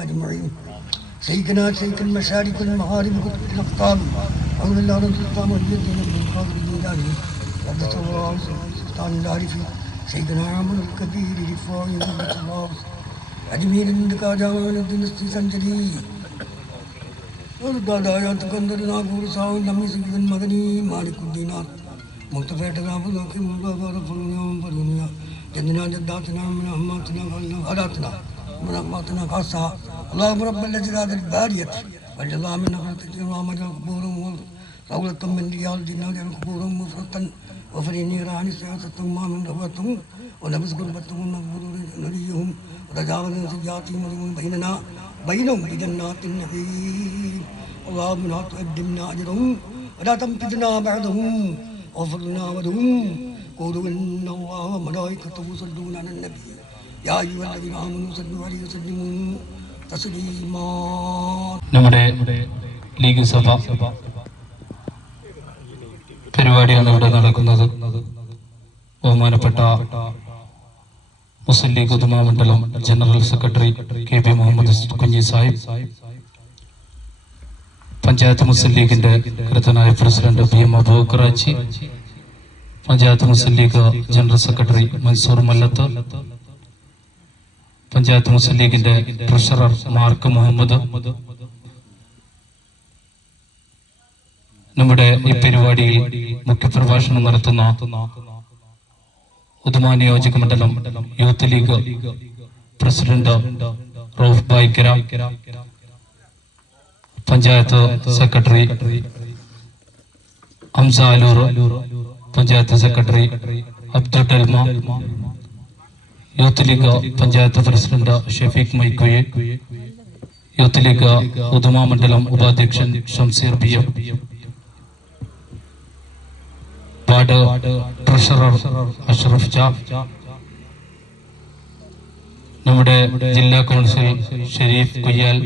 مجمعين سيدنا سيد المشارق والمغارب كتب الأقطاب أولى الله سلطان والجدين من القادر الجيلاني قدس الله سلطان العارف سيدنا عمر الكبير رفاعي قدس الله أجميل عندك جامان الدين السنجري والدادايات كندرنا فرساو لمي سيد المدني مالك الدينار ملتفاتنا فضاك مبابا فرنيا فرنيا جدنا جداتنا من أماتنا غلاتنا من أماتنا خاصة اللهم رب الأجراد البارية والجزاء من خلقك وعمل قبورهم ورولة من ريال جنات قبورهم مفرطا وفري نيران سياسة ما من رفعتهم ونبس قربتهم ونغفر نبيهم وتجاوزنا سيئاتهم بيننا بينهم بجنات النعيم اللهم لا تقدمنا أجرهم ولا تمتدنا بعدهم واغفر لنا ولهم قولوا إن الله وملائكته يصلون على النبي يا أيها الذين آمنوا صلوا عليه وسلموا تسليما. നമ്മുടെ ലീഗ് സഭ പരിപാടിയാണ് ഇവിടെ നടക്കുന്നത്. ബഹുമാനപ്പെട്ട മുസ്ലിം ലീഗ് ഉദുമ മണ്ഡലം general secretary KB Muhammad Kunhi Sahib, panchayat Muslim ലീഗിന്റെ കൃതനായ പ്രസിഡന്റ് PM അബൂബക്കറാച്ചി, പഞ്ചായത്ത് മുസ്ലിം ലീഗ് ജനറൽ സെക്രട്ടറി മൻസൂർ മല്ലത്ത്, പഞ്ചായത്ത് മുസ്ലിം ലീഗിന്റെ ട്രഷറർ മാർക്ക് മുഹമ്മദ്, നമ്മുടെ ഈ പരിപാടിയിൽ മുഖ്യപ്രഭാഷണം നടത്തുന്ന ഉദുമ നിയോജക മണ്ഡലം youth League president Rauf Baikkara, panchayat secretary അംസാലൂർ, പഞ്ചായത്ത് സെക്രട്ടറി അബ്ദുൽ ഡൽമ, യൂത്ത് ലീഗ് പഞ്ചായത്ത് പ്രസിഡന്റ് ഷഫീഖ് മൈക്കുയെ, യൂത്ത് ലീഗ് ഉദുമ മണ്ഡലം ഉപാധ്യക്ഷൻ Shamseer BM, ward treasurer Ashraf ജാ, നമ്മുടെ ജില്ലാ കൗൺസിൽ ഷെരീഫ് കുയ്യാൽ,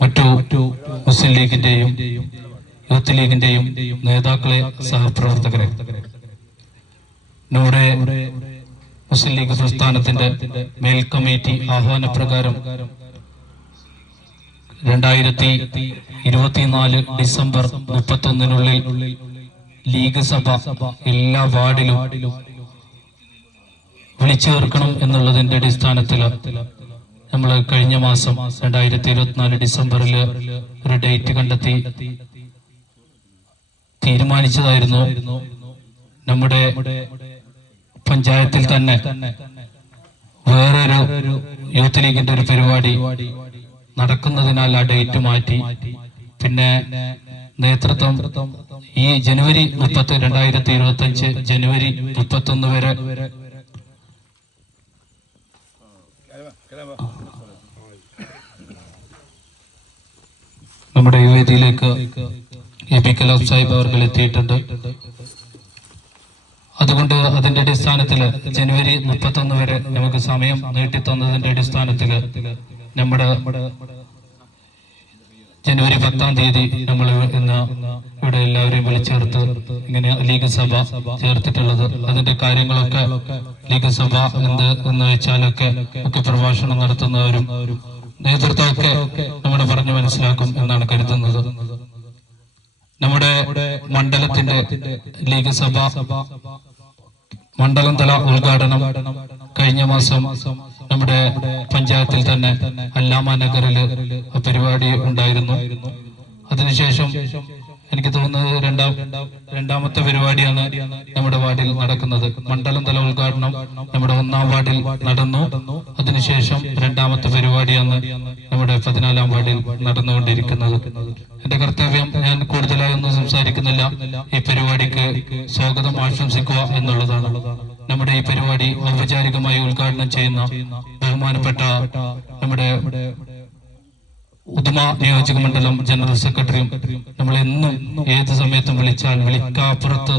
മറ്റു മുസ്ലിം ലീഗിന്റെയും യൂത്ത് ലീഗിന്റെയും നേതാക്കളെ, സഹപ്രവർത്തകരെ, നമ്മുടെ മുസ്ലിം ലീഗ് പ്രസ്ഥാനത്തിന്റെ മേൽ കമ്മിറ്റി ആഹ്വാനപ്രകാരം 2024 ഡിസംബർ 31-നുള്ളിൽ ലീഗ് സഭ എല്ലാ വാർഡിലും വിളിച്ചു ചേർക്കണം എന്നുള്ളതിന്റെ അടിസ്ഥാനത്തിൽ നമ്മൾ കഴിഞ്ഞ മാസം 2024 ഡിസംബറിൽ ഒരു ഡേറ്റ് കണ്ടെത്തി തീരുമാനിച്ചതായിരുന്നു. നമ്മുടെ പഞ്ചായത്തിൽ തന്നെ വേറൊരു യൂത്ത് ലീഗിന്റെ ഒരു പരിപാടി നടക്കുന്നതിനാൽ ആ ഡേറ്റ് മാറ്റി. പിന്നെ നേതൃത്വം ഈ ജനുവരി 30, 2025 ജനുവരി 31 വരെ നമ്മുടെ ഈ വേദിയിലേക്ക് AB കലാം സാഹിബ് അവർ എത്തിയിട്ടുണ്ട്. അതുകൊണ്ട് അതിന്റെ അടിസ്ഥാനത്തിൽ ജനുവരി 31 വരെ നമുക്ക് സമയം നീട്ടിത്തന്നതിന്റെ അടിസ്ഥാനത്തിൽ നമ്മുടെ ജനുവരി 10-ാം തീയതി നമ്മൾ ഇന്ന് ഇവിടെ എല്ലാവരെയും വിളിച്ചേർത്ത് ഇങ്ങനെ ലീഗ് സഭ ചേർത്തിട്ടുള്ളത്. അതിന്റെ കാര്യങ്ങളൊക്കെ ലീഗ് സഭ എന്ന് വെച്ചാലൊക്കെ ഒക്കെ പ്രഭാഷണം നടത്തുന്നവരും നേതൃത്വമൊക്കെ നമ്മുടെ പറഞ്ഞു മനസ്സിലാക്കും എന്നാണ് കരുതുന്നത്. നമ്മുടെ മണ്ഡലത്തിന്റെ ലീഗ് സഭ മണ്ഡലം തല ഉദ്ഘാടനം കഴിഞ്ഞ മാസം നമ്മുടെ പഞ്ചായത്തിൽ തന്നെ അല്ലാമ നഗറിൽ പരിപാടി ഉണ്ടായിരുന്നു. അതിനുശേഷം എനിക്ക് തോന്നുന്നത് രണ്ടാമത്തെ പരിപാടിയാണ് നമ്മുടെ വാർഡിൽ നടക്കുന്നത്. മണ്ഡലം തല ഉദ്ഘാടനം നമ്മുടെ 1-ാം വാർഡിൽ നടന്നു. അതിനുശേഷം രണ്ടാമത്തെ പരിപാടിയാണ് നമ്മുടെ 14-ാം വാർഡിൽ നടന്നുകൊണ്ടിരിക്കുന്നത്. എന്റെ കർത്തവ്യം ഞാൻ കൂടുതലായൊന്നും സംസാരിക്കുന്നില്ല. ഈ പരിപാടിക്ക് സ്വാഗതം ആശംസിക്കുക എന്നുള്ളതാണ്. നമ്മുടെ ഈ പരിപാടി ഔപചാരികമായി ഉദ്ഘാടനം ചെയ്യുന്ന ബഹുമാനപ്പെട്ട നമ്മുടെ ഉദുമ നിയോജക മണ്ഡലം ജനറൽ സെക്രട്ടറിയും നമ്മളെന്നും ഏത് സമയത്തും വിളിച്ചാൽ വിളിക്കാപ്പുറത്ത്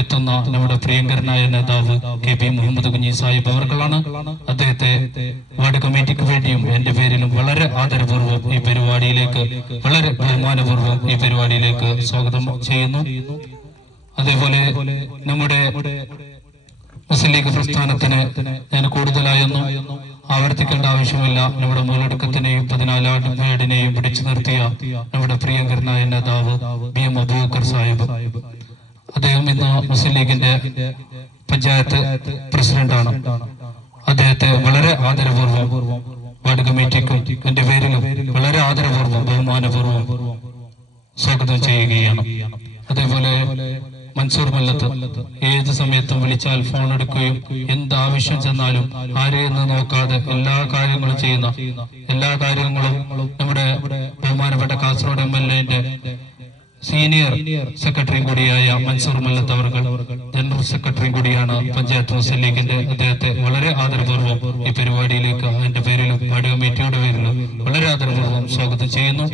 എത്തുന്ന നമ്മുടെ പ്രിയങ്കരനായ നേതാവ് KB മുഹമ്മദ് കുഞ്ഞി സാഹിബ് അവർകളാണ്. അദ്ദേഹത്തെ വാർഡ് കമ്മിറ്റിക്ക് വേണ്ടിയും എന്റെ പേരിലും വളരെ ആദരപൂർവ്വം ഈ പരിപാടിയിലേക്ക്, വളരെ ബഹുമാനപൂർവ്വം ഈ പരിപാടിയിലേക്ക് സ്വാഗതം ചെയ്യുന്നു. അതേപോലെ നമ്മുടെ മുസ്ലിം ലീഗ് പ്രസ്ഥാനത്തിന് ഞാൻ കൂടുതലായൊന്നും ആവർത്തിക്കേണ്ട ആവശ്യമില്ല. നമ്മുടെ മൂലടക്കത്തിനെയും 14 പേടിനെയും പിടിച്ചു നിർത്തിയ നമ്മുടെ പ്രിയങ്കരനായ നേതാവ് BM അബൂബക്കർ സാഹിബ്, അദ്ദേഹം ഇന്ന് മുസ്ലിം ലീഗിന്റെ പഞ്ചായത്ത് പ്രസിഡന്റാണ്. അദ്ദേഹത്തെ വളരെ ആദരപൂർവ്വം വാർഡ് കമ്മിറ്റിക്കും എന്റെ പേരിലും വളരെ ആദരപൂർവ്വം ബഹുമാനപൂർവ്വം സ്വാഗതം ചെയ്യുകയാണ്. അതേപോലെ മൻസൂർ മല്ലത്ത് ഏത് സമയത്തും വിളിച്ചാൽ ഫോൺ എടുക്കുകയും എന്താവശ്യം ചെന്നാലും ആരെയെന്ന് നോക്കാതെ എല്ലാ കാര്യങ്ങളും ചെയ്യുന്ന, എല്ലാ കാര്യങ്ങളും നമ്മുടെ ബഹുമാനപ്പെട്ട കാസർഗോഡ് MLA സീനിയർ സെക്രട്ടറിയും കൂടിയായ മൻസൂർ മല്ലത്ത് അവർ ജനറൽ സെക്രട്ടറിയും കൂടിയാണ് പഞ്ചായത്ത് മുസ്ലിം ലീഗിന്റെ. അദ്ദേഹത്തെ വളരെ ആദരപൂർവ്വം ഈ പരിപാടിയിലേക്ക് എന്റെ പേരിലും വാർഡ് കമ്മിറ്റിയുടെ പേരിലും വളരെ ആദരപൂർവ്വം സ്വാഗതം ചെയ്യുന്നു.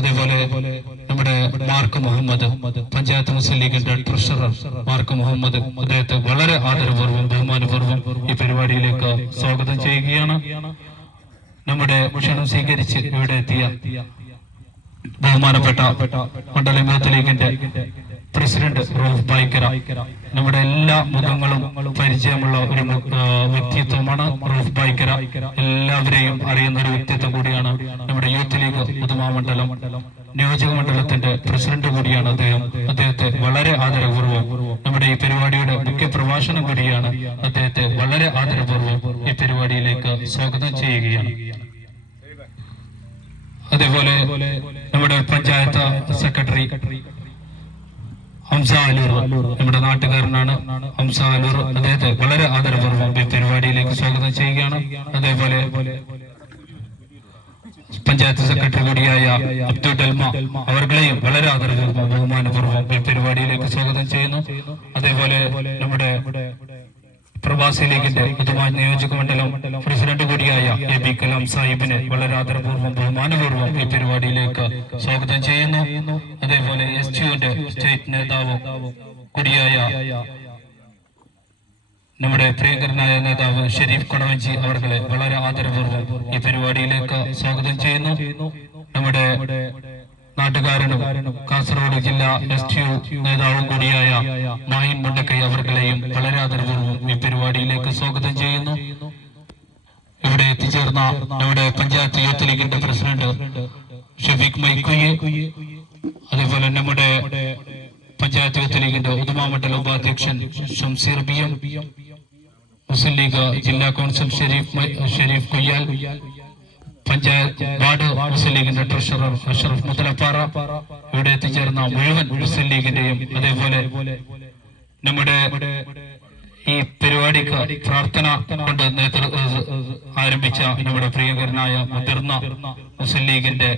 അതേപോലെ നമ്മുടെ മാർക്ക് മുഹമ്മദ്, പഞ്ചായത്ത് മുസ്ലിം ലീഗിന്റെ ട്രഷറർ മാർക്ക് മുഹമ്മദ്, അദ്ദേഹത്തെ വളരെ ആദരപൂർവ്വം ബഹുമാനപൂർവ്വം ഈ പരിപാടിയിലേക്ക് സ്വാഗതം ചെയ്യുകയാണ്. നമ്മുടെ ക്ഷണം സ്വീകരിച്ച് ഇവിടെ എത്തിയ ബഹുമാനപ്പെട്ട മണ്ഡലം യൂത്ത് ലീഗിന്റെ പ്രസിഡന്റ് റൂഫ് ബൈക്കര, നമ്മുടെ എല്ലാ മുഖങ്ങളും പരിചയമുള്ള ഒരു വ്യക്തിത്വമാണ് റൂഫ് ബൈക്കര. എല്ലാവരെയും അറിയുന്ന ഒരു വ്യക്തിത്വം കൂടിയാണ്. നമ്മുടെ യൂത്ത് ലീഗ് ഉദുമ മണ്ഡലം നിയോജക മണ്ഡലത്തിന്റെ പ്രസിഡന്റ് കൂടിയാണ് അദ്ദേഹം. അദ്ദേഹത്തെ വളരെ ആദരപൂർവ്വം നമ്മുടെ ഈ പരിപാടിയുടെ മുഖ്യ പ്രഭാഷണം കൂടിയാണ്. അദ്ദേഹത്തെ വളരെ ആദരപൂർവ്വം ഈ പരിപാടിയിലേക്ക് സ്വാഗതം ചെയ്യുകയാണ്. അതേപോലെ നമ്മുടെ പഞ്ചായത്ത് സെക്രട്ടറി ഹംസ അലൂർ, നമ്മുടെ നാട്ടുകാരനാണ് ഹംസ അലൂർ, അദ്ദേഹത്തെ വളരെ ആദരപൂർവ്വം ഈ പരിപാടിയിലേക്ക് സ്വാഗതം ചെയ്യുകയാണ്. അതേപോലെ പഞ്ചായത്ത് സെക്രട്ടറി കൂടിയായ അബ്ദുൽ ഡൽമ അവർകളെയും വളരെ ആദരപൂർവ്വം ബഹുമാനപൂർവ്വം ഈ പരിപാടിയിലേക്ക് സ്വാഗതം ചെയ്യുന്നു. അതേപോലെ നമ്മുടെ പ്രവാസി ലീഗിന്റെ ഉദുമ നിയോജക മണ്ഡലം പ്രസിഡന്റ് കൂടിയായ AB കലാം സാഹിബിനെ വളരെ ആദരപൂർവ്വം ബഹുമാനപൂർവ്വം ഈ പരിപാടിയിലേക്ക് സ്വാഗതം ചെയ്യുന്നു. അതേപോലെ STUന്റെ സ്റ്റേറ്റ് നേതാവ് കൂടിയായ നമ്മുടെ പ്രിയങ്കരനായ നേതാവ് ഷെരീഫ് കൊടവഞ്ചി അവർകളെ വളരെ ആദരപൂർവ്വം ഈ പരിപാടിയിലേക്ക് സ്വാഗതം ചെയ്യുന്നു. നമ്മുടെ നാട്ടുകാരനും കാസർഗോഡ് ജില്ലാ STU നേതാവും കൂടിയായ മാഹിൻ മുണ്ടക്കൈ അവർകളെയും വളരെ ആദരപൂർവ്വം ഈ പരിപാടിയിലേക്ക് സ്വാഗതം ചെയ്യുന്നു. ഇവിടെ എത്തിച്ചേർന്ന നമ്മുടെ പഞ്ചായത്ത് യൂത്ത് ലീഗിന്റെ പ്രസിഡന്റ് ഷഫീഖ് മൈക്കുയെ, അതേപോലെ നമ്മുടെ പഞ്ചായത്ത് യൂത്ത് ലീഗിന്റെ ഉദുമ മണ്ഡല ഉപാധ്യക്ഷൻ ഷംസീർ BM, മുസ്ലിം ലീഗ് ജില്ലാ കൗൺസിൽ ഷെരീഫ് കൊയ്യാൽ, പഞ്ചായത്ത് വാർഡ് മുസ്ലിം ലീഗിന്റെ ട്രഷറർ അഷ്റഫ് മുതലപ്പാറ, ഇവിടെ എത്തിച്ചേർന്ന മുഴുവൻ മുസ്ലിം ലീഗിന്റെയും, അതേപോലെ നമ്മുടെ ഈ പരിപാടിക്ക് പ്രാർത്ഥന കൊണ്ട് ആരംഭിച്ച നമ്മുടെ പ്രിയങ്കരനായ മുതിർന്ന മുസ്ലിം ലീഗിന്റെ,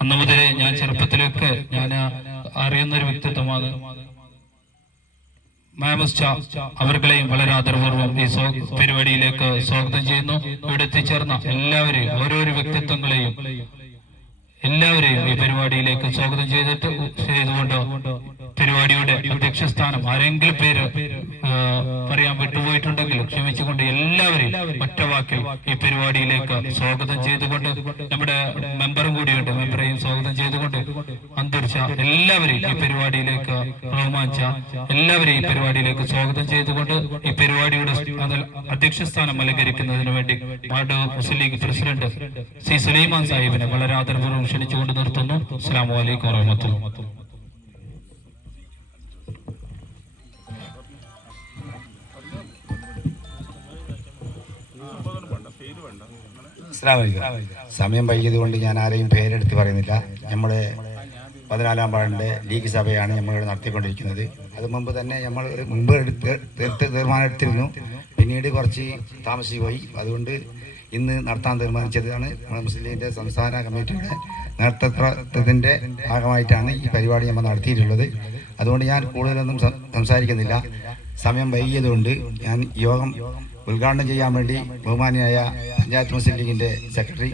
അന്ന് മുതലേ ഞാൻ ചെറുപ്പത്തിലൊക്കെ ഞാൻ അറിയുന്ന ഒരു വ്യക്തിത്വമാണ് അവർകളെയും വളരെ ആദരപൂർവ്വം ഈ പരിപാടിയിലേക്ക് സ്വാഗതം ചെയ്യുന്നു. ഇവിടെ എത്തിച്ചേർന്ന എല്ലാവരെയും, ഓരോരോ വ്യക്തിത്വങ്ങളെയും എല്ലാവരെയും ഈ പരിപാടിയിലേക്ക് സ്വാഗതം ചെയ്തുകൊണ്ട് പരിപാടിയുടെ അധ്യക്ഷ സ്ഥാനം ആരെങ്കിലും പേര് പറയാൻ വിട്ടുപോയിട്ടുണ്ടെങ്കിൽ ക്ഷമിച്ചുകൊണ്ട് എല്ലാവരെയും ഒറ്റവാക്കിൽ ഈ പരിപാടിയിലേക്ക് സ്വാഗതം ചെയ്തുകൊണ്ട്, നമ്മുടെ മെമ്പറും കൂടിയുണ്ട്, മെമ്പറെയും സ്വാഗതം ചെയ്തുകൊണ്ട്, അന്തരിച്ച എല്ലാവരെയും ഈ പരിപാടിയിലേക്ക്, ബഹുമാനിച്ച എല്ലാവരെയും ഈ പരിപാടിയിലേക്ക് സ്വാഗതം ചെയ്തുകൊണ്ട് ഈ പരിപാടിയുടെ അധ്യക്ഷ സ്ഥാനം അലങ്കരിക്കുന്നതിന് വേണ്ടി വാർഡ് മുസ്ലിം ലീഗ് പ്രസിഡന്റ് C സുലൈമാൻ സാഹിബിനെ വളരെ ആദരപൂർവ്വം ക്ഷണിച്ചുകൊണ്ട് നിർത്തുന്നു. അസ്സലാമു അലൈക്കും വറഹ്മത്തുള്ളാഹി. സമയം വൈകിയത് കൊണ്ട് ഞാൻ ആരെയും പേരെടുത്ത് പറയുന്നില്ല. നമ്മുടെ 14-ാം വാർഡിന്റെ ലീഗ് സഭയാണ് നമ്മളിവിടെ നടത്തിക്കൊണ്ടിരിക്കുന്നത്. അത് മുമ്പ് തന്നെ നമ്മൾ തീരുമാനമെടുത്തിരുന്നു, പിന്നീട് കുറച്ച് താമസിച്ചു പോയി. അതുകൊണ്ട് ഇന്ന് നടത്താൻ തീരുമാനിച്ചതാണ്. നമ്മുടെ മുസ്ലിം ലീഗിന്റെ സംസ്ഥാന കമ്മിറ്റിയുടെ നേതൃത്വത്തിന്റെ ഭാഗമായിട്ടാണ് ഈ പരിപാടി നമ്മൾ നടത്തിയിട്ടുള്ളത്. അതുകൊണ്ട് ഞാൻ കൂടുതലൊന്നും സംസാരിക്കുന്നില്ല. സമയം വൈകിയതുകൊണ്ട് ഞാൻ യോഗം ഉദ്ഘാടനം ചെയ്യാൻ വേണ്ടി ബഹുമാനിയായ പഞ്ചായത്ത് മുസ്ലിം ലീഗിന്റെ സെക്രട്ടറി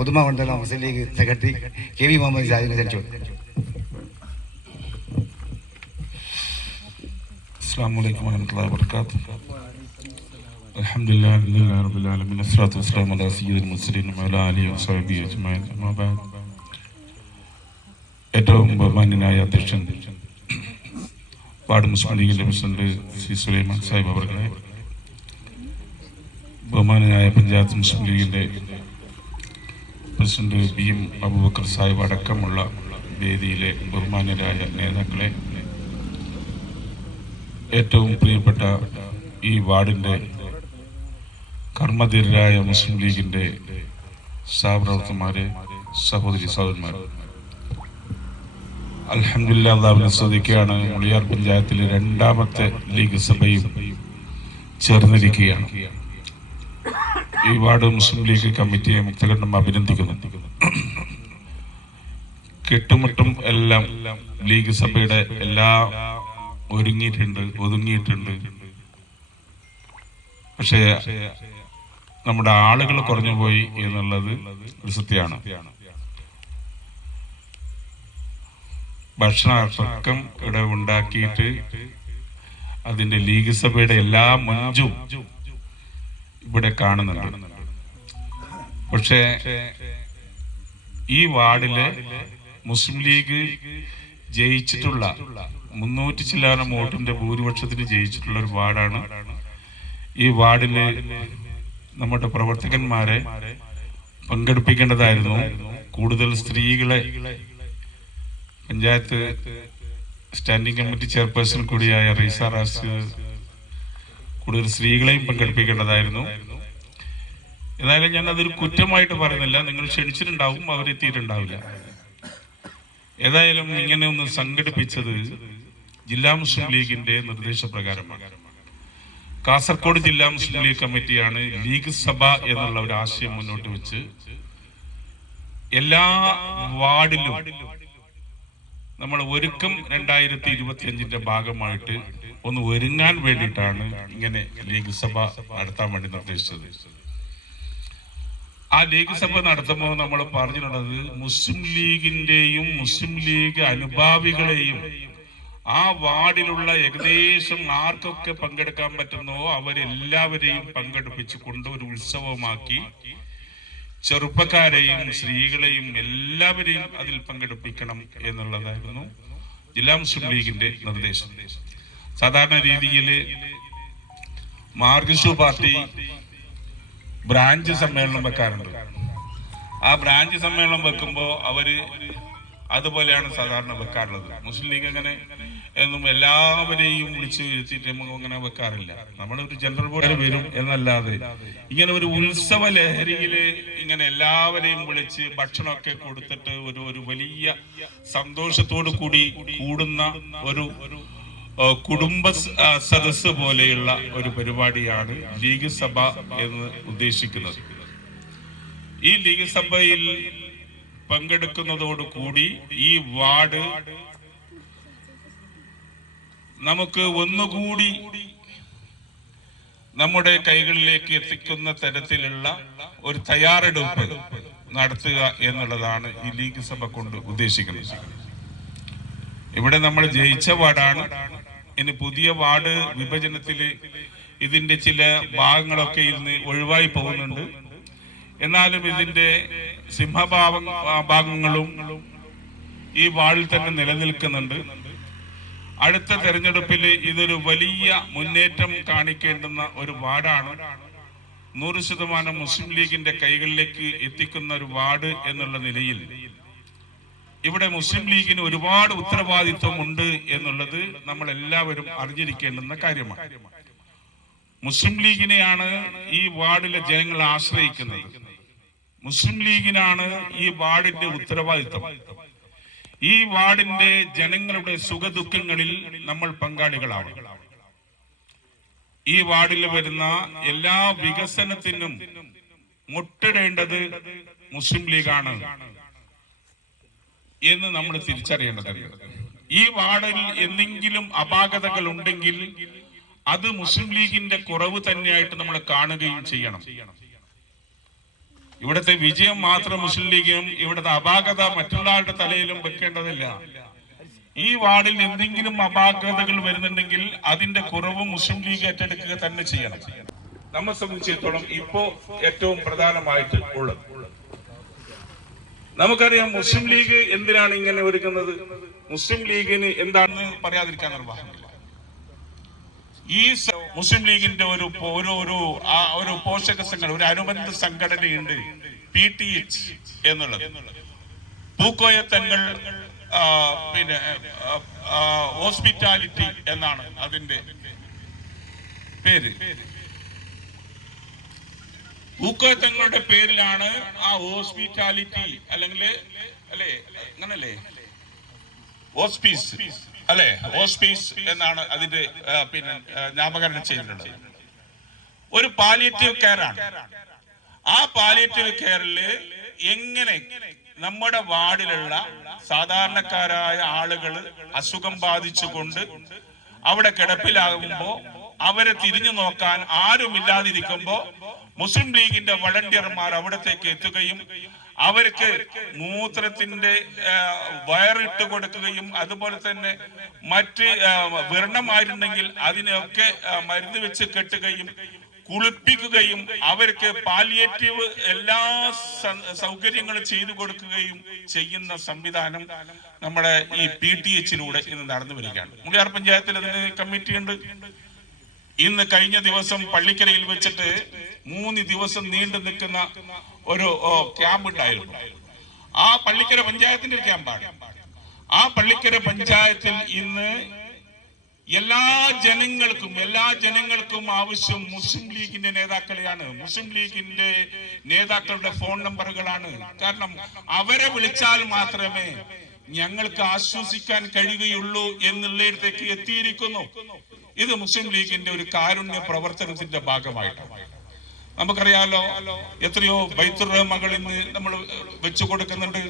ഉദുമ മണ്ഡലം മുസ്ലിം ലീഗ് സെക്രട്ടറി KV മുഹമ്മദ് സാഹിബിനെ ക്ഷണിച്ചു. അസ്സലാമു അലൈക്കും വറഹ്മത്തുള്ളാഹി വബറകാതുഹു. അൽഹംദുലില്ലാഹി റബ്ബിൽ ആലമീൻ വസ്സലാത്തു വസ്സലാമു അലാ സയ്യിദിൽ മുർസലീൻ വഅലാ ആലിഹി വസഹ്ബിഹി അജ്മഈൻ. അമ്മാ ബഅദ്. ഏറ്റവും ബഹുമാന്യനായ അധ്യക്ഷൻ വാർഡ് മുസ്ലിം ലീഗിൻ്റെ പ്രസിഡന്റ് സി സുലൈമാൻ സാഹിബ് അവർകളെ, ബഹുമാനായ പഞ്ചായത്ത് മുസ്ലിം ലീഗിൻ്റെ പ്രസിഡന്റ് BM അബൂബക്കർ സാഹിബ് അടക്കമുള്ള വേദിയിലെ ബഹുമാന്യരായ നേതാക്കളെ, ഏറ്റവും പ്രിയപ്പെട്ട ഈ വാർഡിൻ്റെ കർമ്മധീരരായ മുസ്ലിം ലീഗിൻ്റെ സഹപ്രവർത്തകന്മാരെ, സഹോദരി സഹോദരന്മാർ, അൽഹംദുലില്ലാഹ് അല്ലാഹുവിനെ സ്തുതിക്കുകയാണ്. മുളിയാർ പഞ്ചായത്തിലെ രണ്ടാമത്തെ ലീഗ് സഭയും ചേർന്നിരിക്കുകയാണ്. ഈ വാർഡ് മുസ്ലിം ലീഗ് കമ്മിറ്റിയെ മുക്തകണ്ഠം അഭിനന്ദിക്കുന്നു. കെട്ടുമുട്ടും എല്ലാം ലീഗ് സഭയുടെ എല്ലാം ഒതുങ്ങിയിട്ടുണ്ട്. പക്ഷേ നമ്മുടെ ആളുകൾ കുറഞ്ഞുപോയി എന്നുള്ളത് ഒരു സത്യമാണ്. ഭക്ഷണ തർക്കം ഇവിടെ ഉണ്ടാക്കിയിട്ട് അതിന്റെ ലീഗ് സഭയുടെ എല്ലാ മഞ്ചും ഇവിടെ കാണുന്നുണ്ട്. പക്ഷേ ഈ വാർഡിലെ മുസ്ലിം ലീഗ് ജയിച്ചിട്ടുള്ള 300 ചില്ലാനം വോട്ടിന്റെ ഭൂരിപക്ഷത്തിന് ജയിച്ചിട്ടുള്ള ഒരു വാർഡാണ്. ഈ വാർഡില് നമ്മുടെ പ്രവർത്തകന്മാരെ പങ്കെടുപ്പിക്കേണ്ടതായിരുന്നു. കൂടുതൽ സ്ത്രീകളെ പഞ്ചായത്ത് സ്റ്റാൻഡിംഗ് കമ്മിറ്റി ചെയർപേഴ്സൺ കൂടിയായ റീസ റാസ് കൂടുതൽ സ്ത്രീകളെയും പങ്കെടുപ്പിക്കേണ്ടതായിരുന്നു. ഏതായാലും ഞാൻ അതൊരു കുറ്റമായിട്ട് പറയുന്നില്ല. നിങ്ങൾ ക്ഷണിച്ചിട്ടുണ്ടാവും, അവരെത്തിയിട്ടുണ്ടാവില്ല. ഏതായാലും ഇങ്ങനെ ഒന്ന് സംഘടിപ്പിച്ചത് ജില്ലാ മുസ്ലിം ലീഗിന്റെ നിർദ്ദേശപ്രകാരമാണ്. കാസർഗോഡ് ജില്ലാ മുസ്ലിം ലീഗ് കമ്മിറ്റിയാണ് ലീഗ് സഭ എന്നുള്ള ഒരു ആശയം മുന്നോട്ട് വെച്ച് എല്ലാ വാർഡിലും നമ്മൾ ഒരുക്കം 2025ന്റെ ഭാഗമായിട്ട് ഒന്ന് ഒരുങ്ങാൻ വേണ്ടിയിട്ടാണ് ഇങ്ങനെ ലീഗ് സഭ നടത്താൻ വേണ്ടി നിർദ്ദേശിച്ചത്. ആ ലീഗ് സഭ നടത്തുമ്പോൾ നമ്മൾ പറഞ്ഞിട്ടുള്ളത് മുസ്ലിം ലീഗിന്റെയും മുസ്ലിം ലീഗ് അനുഭാവികളെയും ആ വാർഡിലുള്ള ഏകദേശം ആർക്കൊക്കെ പങ്കെടുക്കാൻ പറ്റുന്നോ അവരെല്ലാവരെയും പങ്കെടുപ്പിച്ചുകൊണ്ട് ഒരു ഉത്സവമാക്കി ചെറുപ്പക്കാരെയും സ്ത്രീകളെയും എല്ലാവരെയും അതിൽ പങ്കെടുപ്പിക്കണം എന്നുള്ളതായിരുന്നു ജില്ലാ മുസ്ലിം ലീഗിന്റെ നിർദ്ദേശം. സാധാരണ രീതിയിൽ മാർക്സിസ്റ്റ് പാർട്ടി ബ്രാഞ്ച് സമ്മേളനം വെക്കാറുണ്ട്. ആ ബ്രാഞ്ച് സമ്മേളനം വെക്കുമ്പോൾ അവര് അതുപോലെയാണ് സാധാരണ വെക്കാറുള്ളത്. മുസ്ലിം ലീഗ് അങ്ങനെ എന്നും എല്ലാവരെയും വിളിച്ച് വരുത്തിയിട്ട് നമുക്ക് അങ്ങനെ വെക്കാറില്ല. നമ്മളൊരു ജനറൽ ബോർഡ് വരും എന്നല്ലാതെ ഇങ്ങനെ ഒരു ഉത്സവ ലഹരിയില് ഇങ്ങനെ എല്ലാവരെയും വിളിച്ച് ഭക്ഷണമൊക്കെ കൊടുത്തിട്ട് ഒരു വലിയ സന്തോഷത്തോടു കൂടി കൂടുന്ന ഒരു കുടുംബ സദസ് പോലെയുള്ള ഒരു പരിപാടിയാണ് ലീഗ് സഭ എന്ന് ഉദ്ദേശിക്കുന്നത്. ഈ ലീഗ് സഭയിൽ പങ്കെടുക്കുന്നതോടുകൂടി ഈ വാർഡ് നമുക്ക് ഒന്നുകൂടി നമ്മുടെ കൈകളിലേക്ക് എത്തിക്കുന്ന തരത്തിലുള്ള ഒരു തയ്യാറെടുപ്പ് നടത്തുക എന്നുള്ളതാണ് ഈ ലീഗ് സഭ കൊണ്ട് ഉദ്ദേശിക്കുന്നത്. ഇവിടെ നമ്മൾ ജയിച്ച വാർഡാണ്. ഇനി പുതിയ വാർഡ് വിഭജനത്തില് ഇതിന്റെ ചില ഭാഗങ്ങളൊക്കെ ഇന്ന് ഒഴിവായി പോകുന്നുണ്ട്. എന്നാലും ഇതിന്റെ ഭാഗങ്ങളും ഈ വാർഡിൽ തന്നെ നിലനിൽക്കുന്നുണ്ട്. അടുത്ത തെരഞ്ഞെടുപ്പിൽ ഇതൊരു വലിയ മുന്നേറ്റം കാണിക്കേണ്ടുന്ന ഒരു വാർഡാണ്. 100% മുസ്ലിം ലീഗിന്റെ കൈകളിലേക്ക് എത്തിക്കുന്ന ഒരു വാർഡ് എന്നുള്ള നിലയിൽ ഇവിടെ മുസ്ലിം ലീഗിന് ഒരുപാട് ഉത്തരവാദിത്വം ഉണ്ട് എന്നുള്ളത് നമ്മൾ എല്ലാവരും അറിഞ്ഞിരിക്കേണ്ടുന്ന കാര്യമാണ്. മുസ്ലിം ലീഗിനെയാണ് ഈ വാർഡിലെ ജനങ്ങൾ ആശ്രയിക്കുന്നത്. മുസ്ലിം ലീഗിനാണ് ഈ വാർഡിന്റെ ഉത്തരവാദിത്വം. ഈ വാർഡിന്റെ ജനങ്ങളുടെ സുഖദുഃഖങ്ങളിൽ നമ്മൾ പങ്കാളികളാണ്. ഈ വാർഡിൽ വരുന്ന എല്ലാ വികസനത്തിനും മുട്ടിടേണ്ടത് മുസ്ലിം ലീഗാണ് എന്ന് നമ്മൾ തിരിച്ചറിയേണ്ടതുണ്ട്. ഈ വാർഡിൽ എന്തെങ്കിലും അപാകതകൾ ഉണ്ടെങ്കിൽ അത് മുസ്ലിം ലീഗിന്റെ കുറവ് തന്നെയായിട്ട് നമ്മൾ കാണുകയും ചെയ്യണം. ഇവിടുത്തെ വിജയം മാത്രം മുസ്ലിം ലീഗിനും ഇവിടുത്തെ അപാകത മറ്റുള്ള ആളുടെ തലയിലും വെക്കേണ്ടതില്ല. ഈ വാർഡിൽ എന്തെങ്കിലും അപാകതകൾ വരുന്നുണ്ടെങ്കിൽ അതിന്റെ കുറവ് മുസ്ലിം ലീഗ് ഏറ്റെടുക്കുക തന്നെ ചെയ്യണം. നമ്മെ സംബന്ധിച്ചിടത്തോളം ഇപ്പോ ഏറ്റവും പ്രധാനമായിട്ട് ഉള്ളത് നമുക്കറിയാം. മുസ്ലിം ലീഗ് എന്തിനാണ് ഇങ്ങനെ ഒരുക്കുന്നത്? മുസ്ലിം ലീഗിന് എന്താണെന്ന് പറയാതിരിക്കാൻ നിർവാഹമില്ല. ഈ മുസ്ലിം ലീഗിന്റെ ഒരു പോഷക സംഘടന, ഒരു അനുബന്ധ സംഘടനയുണ്ട് PTH എന്നുള്ളത്. പൂക്കോയത്തങ്ങൾ പിന്നെ ഹോസ്പിറ്റാലിറ്റി എന്നാണ് അതിന്റെ പേര്. പൂക്കോയത്തങ്ങളുടെ പേരിലാണ് ആ ഹോസ്പിറ്റാലിറ്റി അല്ലെങ്കിൽ അങ്ങനല്ലേ ഹോസ്പീസ് അല്ലെ, ഹോസ്പീസ് എന്നാണ് അതിന്റെ പിന്നെ നാമകരണം ചെയ്തിട്ടുള്ളത്. ഒരു പാലിയേറ്റീവ് കെയർ ആണ്. ആ പാലിയേറ്റീവ് കെയറില് എങ്ങനെ നമ്മുടെ വാർഡിലുള്ള സാധാരണക്കാരായ ആളുകൾ അസുഖം ബാധിച്ചുകൊണ്ട് അവിടെ കിടപ്പിലാകുമ്പോ അവരെ തിരിഞ്ഞു നോക്കാൻ ആരുമില്ലാതിരിക്കുമ്പോ മുസ്ലിം ലീഗിന്റെ വളണ്ടിയർമാർ അവിടത്തേക്ക് എത്തുകയും അവർക്ക് മൂത്രത്തിന്റെ വയറിട്ട് കൊടുക്കുകയും അതുപോലെ തന്നെ മറ്റ് വ്രണമായിരുന്നെങ്കിൽ അതിനൊക്കെ മരുന്ന് വെച്ച് കെട്ടുകയും കുളിപ്പിക്കുകയും അവർക്ക് പാലിയേറ്റീവ് എല്ലാ സൗകര്യങ്ങളും ചെയ്തു കൊടുക്കുകയും ചെയ്യുന്ന സംവിധാനം നമ്മുടെ ഈ PTH-ലൂടെ ഇന്ന് നടന്നു വരികയാണ്. മുളിയാർ പഞ്ചായത്തിൽ അതിന് കമ്മിറ്റിയുണ്ട്. ഇന്ന് കഴിഞ്ഞ ദിവസം പള്ളിക്കരയിൽ വെച്ചിട്ട് 3 ദിവസം നീണ്ടു നിൽക്കുന്ന ഒരു ക്യാമ്പ് ഉണ്ടായിരുന്നു. ആ പള്ളിക്കര പഞ്ചായത്തിന്റെ ക്യാമ്പാണ്. ആ പള്ളിക്കര പഞ്ചായത്തിൽ ഇന്ന് എല്ലാ ജനങ്ങൾക്കും ആവശ്യം മുസ്ലിം ലീഗിന്റെ നേതാക്കളെയാണ്, മുസ്ലിം ലീഗിന്റെ നേതാക്കളുടെ ഫോൺ നമ്പറുകളാണ്. കാരണം അവരെ വിളിച്ചാൽ മാത്രമേ ഞങ്ങൾക്ക് ആശ്വസിക്കാൻ കഴിയുകയുള്ളൂ എന്നുള്ളിടത്തേക്ക് എത്തിയിരിക്കുന്നു. ഇത് മുസ്ലിം ലീഗിന്റെ ഒരു കാരുണ്യ പ്രവർത്തനത്തിന്റെ ഭാഗമായിട്ടാണ്. നമുക്കറിയാലോ, എത്രയോ ബൈത്തുർ റഹ്മകൾ ഇന്ന് നമ്മൾ വെച്ചു കൊടുക്കുന്നുണ്ട്.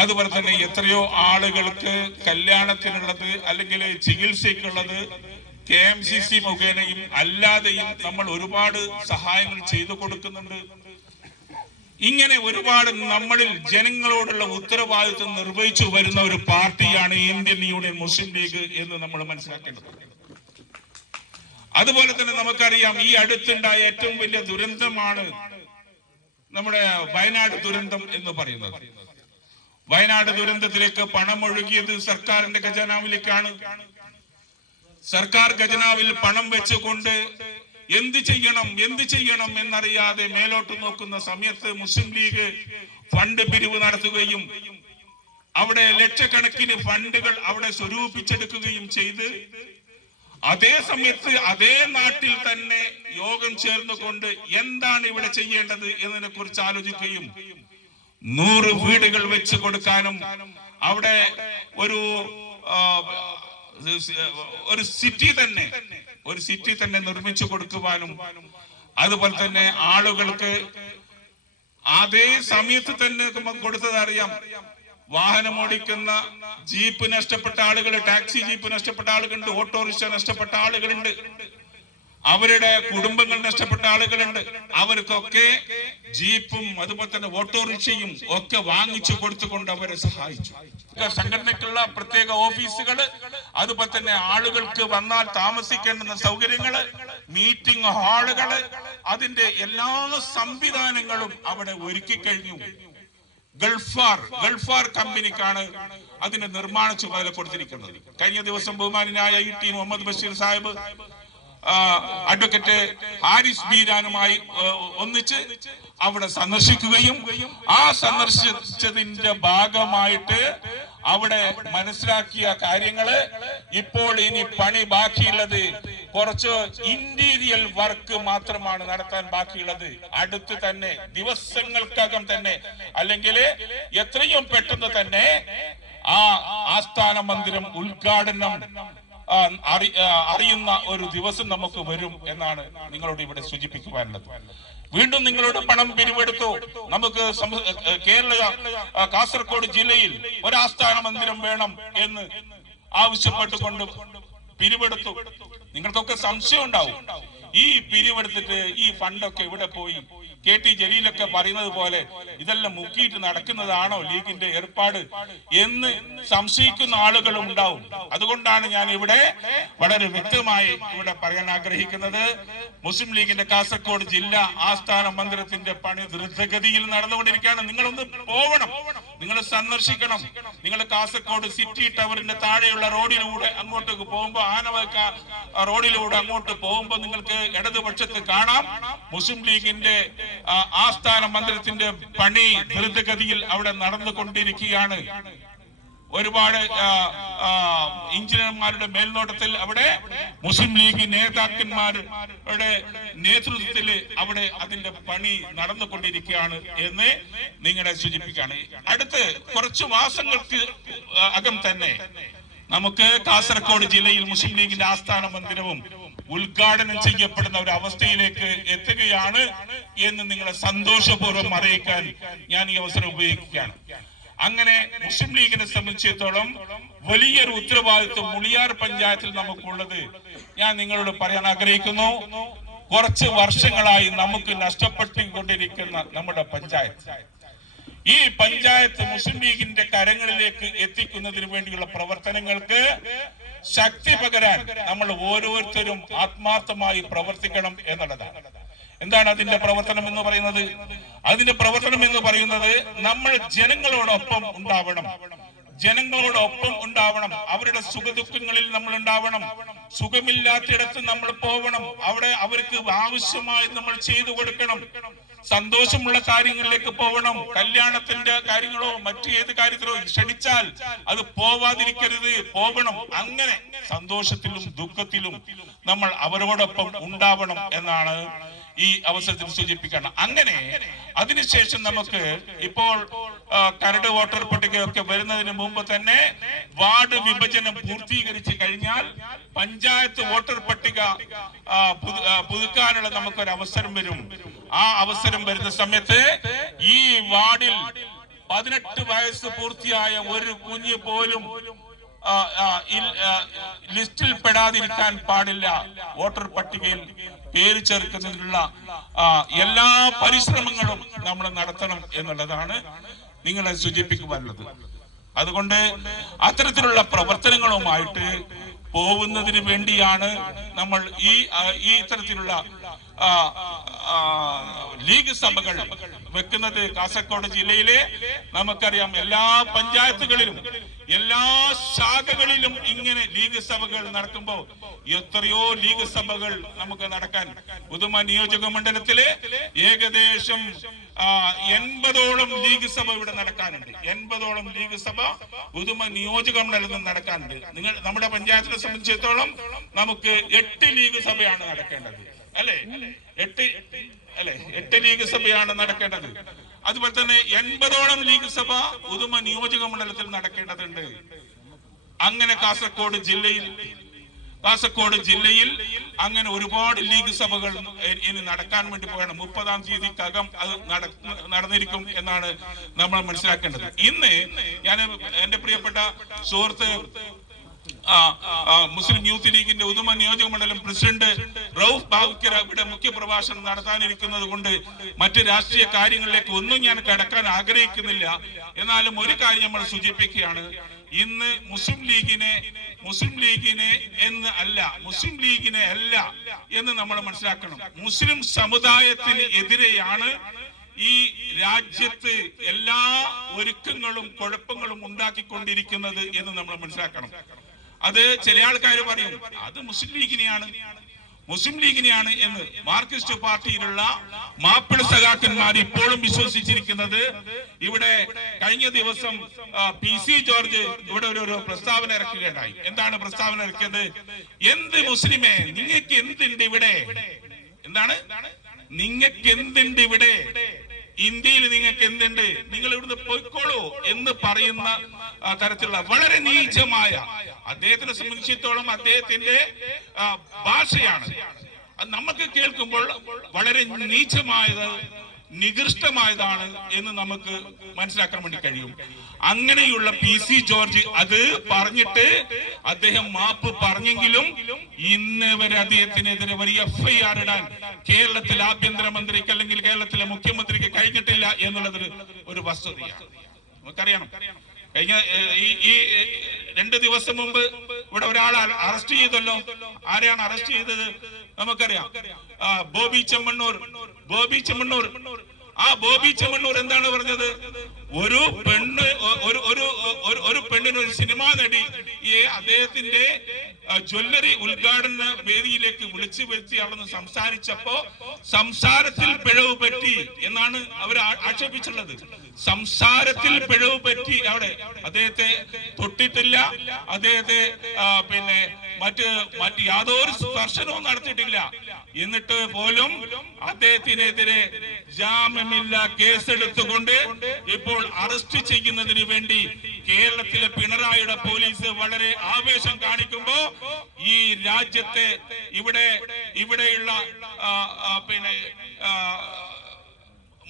അതുപോലെ തന്നെ എത്രയോ ആളുകൾക്ക് കല്യാണത്തിനുള്ളത് അല്ലെങ്കിൽ ചികിത്സയ്ക്കുള്ളത് KMCC മുഖേനയും അല്ലാതെയും നമ്മൾ ഒരുപാട് സഹായങ്ങൾ ചെയ്തു കൊടുക്കുന്നുണ്ട്. ഇങ്ങനെ ഒരുപാട് നമ്മളിൽ ജനങ്ങളോടുള്ള ഉത്തരവാദിത്വം നിർവഹിച്ചു വരുന്ന ഒരു പാർട്ടിയാണ് ഇന്ത്യൻ യൂണിയൻ മുസ്ലിം ലീഗ് എന്ന് നമ്മൾ മനസ്സിലാക്കേണ്ടത്. അതുപോലെ തന്നെ നമുക്കറിയാം, ഈ അടുത്തുണ്ടായ ഏറ്റവും വലിയ ദുരന്തമാണ് നമ്മുടെ വയനാട് ദുരന്തം എന്ന് പറയുന്നത്. വയനാട് ദുരന്തത്തിലേക്ക് പണം ഒഴുകിയത് സർക്കാരിന്റെ ഖജനാവിലേക്കാണ്. സർക്കാർ ഖജനാവിൽ പണം വെച്ചുകൊണ്ട് എന്ത് ചെയ്യണം എന്നറിയാതെ മേലോട്ട് നോക്കുന്ന സമയത്ത് മുസ്ലിം ലീഗ് ഫണ്ട് പിരിവ് നടത്തുകയും അവിടെ ലക്ഷക്കണക്കിന് ഫണ്ടുകൾ അവിടെ സ്വരൂപിച്ചെടുക്കുകയും ചെയ്ത് അതേ സമയത്ത് അതേ നാട്ടിൽ തന്നെ യോഗം ചേർന്നുകൊണ്ട് എന്താണ് ഇവിടെ ചെയ്യേണ്ടത് എന്നതിനെ കുറിച്ച് ആലോചിക്കുകയും 100 വീടുകൾ വെച്ച് കൊടുക്കാനും അവിടെ ഒരു സിറ്റി തന്നെ നിർമ്മിച്ചു കൊടുക്കുവാനും അതുപോലെ തന്നെ ആളുകൾക്ക് അതേ സമയത്ത് തന്നെ കൊടുത്തത് അറിയാം. വാഹനം ഓടിക്കുന്ന ജീപ്പ് നഷ്ടപ്പെട്ട ആളുകൾ, ടാക്സി ജീപ്പ് നഷ്ടപ്പെട്ട ആളുകളുണ്ട്, ഓട്ടോറിക്ഷ നഷ്ടപ്പെട്ട ആളുകളുണ്ട്, അവരുടെ കുടുംബങ്ങൾ നഷ്ടപ്പെട്ട ആളുകളുണ്ട്. അവർക്കൊക്കെ ജീപ്പും അതുപോലെ തന്നെ ഓട്ടോറിക്ഷയും ഒക്കെ വാങ്ങിച്ചു കൊടുത്തുകൊണ്ട് അവരെ സഹായിച്ചു. സംഘടനയ്ക്കുള്ള പ്രത്യേക ഓഫീസുകള്, അതുപോലെ തന്നെ ആളുകൾക്ക് വന്നാൽ താമസിക്കേണ്ടുന്ന സൗകര്യങ്ങള്, മീറ്റിംഗ് ഹാളുകള്, അതിന്റെ എല്ലാ സംവിധാനങ്ങളും അവിടെ ഒരുക്കി കഴിഞ്ഞു. ഗൾഫാർ കമ്പനിക്കാണ് അതിന്റെ നിർമ്മാണ ചുമതല കൊടുത്തിരിക്കുന്നത്. കഴിഞ്ഞ ദിവസം ബഹുമാനായ UT മുഹമ്മദ് ബഷീർ സാഹിബ് അഡ്വക്കേറ്റ് ഹാരിസ് ബീരാനുമായി ഒന്നിച്ച് അവിടെ സന്ദർശിക്കുകയും ആ സന്ദർശിച്ചതിന്റെ ഭാഗമായിട്ട് അവിടെ മനസ്സിലാക്കിയ കാര്യങ്ങള്, ഇപ്പോൾ ഇനി പണി ബാക്കിയുള്ളത് കുറച്ച് ഇന്റീരിയൽ വർക്ക് മാത്രമാണ് നടത്താൻ ബാക്കിയുള്ളത്. അടുത്ത് തന്നെ ദിവസങ്ങൾക്കകം തന്നെ അല്ലെങ്കിൽ എത്രയും പെട്ടെന്ന് തന്നെ ആ ആസ്ഥാന മന്ദിരം ഉദ്ഘാടനം അറിയുന്ന ഒരു ദിവസം നമുക്ക് വരും എന്നാണ് നിങ്ങളോട് ഇവിടെ സൂചിപ്പിക്കുവാനുള്ളത്. വീണ്ടും നിങ്ങളോട് പണം പിരിവെടുത്തു. നമുക്ക് കാസർഗോഡ് ജില്ലയിൽ ഒരു ആസ്ഥാന മന്ദിരം വേണം എന്ന് ആവശ്യപ്പെട്ടുകൊണ്ട് പിരിവെടുത്തു. നിങ്ങൾക്കൊക്കെ സംശയം ഉണ്ടാവും, ഈ പിരിവെടുത്തിട്ട് ഈ ഫണ്ടൊക്കെ ഇവിടെ പോയി? KT ജലീലൊക്കെ പറയുന്നത് പോലെ ഇതെല്ലാം മുക്കിയിട്ട് നടക്കുന്നതാണോ ലീഗിന്റെ ഏർപ്പാട് എന്ന് സംശയിക്കുന്ന ആളുകളും ഉണ്ടാവും. അതുകൊണ്ടാണ് ഞാൻ ഇവിടെ വളരെ വ്യക്തമായി ഇവിടെ പറയാൻ ആഗ്രഹിക്കുന്നത്, മുസ്ലിം ലീഗിന്റെ കാസർഗോഡ് ജില്ലാ ആസ്ഥാന മന്ദിരത്തിന്റെ പണി ദ്രുതഗതിയിൽ നടന്നുകൊണ്ടിരിക്കുകയാണ്. നിങ്ങളൊന്ന് പോവണം, നിങ്ങൾ സന്ദർശിക്കണം. നിങ്ങൾ കാസർഗോഡ് സിറ്റി ടവറിന്റെ താഴെയുള്ള റോഡിലൂടെ അങ്ങോട്ടേക്ക് പോകുമ്പോൾ ആനവക്ക റോഡിലൂടെ അങ്ങോട്ട് പോകുമ്പോൾ നിങ്ങൾക്ക് ഇടതുപക്ഷത്ത് കാണാം മുസ്ലിം ലീഗിന്റെ ആസ്ഥാന മന്ദിരത്തിന്റെ പണി ദ്രുതഗതിയിൽ അവിടെ നടന്നുകൊണ്ടിരിക്കുകയാണ്. ഒരുപാട് എഞ്ചിനീയർമാരുടെ മേൽനോട്ടത്തിൽ അവിടെ മുസ്ലിം ലീഗ് നേതാക്കന്മാരുടെ നേതൃത്വത്തിൽ അവിടെ അതിന്റെ പണി നടന്നുകൊണ്ടിരിക്കുകയാണ് എന്ന് നിങ്ങളെ സൂചിപ്പിക്കുകയാണ്. അടുത്ത് കുറച്ചു മാസങ്ങൾക്ക് അകം തന്നെ നമുക്ക് കാസർഗോഡ് ജില്ലയിൽ മുസ്ലിം ലീഗിന്റെ ആസ്ഥാന മന്ദിരവും ഉദ്ഘാടനം ചെയ്യപ്പെടുന്ന ഒരു അവസ്ഥയിലേക്ക് എത്തുകയാണ് എന്ന് നിങ്ങളെ സന്തോഷപൂർവ്വം അറിയിക്കാൻ ഞാൻ ഈ അവസരം ഉപയോഗിക്കുകയാണ്. അങ്ങനെ മുസ്ലിം ലീഗിനെ സംബന്ധിച്ചിടത്തോളം വലിയൊരു ഉത്തരവാദിത്വം മുളിയാർ പഞ്ചായത്തിൽ നമുക്കുള്ളത് ഞാൻ നിങ്ങളോട് പറയാൻ ആഗ്രഹിക്കുന്നു. കുറച്ച് വർഷങ്ങളായി നമുക്ക് നഷ്ടപ്പെട്ടുകൊണ്ടിരിക്കുന്ന നമ്മുടെ പഞ്ചായത്ത്, ഈ പഞ്ചായത്ത് മുസ്ലിം ലീഗിന്റെ കരങ്ങളിലേക്ക് എത്തിക്കുന്നതിന് വേണ്ടിയുള്ള പ്രവർത്തനങ്ങൾക്ക് ശക്തി പകരാൻ നമ്മൾ ഓരോരുത്തരും ആത്മാർത്ഥമായി പ്രവർത്തിക്കണം എന്നുള്ളതാണ്. എന്താണ് അതിന്റെ പ്രവർത്തനം എന്ന് പറയുന്നത്? അതിന്റെ പ്രവർത്തനം എന്ന് പറയുന്നത് നമ്മൾ ജനങ്ങളോടൊപ്പം ഉണ്ടാവണം, ജനങ്ങളോടൊപ്പം ഉണ്ടാവണം. അവരുടെ സുഖദുഃഖങ്ങളിൽ നമ്മൾ ഉണ്ടാവണം. സുഖമില്ലാത്തിടത്ത് നമ്മൾ പോവണം. അവിടെ അവർക്ക് ആവശ്യമായി നമ്മൾ ചെയ്തു കൊടുക്കണം. സന്തോഷമുള്ള കാര്യങ്ങളിലേക്ക് പോവണം. കല്യാണത്തിന്റെ കാര്യങ്ങളോ മറ്റു ഏത് കാര്യത്തിലോ ക്ഷണിച്ചാൽ അത് പോവാതിരിക്കരുത്, പോവണം. അങ്ങനെ സന്തോഷത്തിലും ദുഃഖത്തിലും നമ്മൾ അവരോടൊപ്പം ഉണ്ടാവണം എന്നാണ് ഈ അവസരത്തിൽ സൂചിപ്പിക്കണം. അങ്ങനെ അതിനുശേഷം നമുക്ക് ഇപ്പോൾ കരട് വോട്ടർ പട്ടികയൊക്കെ വരുന്നതിന് മുമ്പ് തന്നെ വാർഡ് വിഭജനം പൂർത്തീകരിച്ചു കഴിഞ്ഞാൽ പഞ്ചായത്ത് വോട്ടർ പട്ടിക പുതുക്കാനുള്ള നമുക്കൊരു അവസരം വരും. ആ അവസരം വരുന്ന സമയത്ത് ഈ വാർഡിൽ 18 വയസ്സ് പൂർത്തിയായ ഒരു കുഞ്ഞ് പോലും ലിസ്റ്റിൽ പെടാതിരിക്കാൻ പാടില്ല. വോട്ടർ പട്ടികയിൽ പേര് ചേർക്കുന്നതിനുള്ള എല്ലാ പരിശ്രമങ്ങളും നമ്മൾ നടത്തണം എന്നുള്ളതാണ് നിങ്ങളെ സൂചിപ്പിക്കുവാനുള്ളത്. അതുകൊണ്ട് അത്തരത്തിലുള്ള പ്രവർത്തനങ്ങളുമായിട്ട് പോകുന്നതിന് വേണ്ടിയാണ് നമ്മൾ ഈ ഇത്തരത്തിലുള്ള ലീഗ് സഭകൾ വെക്കുന്നത്. കാസർഗോഡ് ജില്ലയിലെ നമുക്കറിയാം എല്ലാ പഞ്ചായത്തുകളിലും എല്ലാ ശാഖകളിലും ഇങ്ങനെ ലീഗ് സഭകൾ നടക്കുമ്പോൾ എത്രയോ ലീഗ് സഭകൾ നമുക്ക് നടക്കാൻ ഉദുമ നിയോജക മണ്ഡലത്തിലെ ഏകദേശം 80ഓളം ലീഗ് സഭ ഇവിടെ നടക്കാനുണ്ട്. 80ഓളം ലീഗ് സഭ ഉദുമ നിയോജക മണ്ഡലത്തിൽ നടക്കാനുണ്ട്. നമ്മുടെ പഞ്ചായത്തിനെ സംബന്ധിച്ചിടത്തോളം നമുക്ക് 8 ലീഗ് സഭയാണ് നടക്കേണ്ടത്, അല്ലെ? 8 ലീഗ് സഭയാണ് നടക്കേണ്ടത്. അതുപോലെ തന്നെ 80ഓളം ലീഗ് സഭ ഉദുമ നിയോജക മണ്ഡലത്തിൽ നടക്കേണ്ടതുണ്ട്. അങ്ങനെ കാസർഗോഡ് ജില്ലയിൽ അങ്ങനെ ഒരുപാട് ലീഗ് സഭകൾ ഇനി നടക്കാൻ വേണ്ടി പോയാണ്. 30-ാം തീയതിക്കകം അത് നടന്നിരിക്കും എന്നാണ് നമ്മൾ മനസ്സിലാക്കേണ്ടത്. ഇന്ന് ഞാൻ എന്റെ പ്രിയപ്പെട്ട സുഹൃത്ത് മുസ്ലിം യൂത്ത് ലീഗിന്റെ ഉദുമ നിയോജക മണ്ഡലം പ്രസിഡന്റ് റൌഫ് ബാവുക്കർ ഇവിടെ മുഖ്യ പ്രഭാഷണം നടത്താനിരിക്കുന്നത് കൊണ്ട് മറ്റ് രാഷ്ട്രീയ കാര്യങ്ങളിലേക്ക് ഒന്നും ഞാൻ കടക്കാൻ ആഗ്രഹിക്കുന്നില്ല. എന്നാലും ഒരു കാര്യം നമ്മൾ സൂചിപ്പിക്കുകയാണ്. ഇന്ന് മുസ്ലിം ലീഗിനെ അല്ല എന്ന് നമ്മൾ മനസ്സിലാക്കണം. മുസ്ലിം സമുദായത്തിന് എതിരെയാണ് ഈ രാജ്യത്ത് എല്ലാ ഒരുക്കങ്ങളും കുഴപ്പങ്ങളും ഉണ്ടാക്കിക്കൊണ്ടിരിക്കുന്നത് എന്ന് നമ്മൾ മനസ്സിലാക്കണം. അത് ചില ആൾക്കാർ പറയും അത് മുസ്ലിം ലീഗിനെയാണ് എന്ന്. മാർക്സിസ്റ്റ് പാർട്ടിയിലുള്ള മാപ്പിള സഖാക്കന്മാർ ഇപ്പോഴും വിശ്വസിച്ചിരിക്കുന്നത്. ഇവിടെ കഴിഞ്ഞ ദിവസം PC ജോർജ് ഇവിടെ ഒരു പ്രസ്താവന ഇറക്കുകയുണ്ടായി. എന്താണ് പ്രസ്താവന ഇറക്കിയത്? എന്ത് മുസ്ലിമേ, നിങ്ങൾക്ക് എന്തുണ്ട് ഇവിടെ? എന്താണ് നിങ്ങൾക്ക് എന്തുണ്ട് ഇവിടെ? ഇന്ത്യയിൽ നിങ്ങൾക്ക് എന്തുണ്ട്? നിങ്ങൾ ഇവിടുന്ന് പോയിക്കോളൂ എന്ന് പറയുന്ന തരത്തിലുള്ള വളരെ നീചമായ, അദ്ദേഹത്തിനെ സംബന്ധിച്ചിടത്തോളം അദ്ദേഹത്തിന്റെ ഭാഷയാണ് അത് നമുക്ക് കേൾക്കുമ്പോൾ വളരെ നീചമായത്, നികൃഷ്ടമായതാണ് എന്ന് നമുക്ക് മനസ്സിലാക്കാൻ വേണ്ടി കഴിയും. അങ്ങനെയുള്ള PC ജോർജ് അത് പറഞ്ഞിട്ട് അദ്ദേഹം മാപ്പ് പറഞ്ഞെങ്കിലും ഇന്ന് വരെ അദ്ദേഹത്തിനെതിരെ വലിയ FIR ഇടാൻ കേരളത്തിലെ ആഭ്യന്തരമന്ത്രിക്ക് അല്ലെങ്കിൽ കേരളത്തിലെ മുഖ്യമന്ത്രിക്ക് കഴിഞ്ഞിട്ടില്ല എന്നുള്ളത് ഒരു വസ്തുതയാണ്. നമുക്കറിയണം. കഴിഞ്ഞ ഈ 2 ദിവസം മുമ്പ് ഇവിടെ ഒരാളെ അറസ്റ്റ് ചെയ്തല്ലോ. ആരെയാണ് അറസ്റ്റ് ചെയ്തത്? നമുക്കറിയാം. ബോബി ചെമ്മണ്ണൂർ. ആ ബോബി ചെമ്മണ്ണൂർ എന്താണ് പറഞ്ഞത്? ഒരു പെണ്ണിന് ഒരു സിനിമാ നടി അദ്ദേഹത്തിന്റെ ജ്വല്ലറി ഉദ്ഘാടന വേദിയിലേക്ക് വിളിച്ചു വരുത്തി അവിടെ നിന്ന് സംസാരിച്ചപ്പോ സംസാരത്തിൽ പിഴവ് പറ്റി എന്നാണ് അവർ ആക്ഷേപിച്ചുള്ളത്. സംസാരത്തിൽ പിഴവ് പറ്റി. അവിടെ അദ്ദേഹത്തെ തൊട്ടിട്ടില്ല, അദ്ദേഹത്തെ പിന്നെ മറ്റ് യാതൊരു സ്പർശനവും നടത്തിയിട്ടില്ല. എന്നിട്ട് പോലും അദ്ദേഹത്തിനെതിരെ ജാമ്യമില്ല കേസെടുത്തുകൊണ്ട് ഇപ്പോൾ അറസ്റ്റ് ചെയ്യുന്നതിന് വേണ്ടി കേരളത്തിലെ പിണറായിയുടെ പോലീസ് വളരെ ആവേശം കാണിക്കുമ്പോ ഈ രാജ്യത്തെ ഇവിടെയുള്ള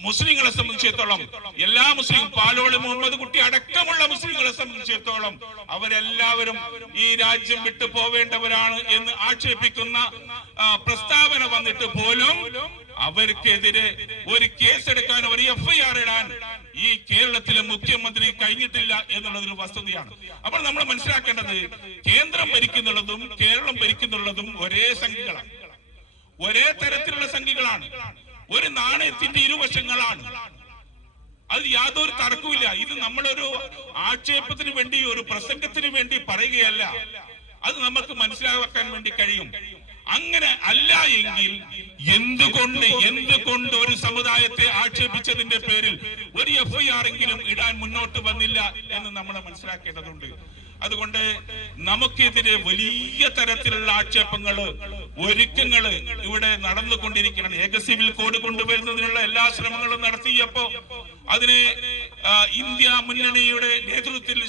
മുസ്ലിങ്ങളെ സംബന്ധിച്ചിടത്തോളം, എല്ലാ മുസ്ലിം പാലോളി മുഹമ്മദ് കുട്ടി അടക്കമുള്ള മുസ്ലിങ്ങളെ സംബന്ധിച്ചിടത്തോളം അവരെല്ലാവരും ഈ രാജ്യം വിട്ടു പോവേണ്ടവരാണ് എന്ന് ആക്ഷേപിക്കുന്ന പ്രസ്താവന വന്നിട്ട് പോലും അവർക്കെതിരെ ഒരു കേസെടുക്കാൻ, ഒരു FIR ഇടാൻ ഈ കേരളത്തിലെ മുഖ്യമന്ത്രി കഴിഞ്ഞിട്ടില്ല എന്നുള്ളതൊരു വസ്തുതയാണ്. അപ്പോൾ നമ്മൾ മനസ്സിലാക്കേണ്ടത് കേന്ദ്രം ഭരിക്കുന്നുള്ളതും കേരളം ഭരിക്കുന്നുള്ളതും ഒരേ സംഖ്യകളാണ്, ഒരേ തരത്തിലുള്ള സംഖ്യകളാണ്, ഒരു നാണയത്തിന്റെ ഇരുവശങ്ങളാണ്. അത് യാതൊരു തർക്കവുമില്ല. ഇത് നമ്മളൊരു ആക്ഷേപത്തിന് വേണ്ടി, ഒരു പ്രസംഗത്തിന് വേണ്ടി പറയുകയല്ല, അത് നമുക്ക് മനസ്സിലാക്കാൻ വേണ്ടി കഴിയും. അങ്ങനെ അല്ല എങ്കിൽ എന്തുകൊണ്ട് ഒരു സമുദായത്തെ ആക്ഷേപിച്ചതിന്റെ പേരിൽ ഒരു FIR എങ്കിലും ഇടാൻ മുന്നോട്ട് വന്നില്ല എന്ന് നമ്മൾ മനസ്സിലാക്കേണ്ടതുണ്ട്. അതുകൊണ്ട് നമുക്കെതിരെ വലിയ തരത്തിലുള്ള ആക്ഷേപങ്ങള്, ഒരുക്കങ്ങള് ഇവിടെ നടന്നുകൊണ്ടിരിക്കുകയാണ്. ഏക സിവിൽ കോഡ് കൊണ്ടുവരുന്നതിനുള്ള എല്ലാ ശ്രമങ്ങളും നടത്തിയപ്പോ അതിനെ ഇന്ത്യ മുന്നണിയുടെ നേതൃത്വത്തിൽ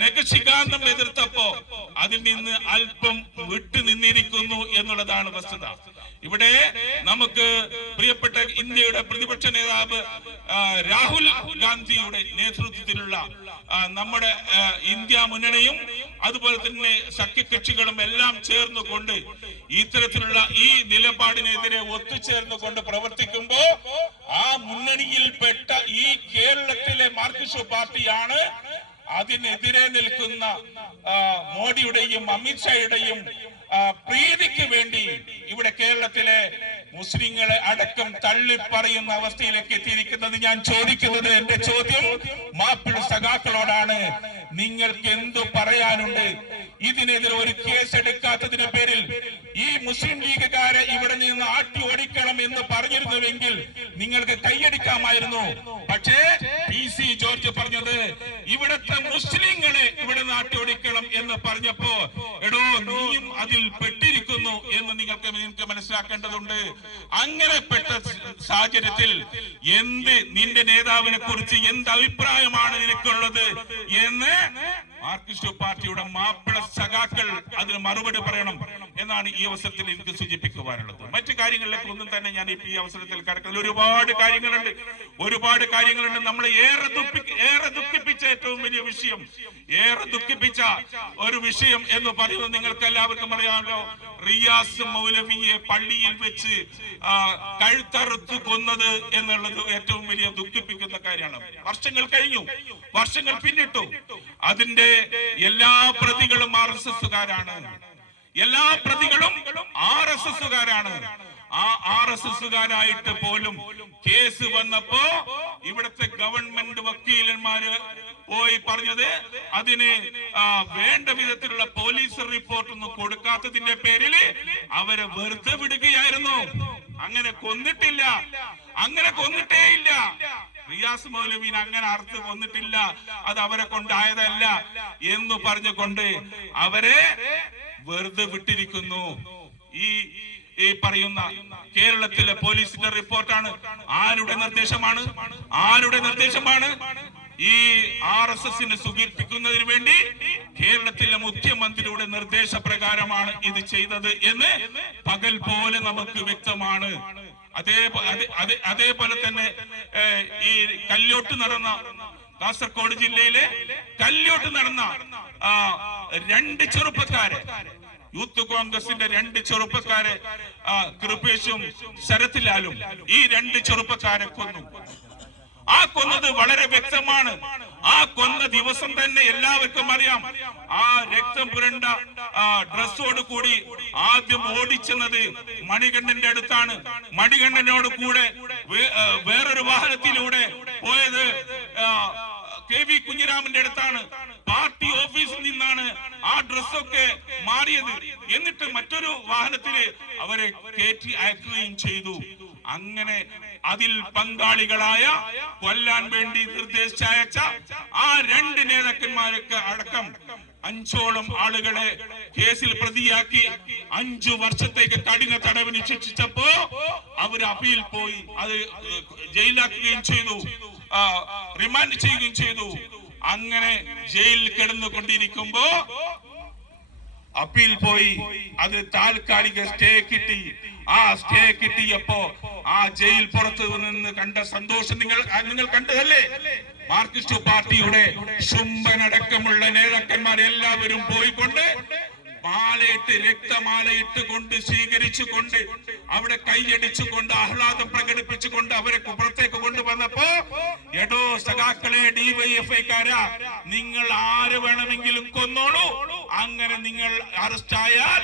നഖശിഖാന്തം എതിർത്തപ്പോ അതിൽ നിന്ന് അല്പം വിട്ടു നിന്നിരിക്കുന്നു എന്നുള്ളതാണ് വസ്തുത. ഇവിടെ നമുക്ക് പ്രിയപ്പെട്ട ഇന്ത്യയുടെ പ്രതിപക്ഷ നേതാവ് രാഹുൽ ഗാന്ധിയുടെ നേതൃത്വത്തിലുള്ള നമ്മുടെ ഇന്ത്യ മുന്നണിയും അതുപോലെ തന്നെ സഖ്യകക്ഷികളും എല്ലാം ചേർന്നുകൊണ്ട് ഇത്തരത്തിലുള്ള ഈ നിലപാടിനെതിരെ ഒത്തുചേർന്നുകൊണ്ട് പ്രവർത്തിക്കുമ്പോ ആ മുന്നണിയിൽപ്പെട്ട ഈ കേരളത്തിലെ മാർക്സിസ്റ്റ് പാർട്ടിയാണ് അതിനെതിരെ നിൽക്കുന്ന മോഡിയുടെയും അമിത്ഷായുടെയും പ്രീതിക്ക് വേണ്ടി ഇവിടെ കേരളത്തിലെ മുസ്ലിങ്ങളെ അടക്കം തള്ളിപ്പറയുന്ന അവസ്ഥയിലേക്ക് എത്തിയിരിക്കുന്നത്. ഞാൻ ചോദിക്കുന്നത്, എന്റെ ചോദ്യം മാപ്പിള സഖാക്കളോടാണ്, നിങ്ങൾക്ക് എന്തു പറയാനുണ്ട്? ഇതിനെതിരെ ഒരു കേസ് എടുക്കാത്തതിന്റെ പേരിൽ ഈ മുസ്ലിം ലീഗുകാരെ ഇവിടെ നിന്ന് ആട്ടി ഓടിക്കണം എന്ന് പറഞ്ഞിരുന്നുവെങ്കിൽ നിങ്ങൾക്ക് കൈയടിക്കാമായിരുന്നു. പക്ഷേ PC ജോർജ് പറഞ്ഞത് ഇവിടത്തെ മുസ്ലിങ്ങളെ ഇവിടെ നിന്ന് ആട്ടി ഓടിക്കണം എന്ന് പറഞ്ഞപ്പോ, എടോ നീയും അതിൽ പെട്ടിരിക്കുന്നു എന്ന് നിങ്ങൾക്ക് മനസ്സിലാക്കേണ്ടതുണ്ട്. അങ്ങനെപ്പെട്ട സാഹചര്യത്തിൽ നിന്റെ നേതാവിനെ കുറിച്ച് എന്ത് അഭിപ്രായമാണ് നിനക്കുള്ളത് എന്ന് മാർക്സിസ്റ്റ് പാർട്ടിയുടെ മാപ്പിള സഖാക്കൾ അതിന് മറുപടി പറയണം എന്നാണ് ഈ അവസരത്തിൽ എനിക്ക് സൂചിപ്പിക്കുവാനുള്ളത്. മറ്റു കാര്യങ്ങളിലേക്ക് ഒന്നും തന്നെ ഞാൻ ഈ അവസരത്തിൽ കടക്കുന്നത്. ഒരുപാട് കാര്യങ്ങളുണ്ട്. നമ്മളെ ഏറെ ദുഃഖിപ്പിച്ച ഏറ്റവും വലിയ വിഷയം, ഏറെ ദുഃഖിപ്പിച്ച ഒരു വിഷയം എന്ന് പറയുന്നത് നിങ്ങൾക്ക് എല്ലാവർക്കും അറിയാമല്ലോ. റിയാസ് മൗലവിയെ പള്ളിയിൽ വെച്ച് കഴുത്തറുത്ത് കൊന്നത് എന്നുള്ളത് ഏറ്റവും വലിയ ദുഃഖിപ്പിക്കുന്ന കാര്യമാണ്. വർഷങ്ങൾ കഴിഞ്ഞു, വർഷങ്ങൾ പിന്നിട്ടു. അതിന്റെ എല്ലാ പ്രതികളും RSSകാരാണ്. എല്ലാ പ്രതികളും RSSകാരാണ്. ആ RSSകാരായിട്ട് പോലും കേസ് വന്നപ്പോ ഇവിടുത്തെ ഗവൺമെന്റ് വക്കീലന്മാര് പോയി പറഞ്ഞത് അതിന് വേണ്ട വിധത്തിലുള്ള പോലീസ് റിപ്പോർട്ട് ഒന്നും കൊടുക്കാത്തതിന്റെ പേരില് അവരെ വെറുതെ വിടുകയായിരുന്നു. അങ്ങനെ കൊന്നിട്ടേയില്ല. റിയാസ് മൗലവീനെ അങ്ങനെ അർത്ഥം കൊന്നിട്ടില്ല, അത് അവരെ കൊണ്ടായതല്ല എന്ന് പറഞ്ഞുകൊണ്ട് അവരെ വെറുതെ വിട്ടിരിക്കുന്നു. ഈ പറയുന്ന കേരളത്തിലെ പോലീസിന്റെ റിപ്പോർട്ടാണ്. ആരുടെ നിർദ്ദേശമാണ്? ഈ RSSനെ സുഖിപ്പിക്കുന്നതിന് വേണ്ടി കേരളത്തിലെ മുഖ്യമന്ത്രിയുടെ നിർദ്ദേശപ്രകാരമാണ് ഇത് ചെയ്തത് എന്ന് പകൽ പോലെ നമുക്ക് വ്യക്തമാണ്. അതേപോലെ തന്നെ ഈ കാസർഗോഡ് ജില്ലയിലെ കല്യോട്ട് നടന്ന 2 ചെറുപ്പക്കാരെ, യൂത്ത് കോൺഗ്രസിന്റെ 2 ചെറുപ്പക്കാരെ, കൃപേഷും ശരത് ലാലും, ഈ 2 ചെറുപ്പക്കാരെ കൊന്നു. ആ കൊന്നത് വളരെ വ്യക്തമാണ്. ആ കൊന്ന ദിവസം തന്നെ എല്ലാവർക്കും അറിയാം. ആ രക്തം പുരണ്ട ഡ്രസ്സോട് കൂടി ആദ്യം ഓടിച്ചെന്നത് മണികണ്ഠന്റെ അടുത്താണ്. മണികണ്ഠനോട് കൂടെ വേറൊരു വാഹനത്തിലൂടെ പോയത് KV കുഞ്ഞിരാമന്റെ അടുത്താണ്. പാർട്ടി ഓഫീസിൽ നിന്നാണ് ആ ഡ്രസ്സൊക്കെ മാറിയത്. എന്നിട്ട് മറ്റൊരു വാഹനത്തില് അവരെ കയറ്റി അയക്കുകയും ചെയ്തു. അങ്ങനെ അതിൽ പങ്കാളികളായ കൊല്ലാൻ വേണ്ടി നിർദ്ദേശിച്ചയച്ച ആ 2 നേതാക്കന്മാരൊക്കെ അടക്കം 5ഓളം ആളുകളെ കേസിൽ പ്രതിയാക്കി 5 വർഷത്തേക്ക് കഠിന തടവിന് ശിക്ഷിച്ചപ്പോ അവർ അപ്പീൽ പോയി അത് ജയിലാക്കുകയും ചെയ്തു, റിമാൻഡ് ചെയ്യുകയും ചെയ്തു. അങ്ങനെ ജയിലിൽ കിടന്നുകൊണ്ടിരിക്കുമ്പോ അപ്പീൽ പോയി, അത് താൽക്കാലിക സ്റ്റേ കിട്ടി. ആ സ്റ്റേ കിട്ടിയപ്പോ ആ ജയിൽ പുറത്ത് നിന്ന് കണ്ട സന്തോഷം നിങ്ങൾ കണ്ടതല്ലേ? മാർക്സിസ്റ്റ് പാർട്ടിയുടെ ശുംഭനടക്കമുള്ള നേതാക്കന്മാരെല്ലാവരും പോയിക്കൊണ്ട് മാലയിട്ട് രക്തമാലയിട്ട് കൊണ്ട് സ്വീകരിച്ചുകൊണ്ട് അവിടെ കൈയടിച്ചുകൊണ്ട് ആഹ്ലാദം പ്രകടിപ്പിച്ചുകൊണ്ട് അവരെ പുറത്തേക്ക് കൊണ്ടുവന്നപ്പോ, എടോ സഖാക്കളെ ഡിവൈഎഫ്ഐക്കാരാ, നിങ്ങൾ ആര് വേണമെങ്കിലും കൊന്നോളൂ, അങ്ങനെ നിങ്ങൾ അറസ്റ്റ് ആയാൽ,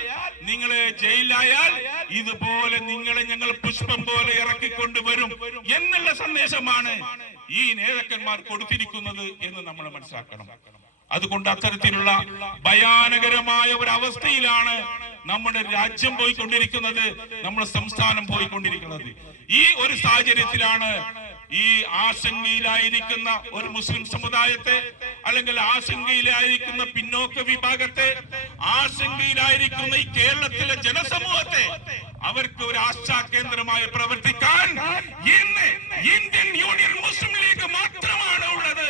നിങ്ങളെ ജയിലായാൽ ഇതുപോലെ നിങ്ങളെ ഞങ്ങൾ പുഷ്പം പോലെ ഇറക്കിക്കൊണ്ടുവരും എന്നുള്ള സന്ദേശമാണ് ഈ നേതാക്കന്മാർ കൊടുത്തിരിക്കുന്നത് എന്ന് നമ്മൾ മനസ്സിലാക്കണം. അതുകൊണ്ട് അത്തരത്തിലുള്ള ഭയാനകരമായ ഒരു അവസ്ഥയിലാണ് നമ്മുടെ രാജ്യം പോയിക്കൊണ്ടിരിക്കുന്നത്, നമ്മുടെ സംസ്ഥാനം പോയിക്കൊണ്ടിരിക്കുന്നത്. ഈ ഒരു സാഹചര്യത്തിലാണ് ഈ ആശങ്കയിലായിരിക്കുന്ന ഒരു മുസ്ലിം സമുദായത്തെ, അല്ലെങ്കിൽ ആശങ്കയിലായിരിക്കുന്ന പിന്നോക്ക വിഭാഗത്തെ, ആശങ്കയിലായിരിക്കുന്ന ഈ കേരളത്തിലെ ജനസമൂഹത്തെ അവർക്ക് ഒരു ആശാകേന്ദ്രമായി പ്രവർത്തിക്കാൻ ഇന്ന് ഇന്ത്യൻ യൂണിയൻ മുസ്ലിം ലീഗ് മാത്രമാണ് ഉള്ളത്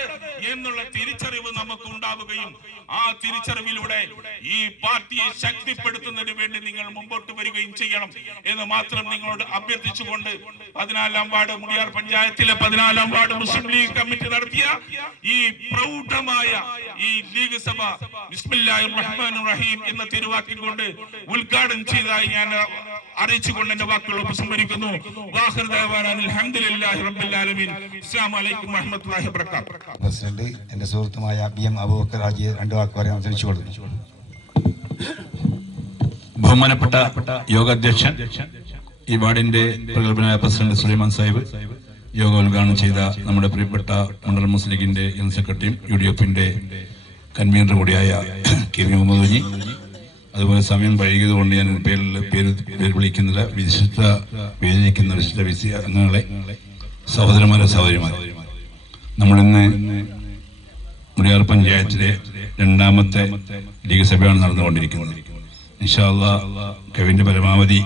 എന്നുള്ള തിരിച്ചറിവ് നമുക്ക് ഉണ്ടാവുകയും ആ തിരിച്ചറിവിലൂടെ ഈ പാർട്ടിയെ ശക്തിപ്പെടുത്തുന്നതിന് വേണ്ടി നിങ്ങൾ മുമ്പോട്ട് വരികയും ചെയ്യണം എന്ന് മാത്രം നിങ്ങളോട് അഭ്യർത്ഥിച്ചുകൊണ്ട് 14-ാം വാർഡ് മുടിയാർ പഞ്ചായത്തിലെ 14-ാം വാർഡ് മുസ്ലിം ലീഗ് കമ്മിറ്റി നടത്തിയ ഈ പ്രൗഢമായ ഈ ലീഗ് സഭ ബിസ്മില്ലാഹിർ റഹ്മാനിർ റഹീം എന്ന തിരുവാക്കിൽ കൊണ്ട് ഉദ്ഘാടനം ചെയ്തതായി ഞാൻ അറിയിച്ചുകൊണ്ട് എന്റെ വാക്കുകൾ ഉപസംഹരിക്കുന്നു. വാഖിർ ദഅവാനാ അൽഹംദുലില്ലാഹി റബ്ബിൽ ആലമീൻ. അസ്സലാമു അലൈക്കും വറഹ്മത്തുള്ളാഹി വബറകാതുഹു. പ്രസിഡന്റ് എന്റെ സുഹൃത്തുമായ BM അബൂബക്കർ ഹാജിയെ 2 വാക്ക് പറയാൻ ക്ഷണിച്ചു കൊടുക്കുന്നു. ബഹുമാനപ്പെട്ട യോഗാധ്യക്ഷൻ, ഈ വാർഡിന്റെ പ്രഗത്ഭനായ പ്രസിഡന്റ് സുലൈമാൻ സാഹിബ്, യോഗ ഉദ്ഘാടനം ചെയ്ത നമ്മുടെ പ്രിയപ്പെട്ട മണ്ഡലം മുസ്ലിം ലീഗിന്റെ ജനറൽ സെക്രട്ടറിയും UDF-ന്റെ കൺവീനർ കൂടിയായ KV മുഹമ്മദ് കുഞ്ഞി, അതുപോലെ സമയം വൈകിയതുകൊണ്ട് ഞാൻ പേര് വിളിക്കുന്നില്ല, വിശിഷ്ട അംഗങ്ങളെ, സഹോദരന്മാരെ, സഹോദരിമാരെ, നമ്മളിന്ന് മുടിയാർ പഞ്ചായത്തിലെ 2ാമത്തെ ലീഗ് സഭയാണ് നടന്നുകൊണ്ടിരിക്കുന്നത്. ഇൻഷാ അല്ലാഹ് കവിന്റെ പരമാവധി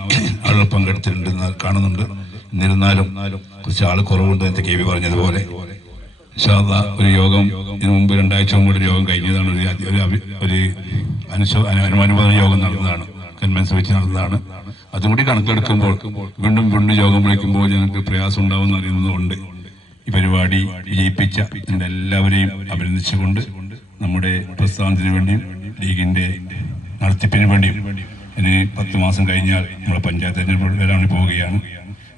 ആളുകൾ പങ്കെടുത്തിട്ടുണ്ടെന്ന് കാണുന്നുണ്ട്. എന്നിരുന്നാലും കുറച്ച് ആൾ കുറവുണ്ട് എന്ന് KV പറഞ്ഞതുപോലെ. ഇൻഷാ അല്ലാഹ് ഒരു യോഗം ഇതിനു മുമ്പ് 2 ആഴ്ച മുമ്പ് ഒരു യോഗം കഴിഞ്ഞതാണ്, ഒരു അനുമാനുബോധന യോഗം നടന്നതാണ്, കൺവെൻസ് വെച്ച് നടന്നതാണ്. അതും കൂടി കണക്കെടുക്കുമ്പോൾ വീണ്ടും യോഗം വിളിക്കുമ്പോൾ ഞങ്ങൾക്ക് പ്രയാസം ഉണ്ടാവുമെന്ന് അറിയുന്നതുകൊണ്ട് ഈ പരിപാടി വിജയിപ്പിച്ച എല്ലാവരെയും അഭിനന്ദിച്ചുകൊണ്ട് നമ്മുടെ പ്രസ്ഥാനത്തിന് വേണ്ടിയും ലീഗിന്റെ നടത്തിപ്പിന് വേണ്ടിയും ഇനി 10 മാസം കഴിഞ്ഞാൽ നമ്മുടെ പഞ്ചായത്ത് തെരഞ്ഞെടുപ്പ് വരാൻ പോവുകയാണ്.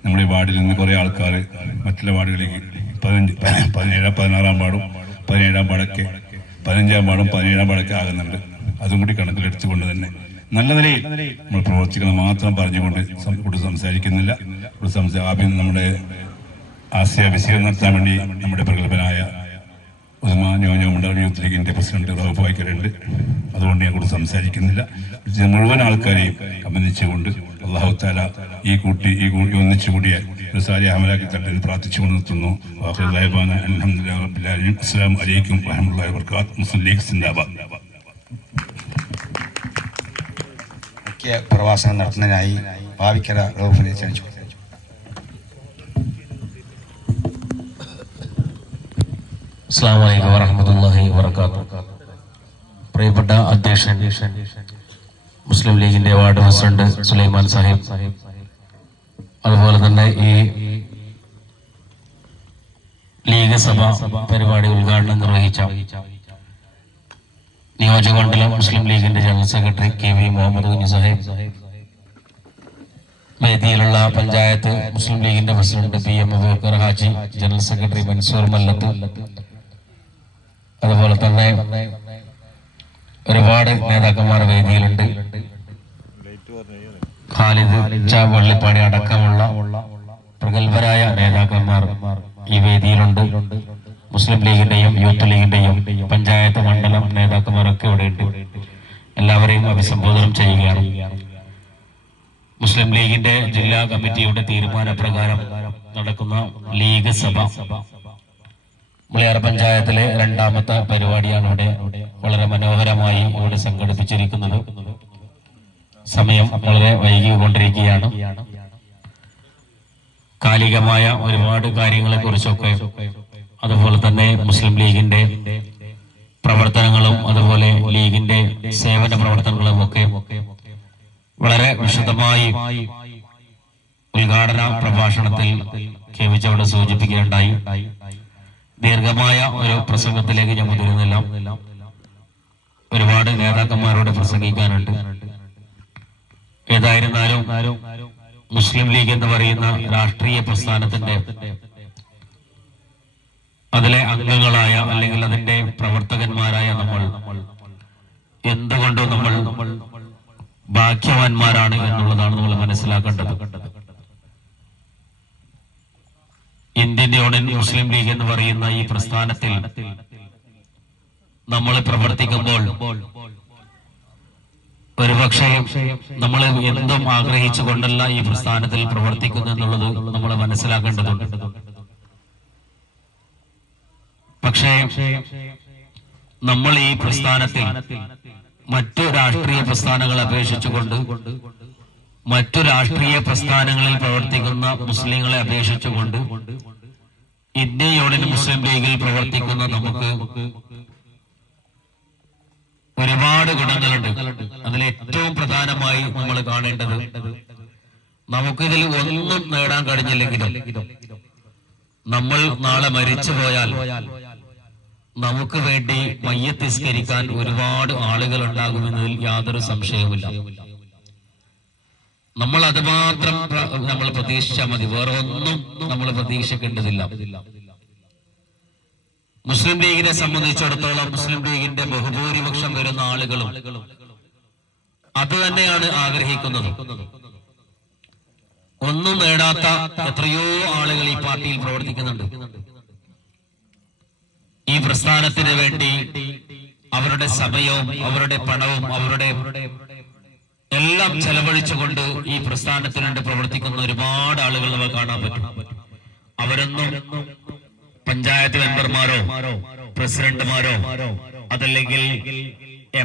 നമ്മുടെ വാർഡിൽ നിന്ന് കുറേ ആൾക്കാർ മറ്റുള്ള വാർഡുകളിലേക്ക് 16-ാം വാർഡും 17-ാം വാർഡൊക്കെ 15-ാം വാർഡും 17-ാം വാർഡൊക്കെ ആകുന്നുണ്ട്. അതും കൂടി കണക്കിലെടുത്തുകൊണ്ട് തന്നെ നല്ല നിലയിൽ നമ്മൾ പ്രവർത്തിക്കണം മാത്രം പറഞ്ഞുകൊണ്ട് സംസാരിക്കുന്നില്ല. ആദ്യം നമ്മുടെ ആശയ വിശകലനം നടത്താൻ വേണ്ടി നമ്മുടെ പ്രഗത്ഭനായ മണ്ഡലം യൂത്ത് ലീഗിന്റെ പ്രസിഡന്റ് റൌഫ് വായിക്കലുണ്ട്. അതുകൊണ്ട് ഞാൻ കൂടുതൽ സംസാരിക്കുന്നില്ല. മുഴുവൻ ആൾക്കാരെയും അഭിനന്ദിച്ചുകൊണ്ട് അല്ലാഹു തആല ഈ ഒന്നിച്ചുകൂടിയ സാരി അമലാക്കി തട്ടിൽ പ്രാർത്ഥിച്ചുകൊണ്ട് നിർത്തുന്നു. അൽഹംദുലില്ലാഹി റബ്ബിൽ ആലമീൻ. അസ്സലാമു അലൈക്കും വറഹ്മത്തുള്ളാഹി വബറകാതുഹു. മുസ്ലിം ലീഗ് സിന്ദാബാദ്. മുഖ്യ പ്രഭാഷണം നടത്തുന്നതിനായി ഭാവിക്കര റൌഫിനെ ക്ഷണിച്ചു. അസ്സലാമു അലൈക്കും വറഹ്മത്തുള്ളാഹി വബറകാതുഹു. പ്രിയപ്പെട്ട അധ്യക്ഷൻ, മുസ്ലിം ലീഗിന്റെ വാർഡ് പ്രസിഡന്റ് സുലൈമാൻ സാഹിബ്, അതുപോലെ തന്നെ ഈ ലീഗ് സഭ പരിപാടി ഉദ്ഘാടനം നിർവഹിച്ച നിയോജകമണ്ഡലം മുസ്ലിം ലീഗിന്റെ general secretary KV Muhammad Kunhi Sahib, വേദിയിലുള്ള panchayat Muslim ലീഗിന്റെ president BM Abubakar Haji, general secretary Mansoor Mallath, അതുപോലെ തന്നെ ഒരുപാട് നേതാക്കന്മാർ വേദിയിലുണ്ട്. ഖാലിദ് വള്ളിപ്പാടി അടക്കമുള്ള പ്രഗത്ഭരായ നേതാക്കന്മാർ ഈ വേദിയിലുണ്ട്. മുസ്ലിം ലീഗിന്റെയും യൂത്ത് ലീഗിന്റെയും പഞ്ചായത്ത് മണ്ഡലം നേതാക്കന്മാരൊക്കെ ഇവിടെയുണ്ട്. എല്ലാവരെയും അഭിസംബോധന ചെയ്യുകയാണ്. മുസ്ലിം ലീഗിന്റെ ജില്ലാ കമ്മിറ്റിയുടെ തീരുമാനപ്രകാരം നടക്കുന്ന ലീഗ് സഭ മുളിയാർ പഞ്ചായത്തിലെ രണ്ടാമത്തെ പരിപാടിയാണ് ഇവിടെ വളരെ മനോഹരമായി ഇവിടെ സംഘടിപ്പിച്ചിരിക്കുന്നത്. സമയം വളരെ വൈകിക്കൊണ്ടിരിക്കുകയാണ്. കാലികമായ ഒരുപാട് കാര്യങ്ങളെ കുറിച്ചൊക്കെ അതുപോലെ തന്നെ മുസ്ലിം ലീഗിന്റെ പ്രവർത്തനങ്ങളും അതുപോലെ ലീഗിന്റെ സേവന പ്രവർത്തനങ്ങളും ഒക്കെ വളരെ വിശദമായി ഉദ്ഘാടന പ്രഭാഷണത്തിൽ കേവിച്ച് അവിടെ സൂചിപ്പിക്കുകയുണ്ടായി. ദീർഘമായ ഒരു പ്രസംഗത്തിലേക്ക് ഞാൻ മുതിരുന്നില്ല. ഒരുപാട് നേതാക്കന്മാരോട് പ്രസംഗിക്കാനുണ്ട്. ഏതായിരുന്നാലും മുസ്ലിം ലീഗ് എന്ന് പറയുന്ന രാഷ്ട്രീയ പ്രസ്ഥാനത്തിന്റെ അതിലെ അംഗങ്ങളായ അല്ലെങ്കിൽ അതിന്റെ പ്രവർത്തകന്മാരായ നമ്മൾ എന്തുകൊണ്ടും നമ്മൾ ഭാഗ്യവാന്മാരാണ് എന്നുള്ളതാണ് നമ്മൾ മനസ്സിലാക്കേണ്ടത്. ഇന്ത്യൻ യൂണിയൻ മുസ്ലിം ലീഗ് എന്ന് പറയുന്ന ഈ പ്രസ്ഥാനത്തിൽ നമ്മൾ പ്രവർത്തിക്കുമ്പോൾ ഒരുപക്ഷെ നമ്മൾ എന്തും ആഗ്രഹിച്ചുകൊണ്ടല്ല ഈ പ്രസ്ഥാനത്തിൽ പ്രവർത്തിക്കുന്നു എന്നുള്ളത് നമ്മൾ മനസ്സിലാക്കേണ്ടതുണ്ട്. പക്ഷേ നമ്മൾ ഈ പ്രസ്ഥാനത്തിൽ മറ്റു രാഷ്ട്രീയ പ്രസ്ഥാനങ്ങളെ അപേക്ഷിച്ചുകൊണ്ട് മറ്റു രാഷ്ട്രീയ പ്രസ്ഥാനങ്ങളിൽ പ്രവർത്തിക്കുന്ന മുസ്ലിങ്ങളെ അപേക്ഷിച്ചുകൊണ്ട് ഇന്ത്യൻ യൂണിയൻ മുസ്ലിം ലീഗിൽ പ്രവർത്തിക്കുന്ന നമുക്ക് ഒരുപാട് ഗുണങ്ങളുണ്ട്. അതിൽ ഏറ്റവും പ്രധാനമായി നമ്മൾ കാണേണ്ടത് നമുക്കിതിൽ ഒന്നും നേടാൻ കഴിഞ്ഞില്ലെങ്കിലും നമ്മൾ നാളെ മരിച്ചു പോയാൽ നമുക്ക് വേണ്ടി മയ്യത്തിസ്കരിക്കാൻ ഒരുപാട് ആളുകൾ ഉണ്ടാകുമെന്നതിൽ യാതൊരു സംശയവുമില്ല. നമ്മൾ അത് മാത്രം നമ്മൾ പ്രതീക്ഷിച്ചാൽ മതി, വേറെ ഒന്നും നമ്മൾ പ്രതീക്ഷിക്കേണ്ടതില്ല. മുസ്ലിം ലീഗിനെ സംബന്ധിച്ചിടത്തോളം മുസ്ലിം ലീഗിന്റെ ബഹുഭൂരിപക്ഷം വരുന്ന ആളുകളും അത് തന്നെയാണ് ആഗ്രഹിക്കുന്നത്. ഒന്നും നേടാത്ത എത്രയോ ആളുകൾ ഈ പാർട്ടിയിൽ പ്രവർത്തിക്കുന്നുണ്ട്. ഈ പ്രസ്ഥാനത്തിന് വേണ്ടി അവരുടെ സമയവും അവരുടെ പണവും അവരുടെ എല്ലാം ചെലവഴിച്ചുകൊണ്ട് ഈ പ്രസ്ഥാനത്തിന് വേണ്ടി പ്രവർത്തിക്കുന്ന ഒരുപാട് ആളുകൾ നമുക്ക് കാണാൻ പറ്റും. അവരൊന്നും പഞ്ചായത്ത് മെമ്പർമാരോ പ്രസിഡന്റുമാരോ അതല്ലെങ്കിൽ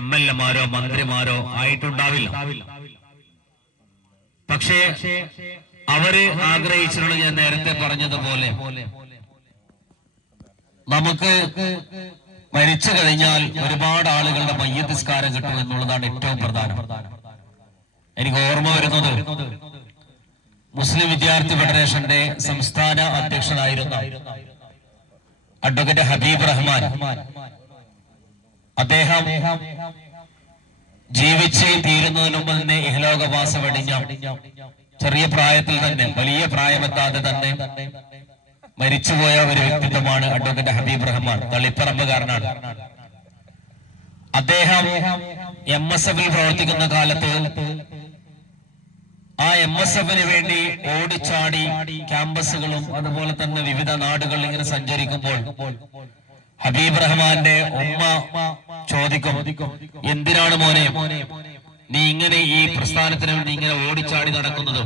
MLA-മാരോ മന്ത്രിമാരോ ആയിട്ടുണ്ടാവില്ല. പക്ഷേ അവര് ആഗ്രഹിച്ചിട്ടുള്ള, ഞാൻ നേരത്തെ പറഞ്ഞതുപോലെ, നമുക്ക് മരിച്ചു കഴിഞ്ഞാൽ ഒരുപാട് ആളുകളുടെ മയ്യത്തിസ്കാരം കിട്ടും എന്നുള്ളതാണ് ഏറ്റവും പ്രധാനം. എനിക്ക് ഓർമ്മ വരുന്നത് മുസ്ലിം വിദ്യാർത്ഥി ഫെഡറേഷന്റെ സംസ്ഥാന അധ്യക്ഷനായിരുന്ന അഡ്വക്കേറ്റ് ഹബീബ് റഹ്മാൻ, അദ്ദേഹം ജീവിച്ച് തീരുന്നതിന് മുമ്പ് തന്നെ ഇഹലോകവാസം വെടിഞ്ഞ ചെറിയ പ്രായത്തിൽ തന്നെ, വലിയ പ്രായമെത്താതെ തന്നെ മരിച്ചുപോയ ഒരു വ്യക്തിത്വമാണ് അഡ്വക്കേറ്റ് ഹബീബ് റഹ്മാൻ. തളിപ്പറമ്പുകാരനാണ്. അദ്ദേഹം MSF-ൽ പ്രവർത്തിക്കുന്ന കാലത്ത് ആ MSF-ന് വേണ്ടി ഓടിച്ചാടി ക്യാമ്പസുകളും അതുപോലെ തന്നെ വിവിധ നാടുകളിൽ ഇങ്ങനെ സഞ്ചരിക്കുമ്പോൾ ഹബീബ് റഹ്മാന്റെ ഉമ്മ ചോദിക്കും, എന്തിനാണ് മോനെ നീ ഇങ്ങനെ ഈ പ്രസ്ഥാനത്തിന് വേണ്ടി ഇങ്ങനെ ഓടിച്ചാടി നടക്കുന്നത്?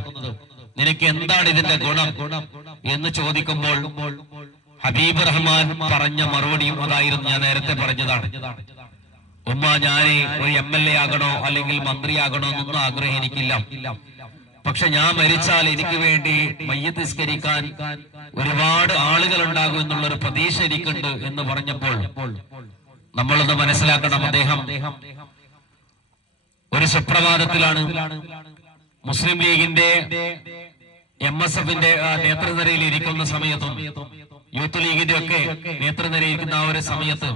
നിനക്ക് എന്താണ് ഇതിന്റെ ഗുണം എന്ന് ചോദിക്കുമ്പോൾ ഹബീബ് റഹ്മാൻ പറഞ്ഞ മറുപടിയും അതായിരുന്നു, ഞാൻ നേരത്തെ പറഞ്ഞതാണ്. ഉമ്മ, ഞാന് ഒരു MLA ആകണോ അല്ലെങ്കിൽ മന്ത്രിയാകണോ എന്നൊന്നും ആഗ്രഹം എനിക്കില്ല. പക്ഷെ ഞാൻ മരിച്ചാൽ എനിക്ക് വേണ്ടി മയ്യത്തിസ്കരിക്കാൻ ഒരുപാട് ആളുകൾ ഉണ്ടാകും എന്നുള്ളൊരു പ്രതീക്ഷ എനിക്കുണ്ട് എന്ന് പറഞ്ഞപ്പോൾ നമ്മളൊന്ന് മനസ്സിലാക്കണം, അദ്ദേഹം ഒരു സുപ്രഭാതത്തിലാണ് മുസ്ലിം ലീഗിന്റെ MSF-ന്റെ നേതൃനിരയിൽ ഇരിക്കുന്ന സമയത്തും യൂത്ത് ലീഗിന്റെ ഒക്കെ നേതൃനിരയിൽ ഇരിക്കുന്ന ആ ഒരു സമയത്ത്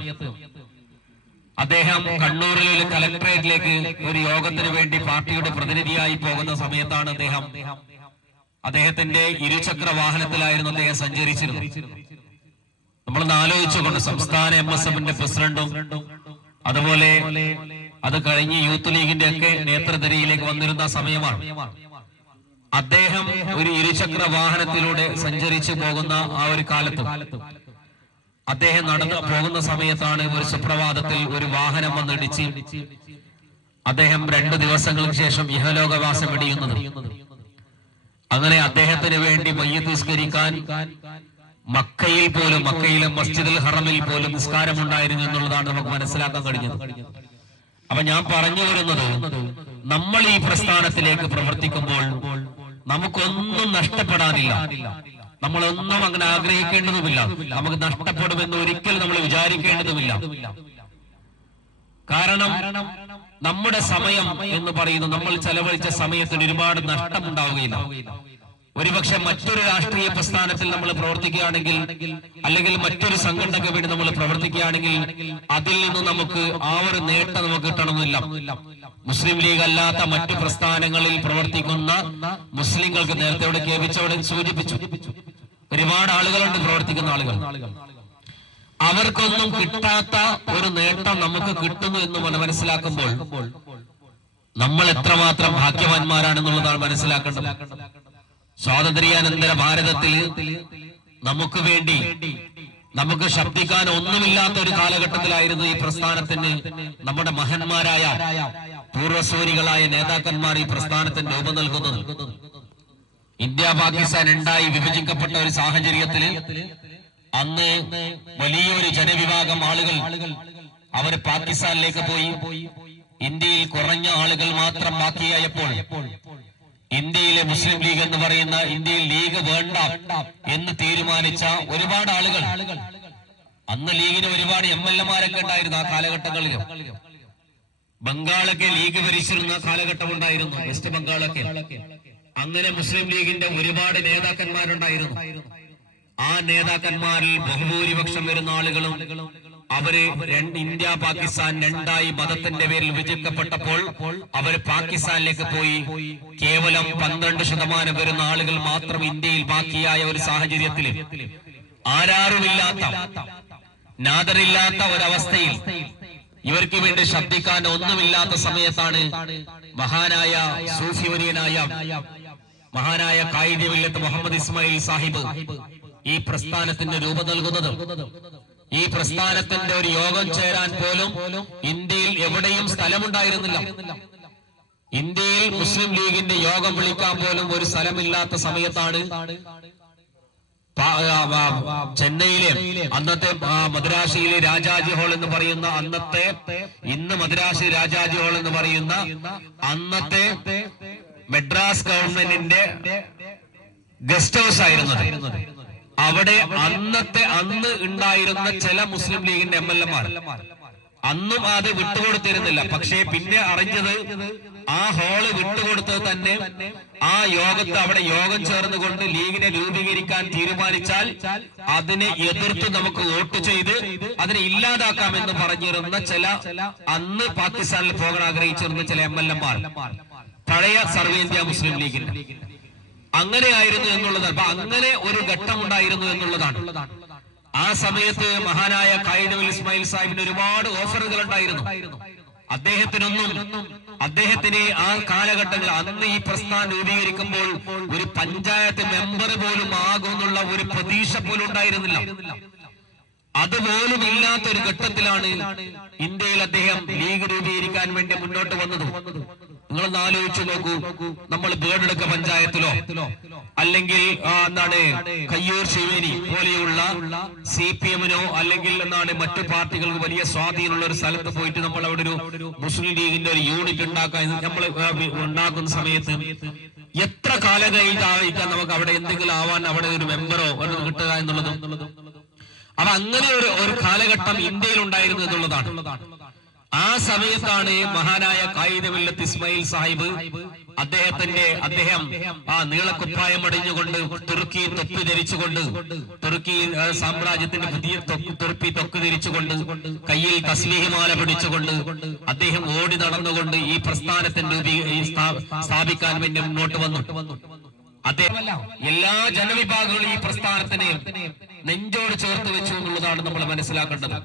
അദ്ദേഹം കണ്ണൂരിലെ ഒരു കലക്ടറേറ്റിലേക്ക് ഒരു യോഗത്തിന് വേണ്ടി പാർട്ടിയുടെ പ്രതിനിധിയായി പോകുന്ന സമയത്താണ് അദ്ദേഹത്തിന്റെ ഇരുചക്ര വാഹനത്തിലായിരുന്നു അദ്ദേഹം സഞ്ചരിച്ചിരുന്നത്. നമ്മളൊന്ന് ആലോചിച്ചുകൊണ്ട്, സംസ്ഥാന MSF-ന്റെ പ്രസിഡന്റും അതുപോലെ അത് കഴിഞ്ഞ് യൂത്ത് ലീഗിന്റെ ഒക്കെ നേതൃനിരയിലേക്ക് വന്നിരുന്ന സമയമാണ്. അദ്ദേഹം ഒരു ഇരുചക്ര വാഹനത്തിലൂടെ സഞ്ചരിച്ചു പോകുന്ന ആ ഒരു കാലത്ത് അദ്ദേഹം നടന്നു പോകുന്ന സമയത്താണ് ഒരു സുപ്രഭാതത്തിൽ ഒരു വാഹനം വന്നിടിച്ച് അദ്ദേഹം 2 ദിവസങ്ങൾക്ക് ശേഷം ഇഹലോകവാസം വെടിയുന്നത്. അങ്ങനെ അദ്ദേഹത്തിന് വേണ്ടി മയ്യിത്ത് നിസ്കരിക്കാൻ മക്കയിലെ മസ്ജിദുൽ ഹറമിൽ പോലും നിസ്കാരമുണ്ടായിരുന്നു എന്നുള്ളതാണ് നമുക്ക് മനസ്സിലാക്കാൻ കഴിഞ്ഞത്. അപ്പൊ ഞാൻ പറഞ്ഞു വരുന്നത്, നമ്മൾ ഈ പ്രസ്ഥാനത്തിലേക്ക് പ്രവർത്തിക്കുമ്പോൾ നമുക്കൊന്നും നഷ്ടപ്പെടാനില്ല, നമ്മളൊന്നും അങ്ങനെ ആഗ്രഹിക്കേണ്ടതുമില്ല, നമുക്ക് നഷ്ടപ്പെടുമെന്ന് ഒരിക്കലും നമ്മൾ വിചാരിക്കേണ്ടതുമില്ല. കാരണം നമ്മുടെ സമയം എന്ന് പറയുന്നത്, നമ്മൾ ചെലവഴിച്ച സമയത്തിന് ഒരുപാട് നഷ്ടമുണ്ടാവുകയില്ല. ഒരുപക്ഷെ മറ്റൊരു രാഷ്ട്രീയ പ്രസ്ഥാനത്തിൽ നമ്മൾ പ്രവർത്തിക്കുകയാണെങ്കിൽ, അല്ലെങ്കിൽ മറ്റൊരു സംഘടനയ്ക്ക് വേണ്ടി നമ്മൾ പ്രവർത്തിക്കുകയാണെങ്കിൽ അതിൽ നിന്ന് നമുക്ക് ആ ഒരു നേട്ടം നമുക്ക് കിട്ടണമെന്നില്ല. മുസ്ലിം ലീഗ് അല്ലാത്ത മറ്റു പ്രസ്ഥാനങ്ങളിൽ പ്രവർത്തിക്കുന്ന മുസ്ലിങ്ങൾക്ക് നേരത്തെ ഇവിടെ കേൾപ്പിച്ചവിടെ സൂചിപ്പിച്ചു, ഒരുപാട് ആളുകളുണ്ട് പ്രവർത്തിക്കുന്ന ആളുകൾ. അവർക്കൊന്നും കിട്ടാത്ത ഒരു നേട്ടം നമുക്ക് കിട്ടുന്നു എന്ന് മനസ്സിലാക്കുമ്പോൾ നമ്മൾ എത്രമാത്രം ഭാഗ്യവാന്മാരാണെന്നുള്ളതാണ് മനസ്സിലാക്കേണ്ടത്. സ്വാതന്ത്ര്യാനന്തര ഭാരതത്തിൽ നമുക്ക് വേണ്ടി നമുക്ക് ശബ്ദിക്കാൻ ഒന്നുമില്ലാത്ത ഒരു കാലഘട്ടത്തിലായിരുന്നു ഈ പ്രസ്ഥാനത്തിന് നമ്മുടെ മഹന്മാരായ പൂർവസൂരികളായ നേതാക്കന്മാർ ഈ പ്രസ്ഥാനത്തിന് രൂപം നൽകുന്നത്. ഇന്ത്യ പാകിസ്ഥാൻ 2ആയി വിഭജിക്കപ്പെട്ട ഒരു സാഹചര്യത്തിൽ അന്ന് വലിയൊരു ജനവിഭാഗം ആളുകൾ അവർ പാകിസ്ഥാനിലേക്ക് പോയി. ഇന്ത്യയിൽ കുറഞ്ഞ ആളുകൾ മാത്രം ബാക്കിയായപ്പോൾ ഇന്ത്യയിലെ മുസ്ലിം ലീഗ് എന്ന് പറയുന്ന, ഇന്ത്യയിൽ ലീഗ് വേണ്ട എന്ന് തീരുമാനിച്ച ഒരുപാട് ആളുകൾ, അന്ന് ലീഗിന് ഒരുപാട് MLA-മാരൊക്കെ ഉണ്ടായിരുന്നു ആ കാലഘട്ടങ്ങളിൽ. ബംഗാളൊക്കെ ലീഗ് ഭരിച്ചിരുന്ന കാലഘട്ടം ഉണ്ടായിരുന്നു, വെസ്റ്റ് ബംഗാളൊക്കെ. അങ്ങനെ മുസ്ലിം ലീഗിന്റെ ഒരുപാട് നേതാക്കന്മാരുണ്ടായിരുന്നു. ആ നേതാക്കന്മാരിൽ ബഹുഭൂരിപക്ഷം വരുന്ന ആളുകളും അവര് ഇന്ത്യ പാകിസ്ഥാൻ 2ആയി മതത്തിന്റെ പേരിൽ വിഭജിക്കപ്പെട്ടപ്പോൾ അവർ പാകിസ്ഥാനിലേക്ക് പോയി. കേവലം 12% വരുന്ന ആളുകൾ മാത്രം ഇന്ത്യയിൽ ബാക്കിയായ ഒരു സാഹചര്യത്തിൽ, ആരാറുമില്ലാത്ത, നാദറില്ലാത്ത ഒരവസ്ഥയിൽ, ഇവർക്ക് വേണ്ടി ശബ്ദിക്കാൻ ഒന്നുമില്ലാത്ത സമയത്താണ് മഹാനായ സൂഫി വര്യനായ മഹാനായ ഖായിദ് മില്ലത്ത് മുഹമ്മദ് ഇസ്മായിൽ സാഹിബ് ഈ പ്രസ്ഥാനത്തിന് രൂപം നൽകുന്നത്. ഈ പ്രസ്ഥാനത്തിന്റെ ഒരു യോഗം ചേരാൻ പോലും ഇന്ത്യയിൽ എവിടെയും സ്ഥലമുണ്ടായിരുന്നില്ല. ഇന്ത്യയിൽ മുസ്ലിം ലീഗിന്റെ യോഗം വിളിക്കാൻ പോലും ഒരു സ്ഥലമില്ലാത്ത സമയത്താണ് ചെന്നൈയിലെ അന്നത്തെ മദ്രാശിയിലെ രാജാജി ഹാൾ എന്ന് പറയുന്ന ഇന്ന് മദ്രാശി രാജാജി ഹാൾ എന്ന് പറയുന്ന അന്നത്തെ മദ്രാസ് ഗവൺമെന്റിന്റെ ഗസ്റ്റ് ഹൗസ് ആയിരുന്നത്. അവിടെ അന്ന് ഉണ്ടായിരുന്ന ചില മുസ്ലിം ലീഗിന്റെ MLA-മാർ അന്നും അത് വിട്ടുകൊടുത്തിരുന്നില്ല. പക്ഷേ പിന്നെ അറിഞ്ഞത് ആ ഹാള് വിട്ടുകൊടുത്തത് തന്നെ ആ യോഗത്തെ, അവിടെ യോഗം ചേർന്നുകൊണ്ട് ലീഗിനെ രൂപീകരിക്കാൻ തീരുമാനിച്ചാൽ അതിനെ എതിർത്ത് നമുക്ക് വോട്ട് ചെയ്ത് അതിനെ ഇല്ലാതാക്കാമെന്ന് പറഞ്ഞിരുന്ന ചില, അന്ന് പാകിസ്ഥാനിൽ പോകാൻ ആഗ്രഹിച്ചിരുന്ന ചില MLA-മാർ, പഴയ സർവ്വേന്ത്യ മുസ്ലിം ലീഗിന്റെ, അങ്ങനെയായിരുന്നു എന്നുള്ളത്. അപ്പൊ അങ്ങനെ ഒരു ഘട്ടം ഉണ്ടായിരുന്നു എന്നുള്ളതാണ്. ആ സമയത്ത് മഹാനായ ഖായിദ് ഇസ്മായിൽ സാഹിബിന് ഒരുപാട് ഓഫറുകൾ ഉണ്ടായിരുന്നു. അദ്ദേഹത്തിന് ആ കാലഘട്ടത്തിൽ, അന്ന് ഈ പ്രസ്ഥാനം രൂപീകരിക്കുമ്പോൾ ഒരു പഞ്ചായത്ത് മെമ്പർ പോലും ആകുമെന്നുള്ള ഒരു പ്രതീക്ഷ പോലും ഉണ്ടായിരുന്നില്ല. അതുപോലും ഇല്ലാത്ത ഒരു ഘട്ടത്തിലാണ് ഇന്ത്യയിൽ അദ്ദേഹം ലീഗ് രൂപീകരിക്കാൻ വേണ്ടി മുന്നോട്ട് വന്നത്. നിങ്ങളൊന്ന് ആലോചിച്ചു നോക്കൂ, നമ്മൾ ബേഡെടുക്ക പഞ്ചായത്തിലോ അല്ലെങ്കിൽ കയ്യൂർ ശിവേനി പോലെയുള്ള CPM-നോ അല്ലെങ്കിൽ മറ്റു പാർട്ടികൾക്ക് വലിയ സ്വാധീനമുള്ള ഒരു സ്ഥലത്ത് പോയിട്ട് നമ്മൾ അവിടെ ഒരു മുസ്ലിം ലീഗിന്റെ ഒരു യൂണിറ്റ് ഉണ്ടാക്കുന്ന സമയത്ത് എത്ര കാലം കഴിഞ്ഞാൽ നമുക്ക് അവിടെ എന്തെങ്കിലും ആവാൻ, അവിടെ ഒരു മെമ്പറോ കിട്ടുക എന്നുള്ളത്. അപ്പൊ അങ്ങനെ ഒരു കാലഘട്ടം ഇന്ത്യയിൽ ഉണ്ടായിരുന്നു എന്നുള്ളതാണ്. ആ സമയത്താണ് മഹാനായ ഖായിദ് മില്ലത്ത് ഇസ്മായിൽ സാഹിബ് അദ്ദേഹം ആ നീളക്കുപ്പായം അടിഞ്ഞുകൊണ്ട്, തുർക്കി തൊപ്പി ധരിച്ചുകൊണ്ട്, തുർക്കി സാമ്രാജ്യത്തിന്റെ പുതിയ തൊപ്പി ധരിച്ചുകൊണ്ട്, കയ്യിൽ തസ്ബീഹ്മാല പിടിച്ചുകൊണ്ട് അദ്ദേഹം ഓടി നടന്നുകൊണ്ട് ഈ പ്രസ്ഥാനത്തിന്റെ സ്ഥാപിക്കാൻ വേണ്ടി മുന്നോട്ട് വന്നു. അദ്ദേഹം എല്ലാ ജനവിഭാഗങ്ങളും ഈ പ്രസ്ഥാനത്തിനെ നെഞ്ചോട് ചേർത്ത് വെച്ചു എന്നുള്ളതാണ് നമ്മൾ മനസ്സിലാക്കേണ്ടത്.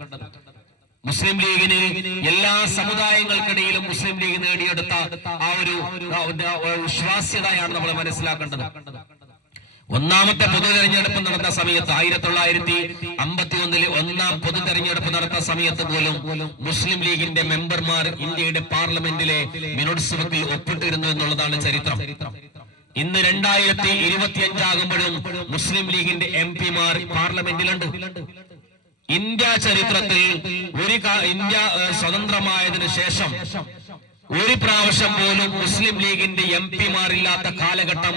മുസ്ലിം ലീഗിന് എല്ലാ സമുദായങ്ങൾക്കിടയിലും മുസ്ലിം ലീഗ് നേടിയെടുത്ത ആ ഒരു വിശ്വാസ്യതയാണ് നമ്മൾ മനസ്സിലാക്കേണ്ടത്. ഒന്നാമത്തെ പൊതു തെരഞ്ഞെടുപ്പ് നടന്ന സമയത്ത് 1951 ഒന്നാം പൊതു തെരഞ്ഞെടുപ്പ് നടന്ന സമയത്ത് പോലും മുസ്ലിം ലീഗിന്റെ മെമ്പർമാർ ഇന്ത്യയുടെ പാർലമെന്റിലെ മിനിറ്റ്സ് ബുക്കിൽ ഒപ്പിട്ടിരുന്നു എന്നുള്ളതാണ് ചരിത്രം. ഇന്ന് 2025 ആകുമ്പോഴും മുസ്ലിം ലീഗിന്റെ MP-മാർ പാർലമെന്റിലുണ്ട്. ഇന്ത്യ ചരിത്രത്തിൽ ഇന്ത്യ സ്വതന്ത്രമായതിനു ശേഷം ഒരു പ്രാവശ്യം പോലും മുസ്ലിം ലീഗിന്റെ MP-മാരില്ലാത്ത കാലഘട്ടം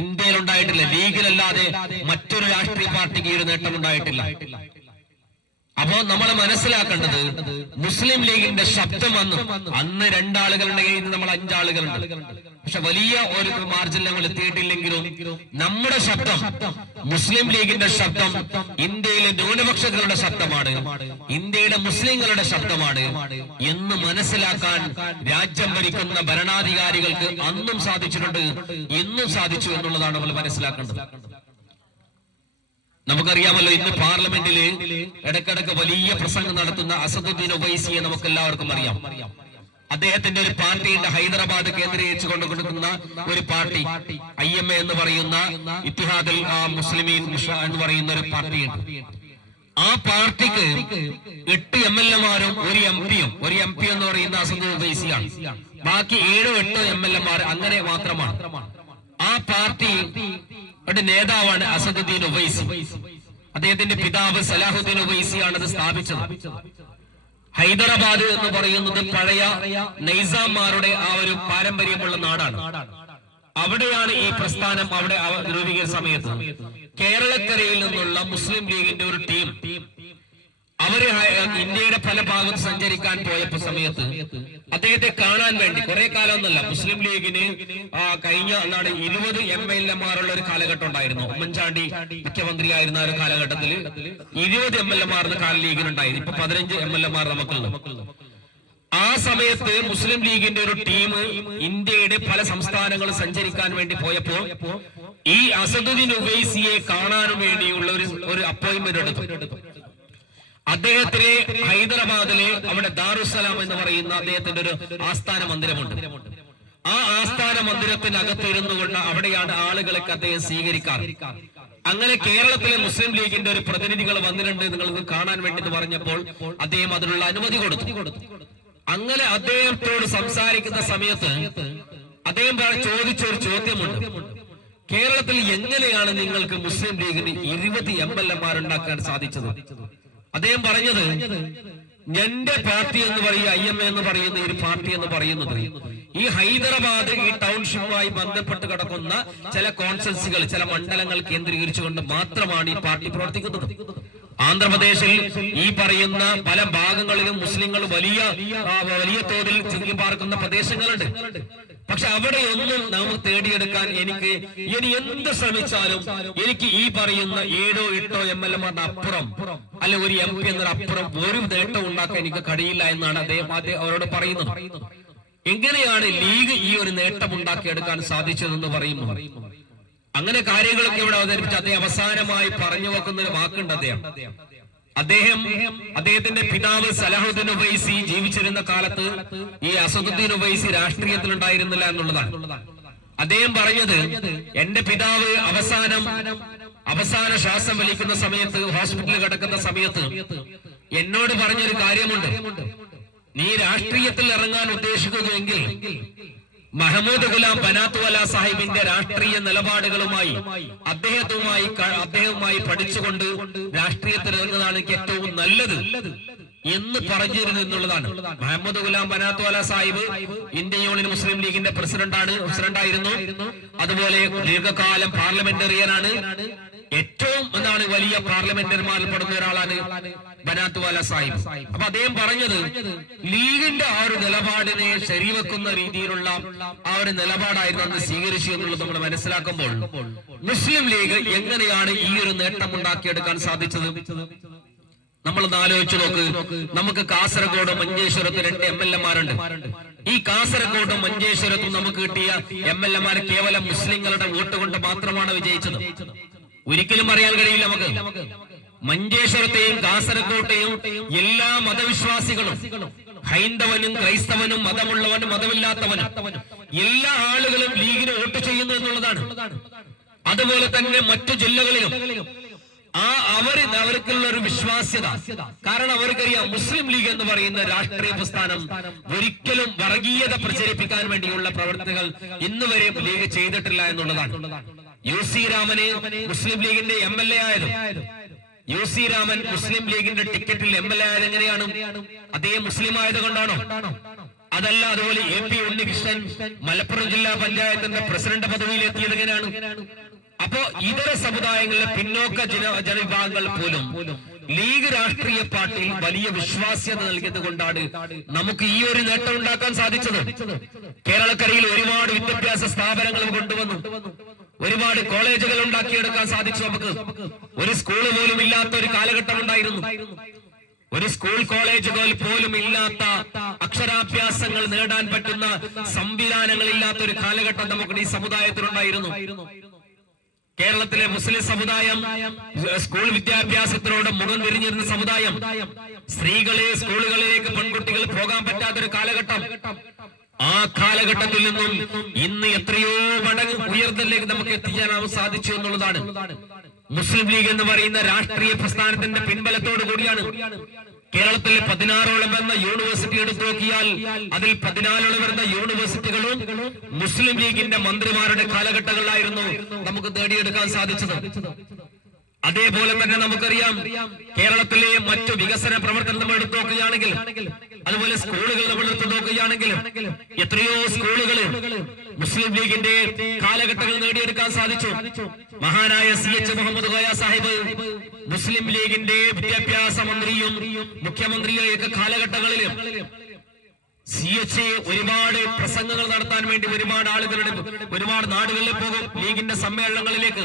ഇന്ത്യയിൽ ഉണ്ടായിട്ടില്ല. ലീഗിലല്ലാതെ മറ്റൊരു രാഷ്ട്രീയ പാർട്ടിക്ക് ഈ ഒരു നേട്ടം ഉണ്ടായിട്ടില്ല. അപ്പോ നമ്മൾ മനസ്സിലാക്കേണ്ടത് മുസ്ലിം ലീഗിന്റെ ശബ്ദം അന്ന് 2 ആളുകളുണ്ടെങ്കിൽ ഇന്ന് നമ്മൾ 5 ആളുകളുണ്ട്. പക്ഷെ വലിയ ഒരു മാർജിൻ ഞങ്ങൾ എത്തിയിട്ടില്ലെങ്കിലും നമ്മുടെ ശബ്ദം, മുസ്ലിം ലീഗിന്റെ ശബ്ദം ഇന്ത്യയിലെ ന്യൂനപക്ഷങ്ങളുടെ ശബ്ദമാണ്, ഇന്ത്യയിലെ മുസ്ലിങ്ങളുടെ ശബ്ദമാണ് എന്ന് മനസ്സിലാക്കാൻ രാജ്യം ഭരിക്കുന്ന ഭരണാധികാരികൾക്ക് അന്നും സാധിച്ചിട്ടുണ്ട്, ഇന്നും സാധിച്ചു എന്നുള്ളതാണ് നമ്മൾ മനസ്സിലാക്കേണ്ടത്. നമുക്കറിയാമല്ലോ, ഇന്ന് പാർലമെന്റില് ഇടക്കിടക്ക് വലിയ പ്രസംഗം നടത്തുന്ന അസദുദ്ദീൻ ഒവൈസിയെ നമുക്ക് എല്ലാവർക്കും അറിയാം. അദ്ദേഹത്തിന്റെ ഒരു പാർട്ടിയുണ്ട്, ഹൈദരാബാദ് കേന്ദ്രീകരിച്ച് കൊടുക്കുന്ന ഒരു പാർട്ടി, IMA എന്ന് പറയുന്ന ഇത്തിഹാദുൽ മുസ്ലിമീൻ എന്ന് പറയുന്ന ഒരു പാർട്ടിയുണ്ട്. ആ പാർട്ടിക്ക് 8 MLA-മാരും ഒരു MP എന്ന് പറയുന്ന അസദുദ്ദീൻ ഒവൈസിയാണ്. ബാക്കി 7-8 MLA-മാർ അങ്ങനെ മാത്രമാണ്. ആ പാർട്ടി നേതാവാണ് അസദുദ്ദീൻ ഒവൈസി. അദ്ദേഹത്തിന്റെ പിതാവ് സലാഹുദ്ദീൻ ഒവൈസിയാണ് അത് സ്ഥാപിച്ചത്. ഹൈദരാബാദ് എന്ന് പറയുന്നത് പഴയ നൈസാമാരുടെ ആ ഒരു പാരമ്പര്യമുള്ള നാടാണ്. അവിടെയാണ് ഈ പ്രസ്ഥാനം അവിടെ രൂപീകരിച്ച സമയത്ത് കേരളക്കരയിൽ നിന്നുള്ള മുസ്ലിം ലീഗിന്റെ ഒരു ടീം അവര് ഇന്ത്യയുടെ പല ഭാഗത്ത് സഞ്ചരിക്കാൻ പോയപ്പോ സമയത്ത് അദ്ദേഹത്തെ കാണാൻ വേണ്ടി കുറെ കാലമൊന്നുമല്ല, മുസ്ലിം ലീഗിന് കഴിഞ്ഞ 20 MLA-മാരുള്ള ഒരു കാലഘട്ടം ഉണ്ടായിരുന്നു. ഉമ്മൻചാണ്ടി മുഖ്യമന്ത്രിയായിരുന്ന ഒരു കാലഘട്ടത്തിൽ 20 MLA-മാർ ലീഗിനുണ്ടായിരുന്നു. ഇപ്പൊ 15 MLA-മാർ നമുക്കുള്ളത്. ആ സമയത്ത് മുസ്ലിം ലീഗിന്റെ ഒരു ടീം ഇന്ത്യയുടെ പല സംസ്ഥാനങ്ങളും സഞ്ചരിക്കാൻ വേണ്ടി പോയപ്പോ ഈ അസദുദ്ദീൻ ഒവൈസിയെ കാണാൻ വേണ്ടിയുള്ള ഒരു അപ്പോയിന്റ്മെന്റ് എടുത്തു. അദ്ദേഹത്തിന് ഹൈദരാബാദിലെ അവിടെ ദാറുസലാം എന്ന് പറയുന്ന അദ്ദേഹത്തിന്റെ ഒരു ആസ്ഥാന മന്ദിരമുണ്ട്. ആ ആസ്ഥാന മന്ദിരത്തിനകത്ത് ഇരുന്നു കൊണ്ട് അവിടെയാണ് ആളുകളൊക്കെ അദ്ദേഹം സ്വീകരിക്കാറ്. അങ്ങനെ കേരളത്തിലെ മുസ്ലിം ലീഗിന്റെ ഒരു പ്രതിനിധികൾ വന്നിട്ടുണ്ട് നിങ്ങൾക്ക് കാണാൻ വേണ്ടി പറഞ്ഞപ്പോൾ അദ്ദേഹം അതിനുള്ള അനുമതി കൊടുത്തു. അങ്ങനെ അദ്ദേഹത്തോട് സംസാരിക്കുന്ന സമയത്ത് അദ്ദേഹം ചോദിച്ചൊരു ചോദ്യമുണ്ട്, കേരളത്തിൽ എങ്ങനെയാണ് നിങ്ങൾക്ക് മുസ്ലിം ലീഗിന് 20 MLA-മാരുണ്ടാക്കാൻ സാധിച്ചത്? അദ്ദേഹം പറഞ്ഞത്, എന്റെ പാർട്ടി എന്ന് പറയുക IMA എന്ന് പറയുന്ന ഒരു പാർട്ടി എന്ന് പറയുന്നത് ഈ ഹൈദരാബാദ് ഈ ടൗൺഷിപ്പുമായി ബന്ധപ്പെട്ട് കിടക്കുന്ന ചില കോൺസൻസികൾ, ചില മണ്ഡലങ്ങൾ കേന്ദ്രീകരിച്ചുകൊണ്ട് മാത്രമാണ് ഈ പാർട്ടി പ്രവർത്തിക്കുന്നത്. ആന്ധ്രാപ്രദേശിൽ ഈ പറയുന്ന പല ഭാഗങ്ങളിലും മുസ്ലിങ്ങൾ വലിയ തോതിൽ തിങ്ങി പാർക്കുന്ന പ്രദേശങ്ങളുണ്ട്. പക്ഷെ അവിടെയൊന്നും നമുക്ക് തേടിയെടുക്കാൻ ഇനി എന്ത് ശ്രമിച്ചാലും എനിക്ക് ഈ പറയുന്ന 7-8 MLA-മാരുടെ അപ്പുറം അല്ലെ ഒരു MP എന്നതിനപ്പുറം ഒരു നേട്ടം ഉണ്ടാക്കാൻ എനിക്ക് കഴിയില്ല എന്നാണ് അദ്ദേഹം അവരോട് പറയുന്നത്. എങ്ങനെയാണ് ലീഗ് ഈ ഒരു നേട്ടം ഉണ്ടാക്കിയെടുക്കാൻ സാധിച്ചതെന്ന് പറയുന്നു. അങ്ങനെ കാര്യങ്ങളൊക്കെ ഇവിടെ അവതരിപ്പിച്ച് അദ്ദേഹം അവസാനമായി പറഞ്ഞു വെക്കുന്ന ഒരു വാക്കുണ്ട്. അദ്ദേഹത്തിന്റെ പിതാവ് സലാഹുദ്ദീൻ ഒവൈസി ജീവിച്ചിരുന്ന കാലത്ത് ഈ അസദുദ്ദീൻ ഒവൈസി രാഷ്ട്രീയത്തിൽ ഉണ്ടായിരുന്നില്ല എന്നുള്ളതാണ്. അദ്ദേഹം പറഞ്ഞത്, എന്റെ പിതാവ് അവസാന ശ്വാസം വലിക്കുന്ന സമയത്ത് ഹോസ്പിറ്റലിൽ കിടക്കുന്ന സമയത്ത് എന്നോട് പറഞ്ഞൊരു കാര്യമുണ്ട്, നീ രാഷ്ട്രീയത്തിൽ ഇറങ്ങാൻ ഉദ്ദേശിക്കുന്നുവെങ്കിൽ മഹമ്മൂദ് ഗുലാം ബനാത്വാല സാഹിബിന്റെ രാഷ്ട്രീയ നിലപാടുകളുമായി അദ്ദേഹവുമായി പഠിച്ചുകൊണ്ട് രാഷ്ട്രീയത്തിൽ ഇറങ്ങുന്നതാണ് എനിക്ക് ഏറ്റവും നല്ലത് എന്ന് പറഞ്ഞിരുന്നു എന്നുള്ളതാണ്. മുഹമ്മദ് ഗുലാം ബനാത്വാല സാഹിബ് ഇന്ത്യൻ യൂണിയൻ മുസ്ലിം ലീഗിന്റെ പ്രസിഡന്റായിരുന്നു. അതുപോലെ ദീർഘകാലം പാർലമെന്ററിയനാണ്. ഏറ്റവും വലിയ പാർലമെന്ററിമാരിൽ പെടുന്ന ഒരാളാണ് ബനാത്വാല സാഹിബ്. അപ്പൊ അദ്ദേഹം പറഞ്ഞത്, ലീഗിന്റെ ആ ഒരു നിലപാടിനെ ശരിവെക്കുന്ന രീതിയിലുള്ള ആ ഒരു നിലപാടായിരുന്നു അന്ന് സ്വീകരിച്ചു എന്നുള്ളത് നമ്മൾ മനസ്സിലാക്കുമ്പോൾ മുസ്ലിം ലീഗ് എങ്ങനെയാണ് ഈ ഒരു നേട്ടം ഉണ്ടാക്കിയെടുക്കാൻ സാധിച്ചത്? നമ്മളൊന്ന് ആലോചിച്ചു നോക്ക്. നമുക്ക് കാസർഗോഡ് മഞ്ചേശ്വരത്ത് 2 MLA-മാരുണ്ട്. ഈ കാസർഗോഡും മഞ്ചേശ്വരത്തും നമുക്ക് കിട്ടിയ MLA-മാർ കേവലം മുസ്ലിങ്ങളുടെ വോട്ട് കൊണ്ട് മാത്രമാണ് വിജയിച്ചത്. ഒരിക്കലും പറയാൻ കഴിയില്ല നമുക്ക്. മഞ്ചേശ്വരത്തെയും കാസർഗോട്ടെയും എല്ലാ മതവിശ്വാസികളും, ഹൈന്ദവനും ക്രൈസ്തവനും മതമുള്ളവനും മതമില്ലാത്തവനും എല്ലാ ആളുകളും ലീഗിന് വോട്ട് ചെയ്യുന്നു എന്നുള്ളതാണ്. അതുപോലെ തന്നെ മറ്റു ജില്ലകളിലും അവർക്കുള്ള ഒരു വിശ്വാസ്യത. കാരണം അവർക്കറിയാം മുസ്ലിം ലീഗ് എന്ന് പറയുന്ന രാഷ്ട്രീയ പ്രസ്ഥാനം ഒരിക്കലും വർഗീയത പ്രചരിപ്പിക്കാൻ വേണ്ടിയുള്ള പ്രവർത്തികൾ ഇന്നുവരെ ലീഗ് ചെയ്തിട്ടില്ല എന്നുള്ളതാണ്. UC രാമന് മുസ്ലിം ലീഗിന്റെ MLA ആയത്, UC രാമൻ മുസ്ലിം ലീഗിന്റെ ടിക്കറ്റിൽ MLA ആയത് എങ്ങനെയാണ്? അദ്ദേഹം മുസ്ലിം ആയത് കൊണ്ടാണോ? അതല്ല. അതുപോലെ AP ഉണ്ണികൃഷ്ണൻ മലപ്പുറം ജില്ലാ പഞ്ചായത്തിന്റെ പ്രസിഡന്റ് പദവിയിൽ എത്തിയത് എങ്ങനെയാണ്? അപ്പോ ഇതര സമുദായങ്ങളിലെ പിന്നോക്ക ജനവിഭാഗങ്ങൾ പോലും ലീഗ് രാഷ്ട്രീയ പാർട്ടിയിൽ വലിയ വിശ്വാസ്യത നൽകിയത് കൊണ്ടാണ് നമുക്ക് ഈ ഒരു നേട്ടം ഉണ്ടാക്കാൻ സാധിച്ചത്. കേരളക്കരയിൽ ഒരുപാട് വിദ്യാഭ്യാസ സ്ഥാപനങ്ങൾ കൊണ്ടുവന്നു, ഒരുപാട് കോളേജുകൾ ഉണ്ടാക്കിയെടുക്കാൻ സാധിച്ചു. നമുക്ക് ഒരു സ്കൂൾ പോലും ഇല്ലാത്ത ഒരു കാലഘട്ടം ഉണ്ടായിരുന്നു. ഒരു സ്കൂൾ കോളേജുകൾ പോലും ഇല്ലാത്ത, അക്ഷരാഭ്യാസങ്ങൾ നേടാൻ പറ്റുന്ന സംവിധാനങ്ങൾ ഇല്ലാത്ത ഒരു കാലഘട്ടം നമുക്ക് ഈ സമുദായത്തിലുണ്ടായിരുന്നു. കേരളത്തിലെ മുസ്ലിം സമുദായം സ്കൂൾ വിദ്യാഭ്യാസത്തിനോട് മുഖം തിരിഞ്ഞിരുന്ന സമുദായം. സ്ത്രീകളെ സ്കൂളുകളിലേക്ക് പെൺകുട്ടികൾ പോകാൻ പറ്റാത്തൊരു കാലഘട്ടം. ആ കാലഘട്ടത്തിൽ നിന്നും ഇന്ന് എത്രയോ മടങ്ങ് ഉയർന്നതിലേക്ക് നമുക്ക് എത്തിക്കാനാവും സാധിച്ചു എന്നുള്ളതാണ്. മുസ്ലിം ലീഗ് എന്ന് പറയുന്ന രാഷ്ട്രീയ പ്രസ്ഥാനത്തിന്റെ പിൻബലത്തോടു കൂടിയാണ് കേരളത്തിലെ 16ഓളം വരുന്ന യൂണിവേഴ്സിറ്റി എടുത്തു നോക്കിയാൽ അതിൽ 14ഓളം വരുന്ന യൂണിവേഴ്സിറ്റികളും മുസ്ലിം ലീഗിന്റെ മന്ത്രിമാരുടെ കാലഘട്ടങ്ങളിലായിരുന്നു നമുക്ക് നേടിയെടുക്കാൻ സാധിച്ചത്. അതേപോലെ തന്നെ നമുക്കറിയാം കേരളത്തിലെ മറ്റു വികസന പ്രവർത്തനം നമ്മൾ എടുത്തു നോക്കുകയാണെങ്കിൽ, അതുപോലെ സ്കൂളുകൾ നമ്മൾ എടുത്തു നോക്കുകയാണെങ്കിൽ എത്രയോ സ്കൂളുകൾ മുസ്ലിം ലീഗിന്റെ കാലഘട്ടങ്ങൾ നേടിയെടുക്കാൻ സാധിച്ചു. മഹാനായ CH മുഹമ്മദ് കോയ സാഹിബ് മുസ്ലിം ലീഗിന്റെ വിദ്യാഭ്യാസ മന്ത്രിയും മുഖ്യമന്ത്രിയും ഒക്കെ കാലഘട്ടങ്ങളിൽ CH ഒരുപാട് പ്രസംഗങ്ങൾ നടത്താൻ വേണ്ടി ഒരുപാട് നാടുകളിൽ പോകും. ലീഗിന്റെ സമ്മേളനങ്ങളിലേക്ക്,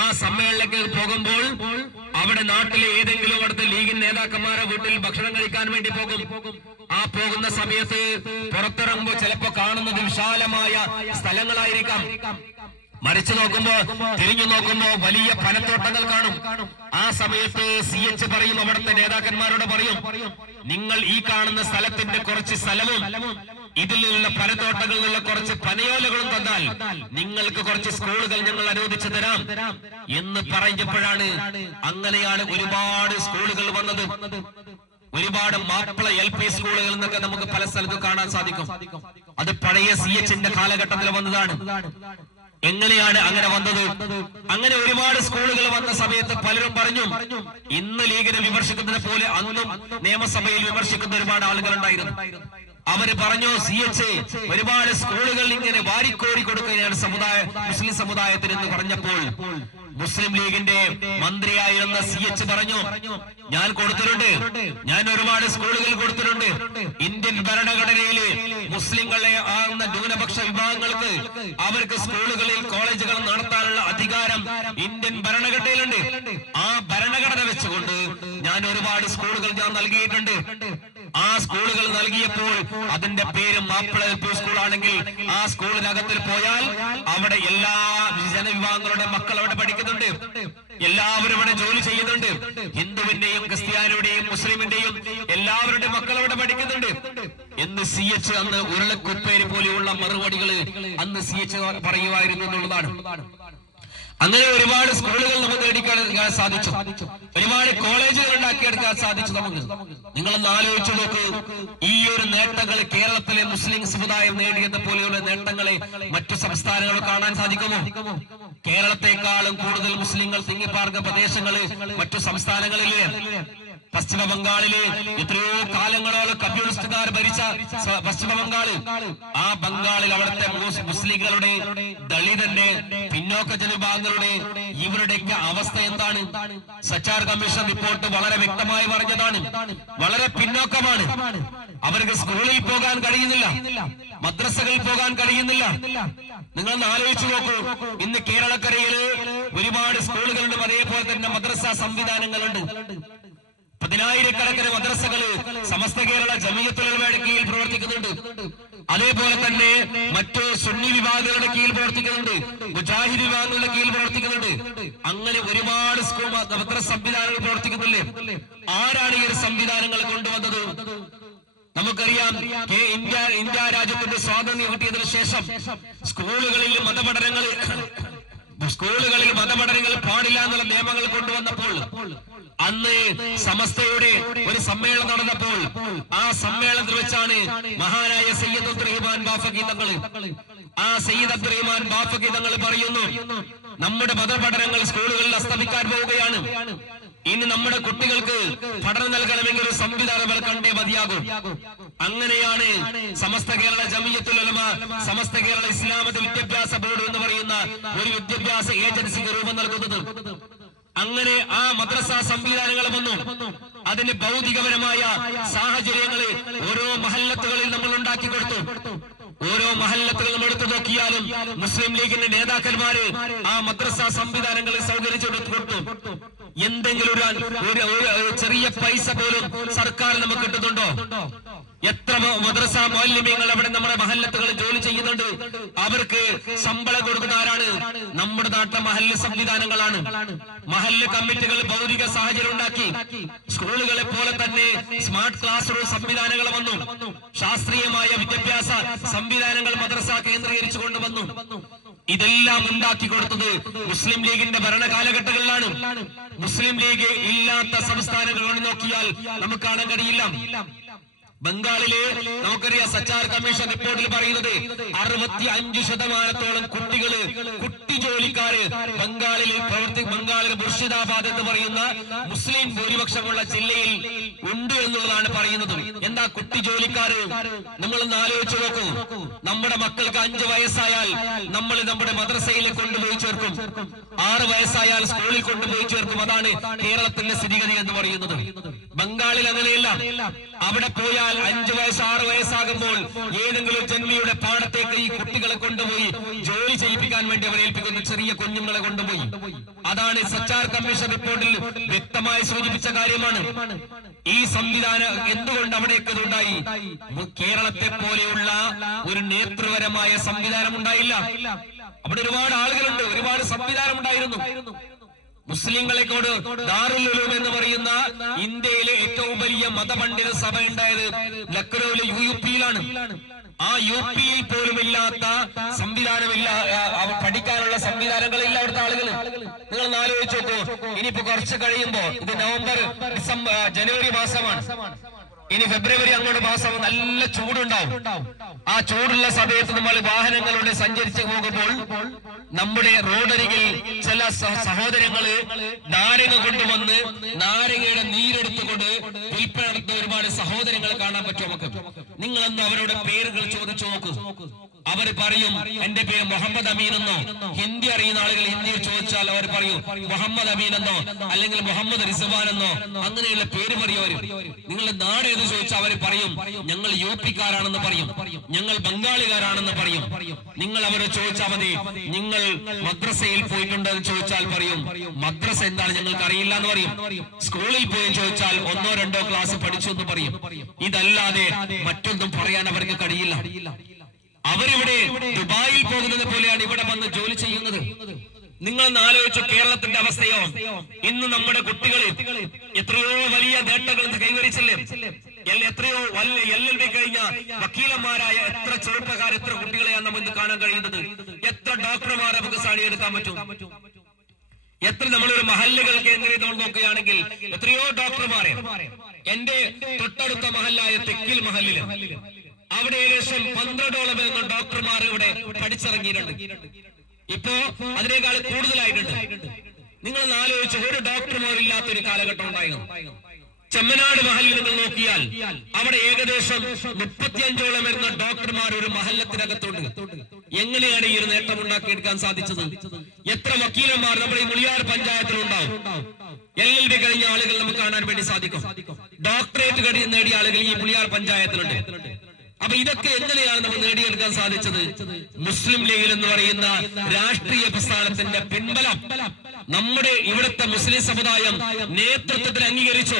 ആ സമ്മേളനത്തിലേക്ക് പോകുമ്പോൾ അവിടെ നാട്ടിലെ ഏതെങ്കിലും അവിടുത്തെ ലീഗിൻ നേതാക്കന്മാരെ വീട്ടിൽ ഭക്ഷണം കഴിക്കാൻ വേണ്ടി പോകും. ആ പോകുന്ന സമയത്ത് പുറത്തിറങ്ങുമ്പോൾ ചിലപ്പോ കാണുന്നത് വിശാലമായ സ്ഥലങ്ങളായിരിക്കാം. മറിച്ചു നോക്കുമ്പോ, തിരിഞ്ഞു നോക്കുമ്പോ വലിയ പനത്തോട്ടങ്ങൾ കാണും. ആ സമയത്ത് CH പറയും, അവിടുത്തെ നേതാക്കന്മാരോട് പറയും, നിങ്ങൾ ഈ കാണുന്ന സ്ഥലത്തിന്റെ കുറച്ച് സ്ഥലവും ഇതിലുള്ള പനത്തോട്ടങ്ങളിലുള്ള കുറച്ച് പനയോലകളും തന്നാൽ നിങ്ങൾക്ക് കുറച്ച് സ്കൂളുകൾ ഞങ്ങൾ അനുവദിച്ചു തരാം എന്ന് പറഞ്ഞപ്പോഴാണ്, അങ്ങനെയാണ് ഒരുപാട് സ്കൂളുകൾ വന്നത്. ഒരുപാട് മാപ്പിള LP സ്കൂളുകൾ എന്നൊക്കെ നമുക്ക് പല സ്ഥലത്തും കാണാൻ സാധിക്കും. അത് പഴയ CHന്റെ കാലഘട്ടത്തിൽ വന്നതാണ്. എങ്ങനെയാണ് അങ്ങനെ വന്നത്? അങ്ങനെ ഒരുപാട് സ്കൂളുകൾ വന്ന സമയത്ത് പലരും പറഞ്ഞു, ഇന്ന് ലീഗിനെ വിമർശിക്കുന്നത് പോലെ അന്നും നിയമസഭയിൽ വിമർശിക്കുന്ന ഒരുപാട് ആളുകൾ ഉണ്ടായിരുന്നു. അവര് പറഞ്ഞു, CH ഒരുപാട് സ്കൂളുകൾ ഇങ്ങനെ വാരിക്കോരി കൊടുക്കുകയാണ് മുസ്ലിം സമുദായത്തിന് എന്ന് പറഞ്ഞപ്പോൾ മുസ്ലിം ലീഗിന്റെ മന്ത്രിയായിരുന്ന CH പറഞ്ഞു, ഞാൻ കൊടുത്തിട്ടുണ്ട്, ഞാൻ ഒരുപാട് സ്കൂളുകൾ കൊടുത്തിട്ടുണ്ട്. ഇന്ത്യൻ ഭരണഘടനയില് മുസ്ലിങ്ങളെ ആകുന്ന ന്യൂനപക്ഷ വിഭാഗങ്ങൾക്ക് അവർക്ക് സ്കൂളുകളിൽ കോളേജുകൾ നടത്താനുള്ള അധികാരം ഇന്ത്യൻ ഭരണഘടനയിലുണ്ട്. ആ ഭരണഘടന വെച്ചുകൊണ്ട് ഞാൻ ഒരുപാട് സ്കൂളുകൾ ഞാൻ നൽകിയിട്ടുണ്ട്. ആ സ്കൂളുകൾ നൽകിയപ്പോൾ അതിന്റെ പേര് മാപ്പിള LP സ്കൂൾ ആണെങ്കിൽ ആ സ്കൂളിനകത്തിൽ പോയാൽ അവിടെ എല്ലാ ജനവിഭാഗങ്ങളുടെ മക്കൾ അവിടെ പഠിക്കുന്നുണ്ട്. എല്ലാവരും ഇവിടെ ജോലി ചെയ്യുന്നുണ്ട്. ഹിന്ദുവിന്റെയും ക്രിസ്ത്യാനിയുടെയും മുസ്ലിമിന്റെയും എല്ലാവരുടെ മക്കൾ അവിടെ പഠിക്കുന്നുണ്ട് എന്ന് CH അന്ന് ഉരുളക്കുപ്പേരി പോലെയുള്ള മറുപടികൾ അന്ന് CH പറയുമായിരുന്നു എന്നുള്ളതാണ്. അങ്ങനെ ഒരുപാട് സ്കൂളുകൾ നമുക്ക് നേടിക്കാൻ സാധിച്ചു, ഒരുപാട് കോളേജുകൾ ഉണ്ടാക്കിയെടുക്കാൻ സാധിച്ചു നമുക്ക്. നിങ്ങളൊന്ന് ആലോചിച്ചു നോക്ക്, ഈ ഒരു നേട്ടങ്ങൾ കേരളത്തിലെ മുസ്ലിം സമുദായം നേടിയത് പോലെയുള്ള നേട്ടങ്ങളെ മറ്റു സംസ്ഥാനങ്ങളിൽ കാണാൻ സാധിക്കുമോ? കേരളത്തെക്കാളും കൂടുതൽ മുസ്ലിങ്ങൾ തിങ്ങിപ്പാർക്കുന്ന പ്രദേശങ്ങളിൽ മറ്റു സംസ്ഥാനങ്ങളിലെ പശ്ചിമ ബംഗാളില് എത്രയോ കാലങ്ങളോളം കമ്മ്യൂണിസ്റ്റുകാർ ഭരിച്ച പശ്ചിമ ബംഗാള്, ആ ബംഗാളിൽ അവിടുത്തെ മുസ്ലിങ്ങളുടെ, ദളിതന്റെ, പിന്നോക്ക ജനവിഭാഗങ്ങളുടെ ഇവരുടെയൊക്കെ അവസ്ഥ എന്താണ്? സച്ചാർ കമ്മീഷൻ റിപ്പോർട്ട് വളരെ വ്യക്തമായി പറഞ്ഞതാണ്. വളരെ പിന്നോക്കമാണ്. അവർക്ക് സ്കൂളിൽ പോകാൻ കഴിയുന്നില്ല, മദ്രസകളിൽ പോകാൻ കഴിയുന്നില്ല. നിങ്ങൾ ആലോചിച്ചു നോക്കൂ, ഇന്ന് കേരളക്കരയില് ഒരുപാട് സ്കൂളുകളുണ്ട്, അതേപോലെ തന്നെ മദ്രസ സംവിധാനങ്ങളുണ്ട്. 10,000-കണക്കിന് മദ്രസകള് സമസ്ത കേരള ജമിയത്തുൽ ഉലമയുടെ കീഴിൽ പ്രവർത്തിക്കുന്നുണ്ട്. അതേപോലെ തന്നെ മറ്റു സുന്നി വിഭാഗങ്ങളുടെ കീഴിൽ പ്രവർത്തിക്കുന്നുണ്ട്, മുജാഹിദ് വിഭാഗങ്ങളുടെ കീഴിൽ പ്രവർത്തിക്കുന്നുണ്ട്. അങ്ങനെ ഒരുപാട് സ്കൂൾ മദ്രസ സംവിധാനങ്ങൾ പ്രവർത്തിക്കുന്നില്ലേ? ആരാണ് ഈ ഒരു സംവിധാനങ്ങൾ കൊണ്ടുവന്നത്? നമുക്കറിയാം, ഇന്ത്യ രാജ്യത്തിന്റെ സ്വാതന്ത്ര്യം കിട്ടിയതിനു ശേഷം സ്കൂളുകളിൽ മതപഠനങ്ങൾ സ്കൂളുകളിൽ മതപഠനങ്ങൾ പാടില്ല എന്നുള്ള നിയമങ്ങൾ കൊണ്ടുവന്നപ്പോൾ അന്ന് സമസ്തയുടെ ഒരു സമ്മേളനം നടന്നപ്പോൾ ആ സമ്മേളനത്തിൽ വെച്ചാണ് മഹാനായ സയ്യിദ് അബ്ദുറഹിമാൻ ബാഫഖി തങ്ങൾ പറയുന്നു, നമ്മുടെ മതപഠനങ്ങൾ സ്കൂളുകളിൽ അസ്തമിക്കാൻ പോവുകയാണ്. ഇനി നമ്മുടെ കുട്ടികൾക്ക് പഠനം നൽകണമെങ്കിൽ ഒരു സംവിധാനം കണ്ടേ മതിയാകും. അങ്ങനെയാണ് സമസ്ത കേരള ജമിയത്തുൽ ഉലമ, സമസ്ത കേരള ഇസ്ലാമത വിദ്യാഭ്യാസ ബോർഡ് എന്ന് പറയുന്ന ഒരു വിദ്യാഭ്യാസ ഏജൻസിക്ക് രൂപം നൽകുന്നത്. അങ്ങനെ ആ മദ്രസ സംവിധാനങ്ങൾ വന്നു. അതിന് ഭൗതികപരമായ സാഹചര്യങ്ങൾ ഓരോ മഹല്ലത്തുകളിൽ നമ്മൾ ഉണ്ടാക്കി കൊടുത്തു. ഓരോ മഹല്ലത്തുകൾ നമ്മൾ എടുത്തു നോക്കിയാലും മുസ്ലിം ലീഗിന്റെ നേതാക്കന്മാര് ആ മദ്രസ സംവിധാനങ്ങൾ സൗകര്യം കൊടുത്തു. എന്തെങ്കിലും ഒരു ചെറിയ പൈസ പോലും സർക്കാർ നമുക്ക് കിട്ടുന്നുണ്ടോ? എത്ര മദ്രസ മൗലവികൾ അവിടെ നമ്മുടെ മഹല്ലത്തുകളിൽ ജോലി ചെയ്യുന്നുണ്ട്. അവർക്ക് ശമ്പളം കൊടുക്കുന്ന ആരാണ്? നമ്മുടെ നാട്ടിലെ മഹല്ല് സംവിധാനങ്ങളാണ്. മഹല്ല് കമ്മിറ്റികൾ ഭൗതിക സാഹചര്യം ഉണ്ടാക്കി. സ്കൂളുകളെ പോലെ തന്നെ സ്മാർട്ട് ക്ലാസ് റൂം സംവിധാനങ്ങൾ വന്നു. ശാസ്ത്രീയമായ വിദ്യാഭ്യാസ സംവിധാനങ്ങൾ മദ്രസ കേന്ദ്രീകരിച്ചു കൊണ്ടുവന്നു. ഇതെല്ലാം ഉണ്ടാക്കി കൊടുത്തത് മുസ്ലിം ലീഗിന്റെ ഭരണ കാലഘട്ടങ്ങളിലാണ്. മുസ്ലിം ലീഗ് ഇല്ലാത്ത സംസ്ഥാനങ്ങൾ നോക്കിയാൽ നമുക്ക് കാണാൻ കഴിയില്ല. ബംഗാളിലെ നമുക്കറിയാം, സച്ചാർ കമ്മീഷൻ റിപ്പോർട്ടിൽ പറയുന്നത് 65% കുട്ടി ജോലിക്കാര് ബംഗാളിലെ മുർഷിദാബാദ് എന്ന് പറയുന്ന മുസ്ലിം ഭൂരിപക്ഷമുള്ള ജില്ലയിൽ ഉണ്ട് എന്നുള്ളതാണ് പറയുന്നത്. എന്താ കുട്ടി ജോലിക്കാര്? നമ്മളൊന്ന് ആലോചിച്ചു നോക്കൂ. നമ്മുടെ മക്കൾക്ക് 5 വയസ്സായാൽ നമ്മൾ നമ്മുടെ മദ്രസയിൽ കൊണ്ടുപോയി ചേർക്കും. 6 വയസ്സായാൽ സ്കൂളിൽ കൊണ്ടുപോയി ചേർക്കും. അതാണ് കേരളത്തിന്റെ സ്ഥിതിഗതി എന്ന് പറയുന്നത്. ബംഗാളിൽ അങ്ങനെയല്ല. അവിടെ പോയാൽ 5 വയസ്സ് 6 വയസ്സാകുമ്പോൾ ഏതെങ്കിലും ജന്മിയുടെ പാടത്തേക്ക് ഈ കുട്ടികളെ കൊണ്ടുപോയി ജോലി ചെയ്യിപ്പിക്കാൻ വേണ്ടി അവർ ഏൽപ്പിക്കുന്ന ചെറിയ കുഞ്ഞുങ്ങളെ കൊണ്ടുപോയി. അതാണ് സച്ചാർ കമ്മീഷൻ റിപ്പോർട്ടിൽ വ്യക്തമായി സൂചിപ്പിച്ച കാര്യമാണ്. ഈ സംവിധാനം എന്തുകൊണ്ട് അവിടെയൊക്കെ ഉണ്ടായി? കേരളത്തെ പോലെയുള്ള ഒരു നേതൃപരമായ സംവിധാനം ഉണ്ടായില്ല. അവിടെ ഒരുപാട് ആളുകളുണ്ട്, ഒരുപാട് സംവിധാനം ഉണ്ടായിരുന്നു. മുസ്ലിങ്ങളെ കൊണ്ട് ദാറുൽ ഉലൂം എന്ന് പറയുന്ന ഇന്ത്യയിലെ ഏറ്റവും വലിയ മതപണ്ഡിത സഭ ഉണ്ടായത് ലക്നൌവിലെ UP-യിലാണ്. ആ UP-യിൽ പോലും ഇല്ലാത്ത സംവിധാനമില്ല, പഠിക്കാനുള്ള സംവിധാനങ്ങളില്ല അവിടുത്തെ ആളുകൾ. നിങ്ങൾ ആലോചിച്ച് നോക്കൂ. ഇനിയിപ്പോ കുറച്ച് കഴിയുമ്പോ, ഇത് നവംബർ ജനുവരി മാസമാണ്, ഇനി ഫെബ്രുവരി അങ്ങോട്ട് മാസം നല്ല ചൂടുണ്ടാവും. ആ ചൂടുള്ള സമയത്ത് നമ്മൾ വാഹനങ്ങളുടെ സഞ്ചരിച്ചു പോകുമ്പോൾ നമ്മുടെ റോഡരികിൽ ചില സഹോദരങ്ങള് നാരങ്ങ കൊണ്ടുവന്ന് നാരങ്ങയുടെ നീരെടുത്തുകൊണ്ട് വിൽപ്പന നടത്തുന്ന ഒരുപാട് സഹോദരങ്ങൾ കാണാൻ പറ്റും നമുക്ക്. നിങ്ങളെന്ന് അവരുടെ പേരുകൾ ചോദിച്ചു നോക്കൂ. അവർ പറയും, എന്റെ പേര് മുഹമ്മദ് അമീൻ എന്നോ. ഹിന്ദി അറിയുന്ന ആളുകൾ ഹിന്ദിയിൽ ചോദിച്ചാൽ അവർ പറയും മുഹമ്മദ് അമീൻ എന്നോ, അല്ലെങ്കിൽ മുഹമ്മദ് റിസ്വാൻ എന്നോ, അങ്ങനെയുള്ള പേര് പറയും. അവർ നിങ്ങളുടെ നാട് ഏത് ചോദിച്ചാൽ അവർ പറയും ഞങ്ങൾ UP-ക്കാരാണെന്ന് പറയും, ഞങ്ങൾ ബംഗാളികാരാണെന്ന് പറയും. നിങ്ങൾ അവരെ ചോദിച്ചാൽ മതി നിങ്ങൾ മദ്രസയിൽ പോയിട്ടുണ്ടോ എന്ന് ചോദിച്ചാൽ പറയും മദ്രസ എന്താണ് ഞങ്ങൾക്ക് അറിയില്ല എന്ന് പറയും. സ്കൂളിൽ പോയി ചോദിച്ചാൽ 1 or 2 ക്ലാസ് പഠിച്ചു എന്ന് പറയും. ഇതല്ലാതെ മറ്റൊന്നും പറയാൻ അവർക്ക് കഴിയില്ല. അവരിവിടെ ദുബായിൽ പോകുന്നത് പോലെയാണ് ഇവിടെ വന്ന് ജോലി ചെയ്യുന്നത്. നിങ്ങളൊന്ന് ആലോചിച്ചു കേരളത്തിന്റെ അവസ്ഥയോ? ഇന്ന് നമ്മുടെ കുട്ടികൾ എത്രയോ വലിയ നേട്ടങ്ങൾ കൈവരിച്ചില്ലേ? എത്രയോ LLB കഴിഞ്ഞ വക്കീലന്മാരായ എത്ര ചെറുപ്പക്കാർ, എത്ര കുട്ടികളെയാണ് നമുക്ക് കാണാൻ കഴിയുന്നത്. എത്ര ഡോക്ടർമാരെ നമുക്ക് സാണിയെടുക്കാൻ പറ്റും. എത്ര നമ്മളൊരു മഹല്ലുകൾ കേന്ദ്രീകരിച്ച് നമ്മൾ നോക്കുകയാണെങ്കിൽ എത്രയോ ഡോക്ടർമാരെ. എന്റെ തൊട്ടടുത്ത മഹല്ലായ തെക്കിൽ മഹല്ലില് അവിടെ ഏകദേശം 12ഓളം വരുന്ന ഡോക്ടർമാർ ഇവിടെ പഠിച്ചിറങ്ങിയിട്ടുണ്ട്. ഇപ്പോ അതിനേക്കാൾ കൂടുതലായിട്ടുണ്ട്. നിങ്ങൾ ആലോചിച്ച്, ഒരു ഡോക്ടർമാരില്ലാത്തൊരു കാലഘട്ടം ഉണ്ടായിരുന്നു. ചെമ്മനാട് മഹല്ലിൽ നിങ്ങൾ നോക്കിയാൽ അവിടെ ഏകദേശം 35ഓളം വരുന്ന ഡോക്ടർമാർ ഒരു മഹല്ലത്തിനകത്തുണ്ട്. എങ്ങനെയാണ് ഈ ഒരു നേട്ടം ഉണ്ടാക്കിയെടുക്കാൻ സാധിച്ചത്? എത്ര വക്കീലന്മാർ നമ്മുടെ ഈ മുളിയാർ പഞ്ചായത്തിലുണ്ടാവും. LLB കഴിഞ്ഞ ആളുകൾ നമുക്ക് കാണാൻ വേണ്ടി സാധിക്കും. ഡോക്ടറേറ്റ് നേടിയ ആളുകൾ ഈ മുളിയാർ പഞ്ചായത്തിലുണ്ട്. അപ്പൊ ഇതൊക്കെ എങ്ങനെയാണ് നമ്മൾ നേടിയെടുക്കാൻ സാധിച്ചത്? മുസ്ലിം ലീഗ് എന്ന് പറയുന്ന രാഷ്ട്രീയ പ്രസ്ഥാനത്തിന്റെ പിൻബലം നമ്മുടെ ഇവിടുത്തെ മുസ്ലിം സമുദായം നേതൃത്വത്തിൽ അംഗീകരിച്ചു.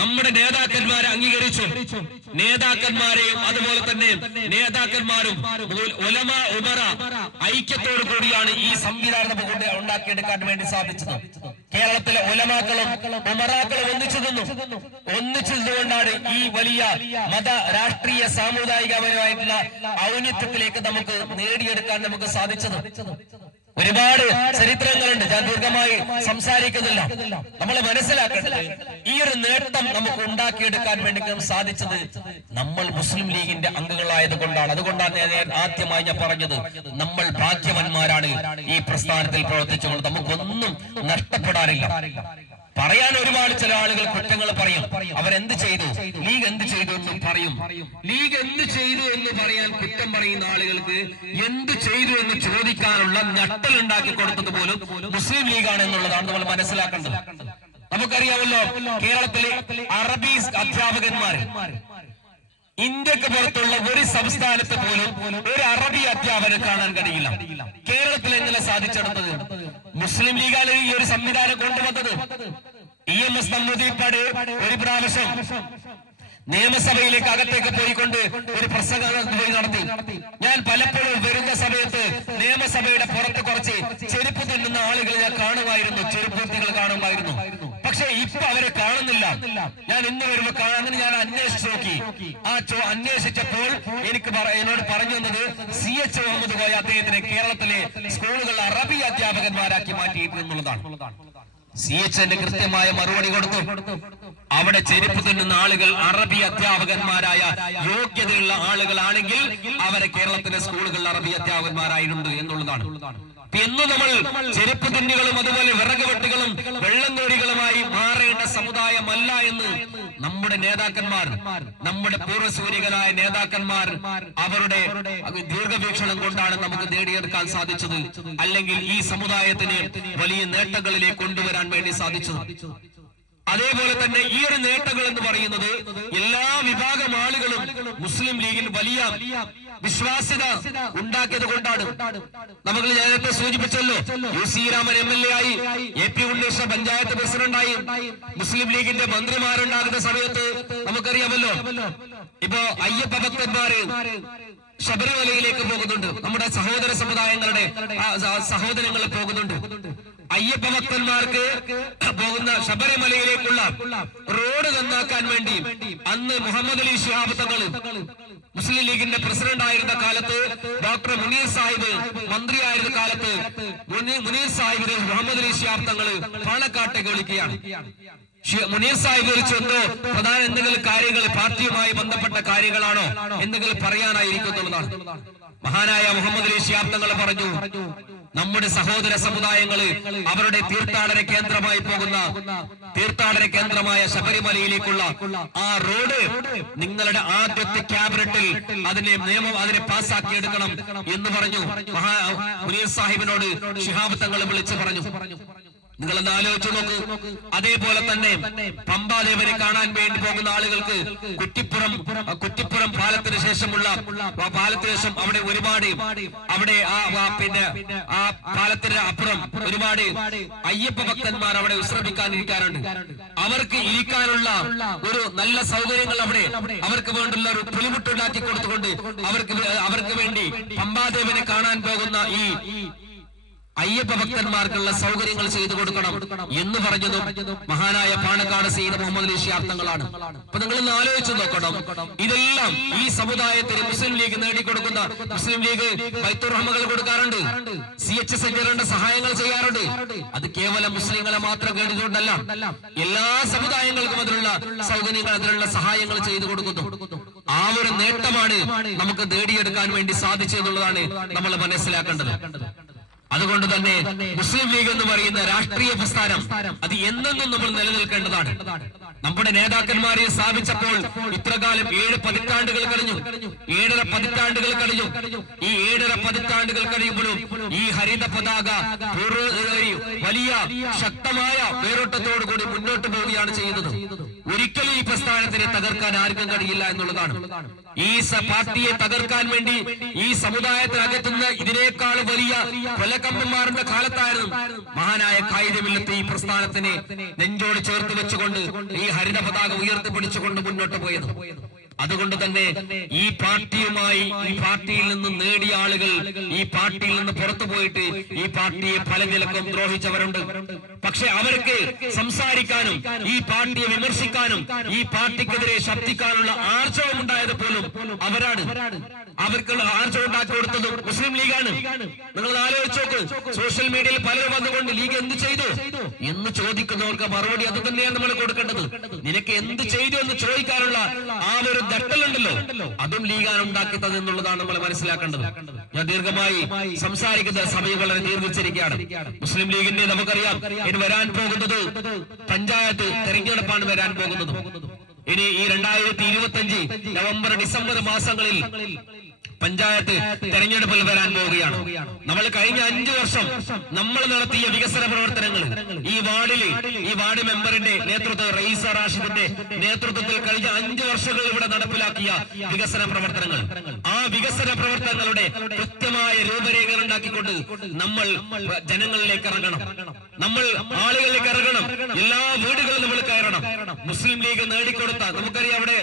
നമ്മുടെ നേതാക്കന്മാരെ അംഗീകരിച്ചു. നേതാക്കന്മാരെയും അതുപോലെ തന്നെ നേതാക്കന്മാരും ഉലമ ഉമറ ഐക്യത്തോടു കൂടിയാണ് ഈ സംവിധാനം കൊണ്ട് ഉണ്ടാക്കിയെടുക്കാൻ വേണ്ടി സാധിച്ചത്. കേരളത്തിലെ ഉലമാക്കളും ഉമറാക്കളും ഒന്നിച്ചതുകൊണ്ടാണ് ഈ വലിയ മത രാഷ്ട്രീയ സാമുദായികപരമായിട്ടുള്ള ഔന്നിത്യത്തിലേക്ക് നമുക്ക് നേടിയെടുക്കാൻ നമുക്ക് സാധിച്ചത്. ഒരുപാട് ചരിത്രങ്ങളുണ്ട്, ഞാൻ ദീർഘമായി സംസാരിക്കുന്നില്ല. നമ്മൾ മനസ്സിലാക്കേണ്ടത് ഈ ഒരു നേട്ടം നമുക്ക് ഉണ്ടാക്കിയെടുക്കാൻ വേണ്ടി സാധിച്ചത് നമ്മൾ മുസ്ലിം ലീഗിന്റെ അംഗങ്ങളായത് കൊണ്ടാണ്. അതുകൊണ്ടാണ് ഞാൻ ആദ്യമായി ഞാൻ പറഞ്ഞത്, നമ്മൾ ഭാഗ്യവാന്മാരാണ് ഈ പ്രസ്ഥാനത്തിൽ പ്രവർത്തിച്ചുകൊണ്ട്. നമുക്കൊന്നും നഷ്ടപ്പെടാനില്ല. പറയാൻ ഒരുപാട് ചില ആളുകൾ കുറ്റങ്ങൾ പറയും, അവരെന്ത് ചെയ്തു, ലീഗ് എന്ത് ചെയ്തു എന്ന് പറയും. ലീഗ് എന്ത് ചെയ്തു എന്ന് പറയാൻ കുറ്റം പറയുന്ന ആളുകൾക്ക് എന്ത് ചെയ്തു എന്ന് ചോദിക്കാനുള്ള ഞട്ടൽ ഉണ്ടാക്കി കൊടുത്തത് പോലും മുസ്ലിം ലീഗാണ് എന്നുള്ളതാണ് നമ്മൾ മനസ്സിലാക്കേണ്ടത്. നമുക്കറിയാമല്ലോ, കേരളത്തിലെ അറബി അധ്യാപകന്മാർ ഇന്ത്യക്ക് പുറത്തുള്ള ഒരു സംസ്ഥാനത്ത് പോലും ഒരു അറബി അധ്യാപകനെ കാണാൻ കഴിയില്ല. കേരളത്തിൽ എങ്ങനെ സാധിച്ചെടുത്തത്? മുസ്ലിം ലീഗാണ് ഈ ഒരു സംവിധാനം കൊണ്ടുവന്നത്. EMS നമ്പൂതിരിപ്പാട് ഒരു പ്രാവശ്യം നിയമസഭയിലേക്ക് അകത്തേക്ക് പോയിക്കൊണ്ട് ഒരു പ്രസംഗം പോയി നടത്തി. ഞാൻ പലപ്പോഴും വരുന്ന സമയത്ത് നിയമസഭയുടെ പുറത്ത് കുറച്ച് ചെരുപ്പ് തുന്നുന്ന ആളുകൾ ഞാൻ കാണുമായിരുന്നു, ചെരുപ്പുകൾ കാണുമായിരുന്നു. പക്ഷെ ഇപ്പൊ അവരെ കാണുന്നില്ല. ഞാൻ ഇന്ന് വരുമ്പോ കാണാൻ ഞാൻ അന്വേഷിച്ചു നോക്കി. അന്വേഷിച്ചപ്പോൾ എന്നോട് പറഞ്ഞു തന്നത് CH മുഹമ്മദ് കോയ അദ്ദേഹത്തിനെ കേരളത്തിലെ സ്കൂളുകളിൽ അറബി അധ്യാപകന്മാരാക്കി മാറ്റിയിട്ടുള്ളതാണ്. CH കൃത്യമായ മറുപടി കൊടുത്തു. അവിടെ ചെരുപ്പ് തുന്നുന്ന ആളുകൾ അറബി അധ്യാപകന്മാരായ യോഗ്യതയുള്ള ആളുകളാണെങ്കിൽ അവരെ കേരളത്തിലെ സ്കൂളുകളിൽ അറബി അധ്യാപകന്മാരായിട്ടുണ്ട് എന്നുള്ളതാണ്. ഇന്ന് നമ്മൾ ചെരുപ്പ് തുന്നികളും അതുപോലെ വിറക് വെട്ടുകളും വെള്ളം കോരികളുമായി മാറേണ്ട സമുദായമല്ല എന്ന് നമ്മുടെ നേതാക്കന്മാർ, നമ്മുടെ പൂർവ്വസൂരികളായ നേതാക്കന്മാർ അവരുടെ ദീർഘവീക്ഷണം കൊണ്ടാണ് നമുക്ക് നേടിയെടുക്കാൻ സാധിച്ചത്. അല്ലെങ്കിൽ ഈ സമുദായത്തിന് വലിയ നേട്ടങ്ങളിലേക്ക് കൊണ്ടുവരാൻ വേണ്ടി സാധിച്ചത്. അതേപോലെ തന്നെ ഈ ഒരു നേട്ടങ്ങൾ എന്ന് പറയുന്നത് എല്ലാ വിഭാഗം ആളുകളും മുസ്ലിം ലീഗിൽ വലിയ വിശ്വാസ്യത ഉണ്ടാക്കിയത് കൊണ്ടാണ്. നമുക്ക് നേരത്തെ സൂചിപ്പിച്ചല്ലോ, UC രാമൻ MLA ആയി, AP ഉണ്ണീഷ പഞ്ചായത്ത് പ്രസിഡന്റായി, മുസ്ലിം ലീഗിന്റെ മന്ത്രിമാരുണ്ടാകുന്ന സമയത്ത് നമുക്കറിയാമല്ലോ, ഇപ്പോ അയ്യപ്പ ഭക്തന്മാര് ശബരിമലയിലേക്ക് പോകുന്നുണ്ട്. നമ്മുടെ സഹോദര സമുദായങ്ങളുടെ സഹോദരങ്ങൾ പോകുന്നുണ്ട്. അയ്യപ്പ ഭക്തന്മാർക്ക് പോകുന്ന ശബരിമലയിലേക്കുള്ള റോഡ് നന്നാക്കാൻ വേണ്ടി അന്ന് മുഹമ്മദ് അലി ശിഹാബ് തങ്ങൾ മുസ്ലിം ലീഗിന്റെ പ്രസിഡന്റ് ആയിരുന്ന കാലത്ത്, ഡോക്ടർ മുനീർ സാഹിബ് മന്ത്രിയായിരുന്ന കാലത്ത് മുനീർ സാഹിബിന് മുഹമ്മദ് അലി ശിഹാബ് തങ്ങൾ പാണക്കാട്ടേക്ക് വിളിക്കുകയാണ്. മുനീർ സാഹിബ് വിളിച്ചെന്തോ പ്രധാന എന്തെങ്കിലും കാര്യങ്ങൾ, പാർട്ടിയുമായി ബന്ധപ്പെട്ട കാര്യങ്ങളാണോ എന്തെങ്കിലും പറയാനായിരിക്കുന്നുള്ളതാണ്. മഹാനായ മുഹമ്മദ് അലി ശിഹാബ് തങ്ങൾ പറഞ്ഞു, നമ്മുടെ സഹോദര സമുദായങ്ങള് അവരുടെ തീർത്ഥാടന കേന്ദ്രമായി പോകുന്ന തീർത്ഥാടന കേന്ദ്രമായ ശബരിമലയിലേക്കുള്ള ആ റോഡ് നിങ്ങളുടെ ആദ്യത്തെ ക്യാബിനറ്റിൽ അതിനെ പാസ്സാക്കി എടുക്കണം എന്ന് പറഞ്ഞു. മുനീർ സാഹിബിനോട് ശിഹാബ് തങ്ങൾ വിളിച്ചു പറഞ്ഞു. നിങ്ങളൊന്ന് ആലോചിച്ചു നോക്ക്. അതേപോലെ തന്നെ പമ്പാദേവനെ കാണാൻ വേണ്ടി പോകുന്ന ആളുകൾക്ക് കുറ്റിപ്പുറം പാലത്തിന് ശേഷമുള്ള പാലത്തിന് ശേഷം അവിടെ ഒരുപാട് അവിടെ ആ പാലത്തിന് അപ്പുറം ഒരുപാട് അയ്യപ്പ ഭക്തന്മാർ അവിടെ വിശ്രമിക്കാനിരിക്കാറുണ്ട്. അവർക്ക് ഇരിക്കാനുള്ള ഒരു നല്ല സൗകര്യങ്ങൾ അവിടെ അവർക്ക് വേണ്ടുള്ള ഒരു പുലിമുട്ടുണ്ടാക്കി കൊടുത്തുകൊണ്ട് അവർക്ക് വേണ്ടി പമ്പാദേവനെ കാണാൻ പോകുന്ന ഈ അയ്യപ്പ ഭക്തന്മാർക്കുള്ള സൗകര്യങ്ങൾ ചെയ്തു കൊടുക്കണം എന്ന് പറഞ്ഞതും മഹാനായ പാണക്കാട് സയ്യിദ് മുഹമ്മദ് അലി ശിഹാബ് തങ്ങളാണ്. അപ്പൊ നിങ്ങൾ ഇന്ന് ആലോചിച്ച് നോക്കണം, ഇതെല്ലാം ഈ സമുദായത്തിന് മുസ്ലിം ലീഗ് നേടിക്കൊടുക്കുന്ന, മുസ്ലിം ലീഗ് ബൈത്തുർ റഹ്മകൾ കൊടുക്കാറുണ്ട്, CH സെന്ററിന്റെ സഹായങ്ങൾ ചെയ്യാറുണ്ട്. അത് കേവലം മുസ്ലിങ്ങളെ മാത്രം കേട്ടുകൊണ്ടല്ല, എല്ലാ സമുദായങ്ങൾക്കും അതിനുള്ള സൗകര്യങ്ങൾ, അതിനുള്ള സഹായങ്ങൾ ചെയ്തു കൊടുക്കുന്നു. ആ ഒരു നേട്ടമാണ് നമുക്ക് നേടിയെടുക്കാൻ വേണ്ടി സാധിച്ചെന്നുള്ളതാണ് നമ്മൾ മനസ്സിലാക്കേണ്ടത്. അതുകൊണ്ട് തന്നെ മുസ്ലിം ലീഗ് എന്ന് പറയുന്ന രാഷ്ട്രീയ പ്രസ്ഥാനം അത് എന്നെന്നും നമ്മൾ നിലനിൽക്കേണ്ടതാണ്. നമ്മുടെ നേതാക്കന്മാരെ സ്ഥാപിച്ചപ്പോൾ ഇത്രകാലം 7 പതിറ്റാണ്ടുകൾ കഴിഞ്ഞു, 7.5 പതിറ്റാണ്ടുകൾ കഴിഞ്ഞു. ഈ 7.5 പതിറ്റാണ്ടുകൾ കഴിയുമ്പോഴും ഈ ഹരിത പതാക വലിയ ശക്തമായ വേരോട്ടത്തോടു കൂടി മുന്നോട്ട് പോവുകയാണ് ചെയ്യുന്നത്. ഒരിക്കലും ഈ പ്രസ്ഥാനത്തിനെ തകർക്കാൻ ആർക്കും കഴിയില്ല എന്നുള്ളതാണ്. ഈ പാർട്ടിയെ തകർക്കാൻ വേണ്ടി ഈ സമുദായത്തിനകത്തുന്ന ഇതിനേക്കാൾ വലിയ കൊലക്കമ്പന്മാരുടെ കാലത്തായിരുന്നു മഹാനായ ഖായിദുമില്ലത്ത് ഈ പ്രസ്ഥാനത്തിനെ നെഞ്ചോട് ചേർത്ത് വെച്ചുകൊണ്ട് ഈ ഹരിത പതാക ഉയർത്തിപ്പിടിച്ചുകൊണ്ട് മുന്നോട്ട് പോയത്. അതുകൊണ്ട് തന്നെ ഈ പാർട്ടിയുമായി, ഈ പാർട്ടിയിൽ നിന്ന് നേടിയ ആളുകൾ ഈ പാർട്ടിയിൽ നിന്ന് പുറത്തു പോയിട്ട് ഈ പാർട്ടിയെ പല നിലക്കും ദ്രോഹിച്ചവരുണ്ട്. പക്ഷെ അവർക്ക് സംസാരിക്കാനും ഈ പാർട്ടിയെ വിമർശിക്കാനും ഈ പാർട്ടിക്കെതിരെ ശബ്ദിക്കാനുള്ള ആർജവം ഉണ്ടായത് പോലും അവരാണ്. അവർക്കുള്ള ആർജം ഉണ്ടാക്കി കൊടുത്തത് മുസ്ലിം ലീഗാണ്. നിങ്ങൾ ആലോചിച്ച് നോക്ക്. സോഷ്യൽ മീഡിയയിൽ പലരും വന്നുകൊണ്ട് ലീഗ് എന്ത് ചെയ്തു എന്ന് ചോദിക്കുന്നവർക്ക് മറുപടി അത് തന്നെയാണ് നമ്മൾ കൊടുക്കേണ്ടത്. നിനക്ക് എന്ത് ചെയ്തു എന്ന് ചോദിക്കാനുള്ള ആ ഒരു ദട്ടലുണ്ടല്ലോ, അതും ലീഗാണ് ഉണ്ടാക്കിയത് എന്നുള്ളതാണ് നമ്മൾ മനസ്സിലാക്കേണ്ടത്. ഞാൻ ദീർഘമായി സംസാരിക്കുന്ന സമയം വളരെ ദീർഘിച്ചിരിക്കുകയാണ്. മുസ്ലിം ലീഗിന്റെ നമുക്കറിയാം ഇനി വരാൻ പോകുന്നത് പഞ്ചായത്ത് തെരഞ്ഞെടുപ്പാണ് വരാൻ പോകുന്നത്. ഇനി ഈ 2025 നവംബർ ഡിസംബർ മാസങ്ങളിൽ പഞ്ചായത്ത് തെരഞ്ഞെടുപ്പിൽ വരാൻ പോവുകയാണ്. നമ്മൾ കഴിഞ്ഞ 5 വർഷം നമ്മൾ നടത്തിയ വികസന പ്രവർത്തനങ്ങൾ ഈ വാർഡ് മെമ്പറിന്റെ നേതൃത്വത്തിൽ റയീസ റാഷിദിന്റെ നേതൃത്വത്തിൽ കഴിഞ്ഞ 5 വർഷങ്ങൾ ഇവിടെ നടപ്പിലാക്കിയ വികസന പ്രവർത്തനങ്ങൾ, ആ വികസന പ്രവർത്തനങ്ങളുടെ കൃത്യമായ രൂപരേഖകൾ ഉണ്ടാക്കിക്കൊണ്ട് നമ്മൾ ജനങ്ങളിലേക്ക് ഇറങ്ങണം, നമ്മൾ ആളുകളിലേക്ക് ഇറങ്ങണം, എല്ലാ വീടുകളും നമ്മൾ കയറണം. മുസ്ലിം ലീഗ് നേടിക്കൊടുത്ത നമുക്കറിയാം, അവിടെ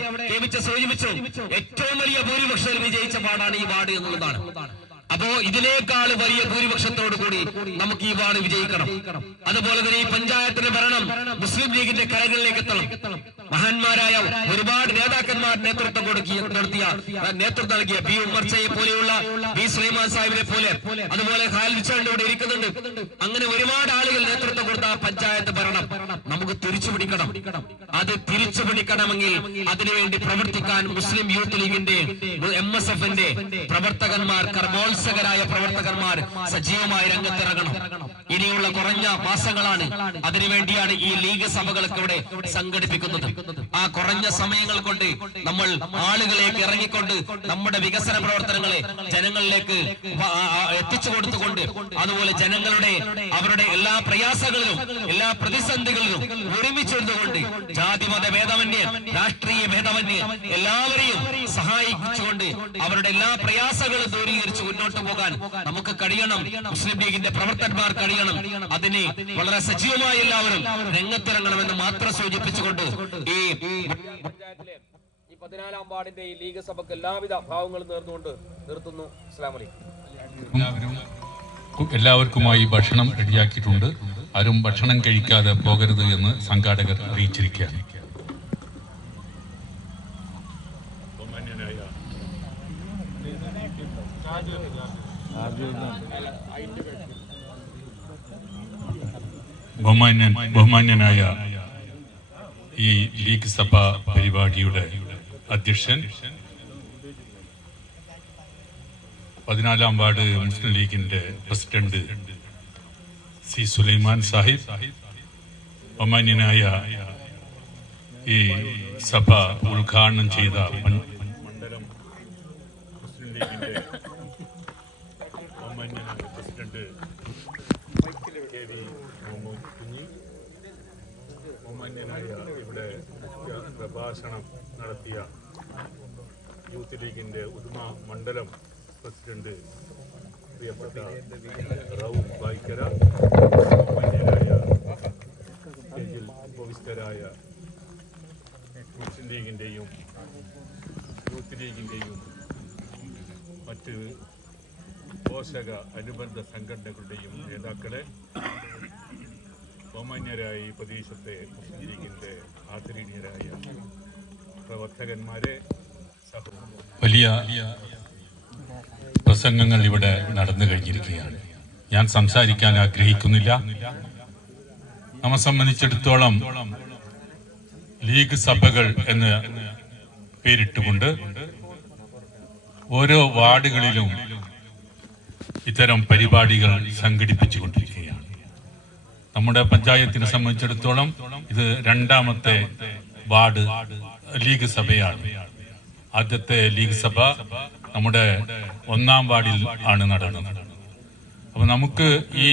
സൂചിപ്പിച്ചു ഏറ്റവും വലിയ ഭൂരിപക്ഷത്തിൽ വിജയിച്ച പാടാണ് ഈ വാർഡ് എന്നുള്ളതാണ്. അപ്പോ ഇതിനേക്കാൾ വലിയ ഭൂരിപക്ഷത്തോടു കൂടി നമുക്ക് ഈ വാർഡ് വിജയിക്കണം. അതുപോലെ തന്നെ ഈ പഞ്ചായത്തിന്റെ ഭരണം മുസ്ലിം ലീഗിന്റെ കരകളിലേക്ക് എത്തണം. മഹാന്മാരായ ഒരുപാട് നേതാക്കന്മാർ നേതൃത്വം നൽകിയ പി ഉമ്മർച്ചയെ പോലെയുള്ള പി സുലൈമാൻ സാഹിബിനെ പോലെ, അതുപോലെ ഖാലിദ് ഇവിടെ ഇരിക്കുന്നുണ്ട്. അങ്ങനെ ഒരുപാട് ആളുകൾ നേതൃത്വം കൊടുത്ത പഞ്ചായത്ത് ഭരണം നമുക്ക് തിരിച്ചു പിടിക്കണം. അത് തിരിച്ചു പിടിക്കണമെങ്കിൽ അതിനുവേണ്ടി പ്രവർത്തിക്കാൻ മുസ്ലിം യൂത്ത് ലീഗിന്റെ MSF-ന്റെ പ്രവർത്തകന്മാർ, കർമ്മോത്സകരായ പ്രവർത്തകന്മാർ സജീവമായി രംഗത്തിറങ്ങണം. ഇനിയുള്ള കുറഞ്ഞ മാസങ്ങളാണ്, അതിനുവേണ്ടിയാണ് ഈ ലീഗ് സഭകളൊക്കെ ഇവിടെ സംഘടിപ്പിക്കുന്നത്. ആ കുറഞ്ഞ സമയങ്ങൾ കൊണ്ട് നമ്മൾ ആളുകളിലേക്ക് ഇറങ്ങിക്കൊണ്ട് നമ്മുടെ വികസന പ്രവർത്തനങ്ങളെ ജനങ്ങളിലേക്ക് എത്തിച്ചു കൊടുത്തുകൊണ്ട്, അതുപോലെ ജനങ്ങളുടെ അവരുടെ എല്ലാ പ്രയാസങ്ങളിലും എല്ലാ പ്രതിസന്ധികളിലും ഒരുമിച്ചുകൊണ്ട് ജാതിമത ഭേദമന്യേ രാഷ്ട്രീയ ഭേദമന്യേ എല്ലാവരെയും സഹായിച്ചുകൊണ്ട് അവരുടെ എല്ലാ പ്രയാസങ്ങളും ദൂരീകരിച്ച് മുന്നോട്ട് പോകാൻ നമുക്ക് കഴിയണം. മുസ്ലിം ലീഗിന്റെ പ്രവർത്തകന്മാർ കഴിയണം. അതിന് വളരെ സജീവമായി എല്ലാവരും രംഗത്തിറങ്ങണമെന്ന് മാത്രം സൂചിപ്പിച്ചുകൊണ്ട് ഈ 14ാം വാർഡിന്റെ ഈ ലീഗ് സഭയ്ക്ക് എല്ലാവിധ ഭാവങ്ങളും നേർന്നുകൊണ്ട് നിർത്തുന്നു. അസ്സലാമു അലൈക്കും. എല്ലാവർക്കുമായി ഭക്ഷണം റെഡിയാക്കിയിട്ടുണ്ട്. ആരും ഭക്ഷണം കഴിക്കാതെ പോകരുത് എന്ന് സംഘാടകർ അറിയിച്ചിരിക്കുകയാണ്. ബഹുമാന്യനായ ഈ ലീഗ് സഭ പരിപാടിയുടെ അധ്യക്ഷൻ, 14ാം വാർഡ് മുസ്ലിം ലീഗിന്റെ പ്രസിഡന്റ് സി സുലൈമാൻ സാഹിബ്, ബഹുമാന്യനായ ഈ സഭ ഉദ്ഘാടനം ചെയ്ത മണ്ഡലം മുസ്ലിം ലീഗിന്റെ ബഹുമാന്യനായ പ്രസിഡന്റ് ബഹുമാന്യനായ ഇവിടെ പ്രഭാഷണം നടത്തിയ യൂത്ത് ലീഗിന്റെ ഉദുമ മണ്ഡലം പ്രസിഡന്റ് പ്രിയപ്പെട്ട റൌഫ് ബായിക്കര, ബഹുമാന്യനായ സ്റ്റേജിൽ ഉപവിഷ്ടരായ മുസ്ലിം ലീഗിന്റെയും യൂത്ത് ലീഗിന്റെയും മറ്റ് പോഷക അനുബന്ധ സംഘടനകളുടെയും നേതാക്കളെ, ബഹുമാന്യരായ ഈ പ്രദേശത്തെ മുസ്ലിം ലീഗിന്റെ ആദരണീയരായ പ്രവർത്തകന്മാരെ, വലിയ പ്രസംഗങ്ങൾ ഇവിടെ നടന്നു കഴിഞ്ഞിരിക്കുകയാണ്. ഞാൻ സംസാരിക്കാൻ ആഗ്രഹിക്കുന്നില്ല. നമ്മെ സംബന്ധിച്ചിടത്തോളം ലീഗ് സഭകൾ എന്ന് പേരിട്ടുകൊണ്ട് ഓരോ വാർഡുകളിലും ഇത്തരം പരിപാടികൾ സംഘടിപ്പിച്ചുകൊണ്ടിരിക്കുകയാണ്. നമ്മുടെ പഞ്ചായത്തിനെ സംബന്ധിച്ചിടത്തോളം ഇത് 2ാമത്തെ വാർഡ് ലീഗ് സഭയാണ്. ആദ്യത്തെ ലീഗ് സഭ നമ്മുടെ 1ാം വാർഡിൽ ആണ് നടന്നത്. അപ്പൊ നമുക്ക് ഈ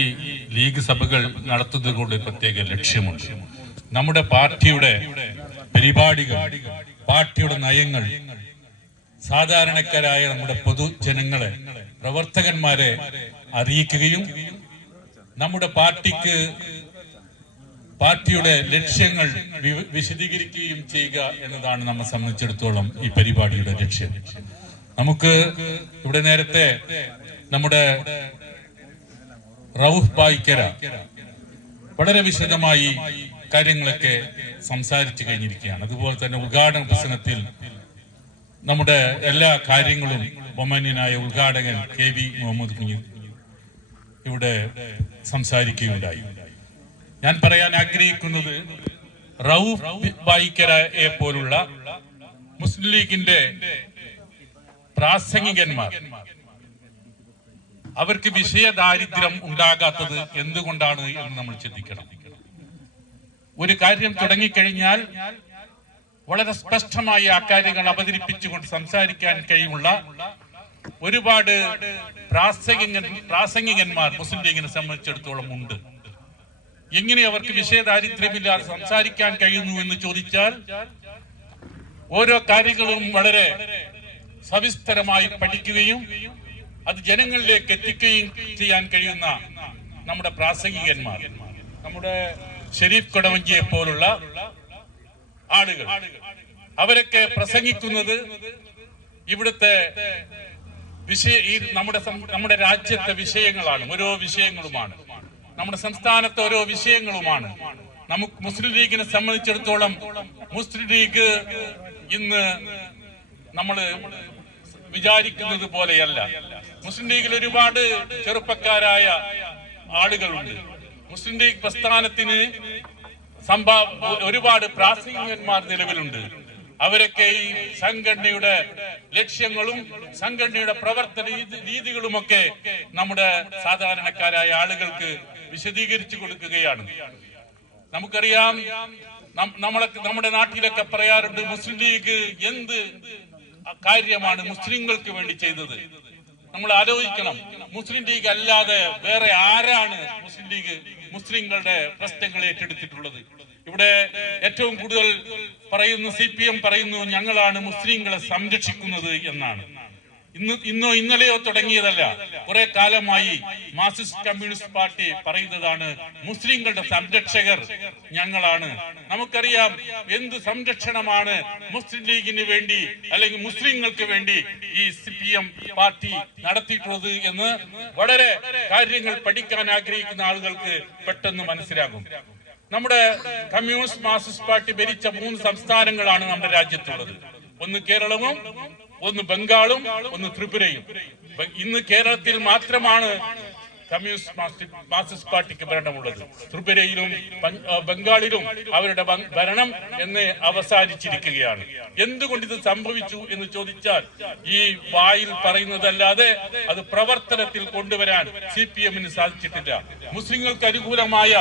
ലീഗ് സഭകൾ നടത്തുന്നത് കൊണ്ട് പ്രത്യേക ലക്ഷ്യമുണ്ട്. നമ്മുടെ പാർട്ടിയുടെ പരിപാടികൾ, പാർട്ടിയുടെ നയങ്ങൾ സാധാരണക്കാരായ നമ്മുടെ പൊതുജനങ്ങളെ, പ്രവർത്തകന്മാരെ അറിയിക്കുകയും നമ്മുടെ പാർട്ടിയുടെ ലക്ഷ്യങ്ങൾ വിശദീകരിക്കുകയും ചെയ്യുക എന്നതാണ് നമ്മെ സംബന്ധിച്ചിടത്തോളം ഈ പരിപാടിയുടെ ലക്ഷ്യം. നമുക്ക് ഇവിടെ നേരത്തെ നമ്മുടെ റൌഫ് ബായിക്കര വളരെ വിശദമായി കാര്യങ്ങളൊക്കെ സംസാരിച്ചു കഴിഞ്ഞിരിക്കുകയാണ്. അതുപോലെ തന്നെ ഉദ്ഘാടന പ്രസംഗത്തിൽ നമ്മുടെ എല്ലാ കാര്യങ്ങളും ബഹുമാന്യനായ ഉദ്ഘാടകൻ KV മുഹമ്മദ് കുഞ്ഞി ഇവിടെ സംസാരിക്കുകയുണ്ടായി. ഞാൻ പറയാൻ ആഗ്രഹിക്കുന്നത് റൌഫ് ബായിക്കരയെ പോലുള്ള മുസ്ലിം ലീഗിന്റെ പ്രാസംഗികന്മാർ അവർക്ക് വിഷയദാരിദ്ര്യം ഉണ്ടാകാത്തത് എന്തുകൊണ്ടാണ് എന്ന് നമ്മൾ ചിന്തിക്കണം. ഒരു കാര്യം തുടങ്ങിക്കഴിഞ്ഞാൽ വളരെ സ്പഷ്ടമായി ആ കാര്യങ്ങൾ അവതരിപ്പിച്ചുകൊണ്ട് സംസാരിക്കാൻ കഴിവുള്ള ഒരുപാട് പ്രാസംഗികന്മാർ മുസ്ലിം ലീഗിനെ സംബന്ധിച്ചിടത്തോളം ഉണ്ട്. എങ്ങനെ അവർക്ക് വിഷയദാരിദ്ര്യമില്ലാതെ സംസാരിക്കാൻ കഴിയുന്നു എന്ന് ചോദിച്ചാൽ ഓരോ കാര്യങ്ങളും വളരെ സവിസ്തരമായി പഠിക്കുകയും അത് ജനങ്ങളിലേക്ക് എത്തിക്കുകയും ചെയ്യാൻ കഴിയുന്ന നമ്മുടെ പ്രാസംഗികന്മാർ, നമ്മുടെ ഷെരീഫ് കൊടവഞ്ചിയെ പോലുള്ള ആളുകൾ, അവരൊക്കെ പ്രസംഗിക്കുന്നത് ഇവിടുത്തെ നമ്മുടെ രാജ്യത്തെ വിഷയങ്ങളാണ്, ഓരോ വിഷയങ്ങളുമാണ്, നമ്മുടെ സംസ്ഥാനത്തെ ഓരോ വിഷയങ്ങളുമാണ്. നമുക്ക് മുസ്ലിം ലീഗിനെ സംബന്ധിച്ചിടത്തോളം മുസ്ലിം ലീഗ് ഇന്ന് നമ്മൾ വിചാരിക്കുന്നത് പോലെയല്ല. മുസ്ലിം ലീഗിൽ ഒരുപാട് ചെറുപ്പക്കാരായ ആളുകളുണ്ട്. മുസ്ലിം ലീഗ് പ്രസ്ഥാനത്തിന് ഒരുപാട് പ്രാസംഗികന്മാർ നിലവിലുണ്ട്. അവരൊക്കെ ഈ സംഘടനയുടെ ലക്ഷ്യങ്ങളും സംഘടനയുടെ പ്രവർത്തന രീതികളുമൊക്കെ നമ്മുടെ സാധാരണക്കാരായ ആളുകൾക്ക് വിശദീകരിച്ചു കൊടുക്കുകയാണ്. നമുക്കറിയാം, നമ്മുടെ നാട്ടിലൊക്കെ പറയാറുണ്ട്, മുസ്ലിം ലീഗ് എന്ത് കാര്യമാണ് മുസ്ലിങ്ങൾക്ക് വേണ്ടി ചെയ്തത്. നമ്മൾ ആലോചിക്കണം, മുസ്ലിം ലീഗ് അല്ലാതെ വേറെ ആരാണ് മുസ്ലിം ലീഗ് മുസ്ലിങ്ങളുടെ പ്രശ്നങ്ങൾ ഏറ്റെടുത്തിട്ടുള്ളത്? ഇവിടെ ഏറ്റവും കൂടുതൽ പറയുന്നു, CPM പറയുന്നു, ഞങ്ങളാണ് മുസ്ലിങ്ങളെ സംരക്ഷിക്കുന്നത് എന്നാണ്. ഇന്നോ ഇന്നലെയോ തുടങ്ങിയതല്ല, കുറെ കാലമായി മാർക്സിസ്റ്റ് കമ്മ്യൂണിസ്റ്റ് പാർട്ടി പറയുന്നതാണ് മുസ്ലിങ്ങളുടെ സംരക്ഷകർ ഞങ്ങളാണ്. നമുക്കറിയാം എന്ത് സംരക്ഷണമാണ് മുസ്ലിം ലീഗിന് വേണ്ടി അല്ലെങ്കിൽ മുസ്ലിങ്ങൾക്ക് വേണ്ടി ഈ CPM പാർട്ടി നടത്തിയിട്ടുള്ളത് എന്ന് വളരെ കാര്യങ്ങൾ പഠിക്കാൻ ആഗ്രഹിക്കുന്ന ആളുകൾക്ക് പെട്ടെന്ന് മനസ്സിലാകും. നമ്മുടെ കമ്മ്യൂണിസ്റ്റ് മാർക്സിസ്റ്റ് പാർട്ടി ഭരിച്ച 3 സംസ്ഥാനങ്ങളാണ് നമ്മുടെ രാജ്യത്തുള്ളത്. ഒന്ന് കേരളവും, ഒന്ന് ബംഗാളും, ഒന്ന് ത്രിപുരയും. ഇന്ന് കേരളത്തിൽ മാത്രമാണ് കമ്മ്യൂണിസ്റ്റ് മാർക്സിസ്റ്റ് പാർട്ടിക്ക് ഭരണമുള്ളത്. ത്രിപുരയിലും ബംഗാളിലും അവരുടെ ഭരണം എന്ന് അവസാനിച്ചിരിക്കുകയാണ്. എന്തുകൊണ്ട് ഇത് സംഭവിച്ചു എന്ന് ചോദിച്ചാൽ ഈ വായിൽ പറയുന്നതല്ലാതെ അത് പ്രവർത്തനത്തിൽ കൊണ്ടുവരാൻ CPM-ന് സാധിച്ചിട്ടില്ല. മുസ്ലിങ്ങൾക്ക് അനുകൂലമായ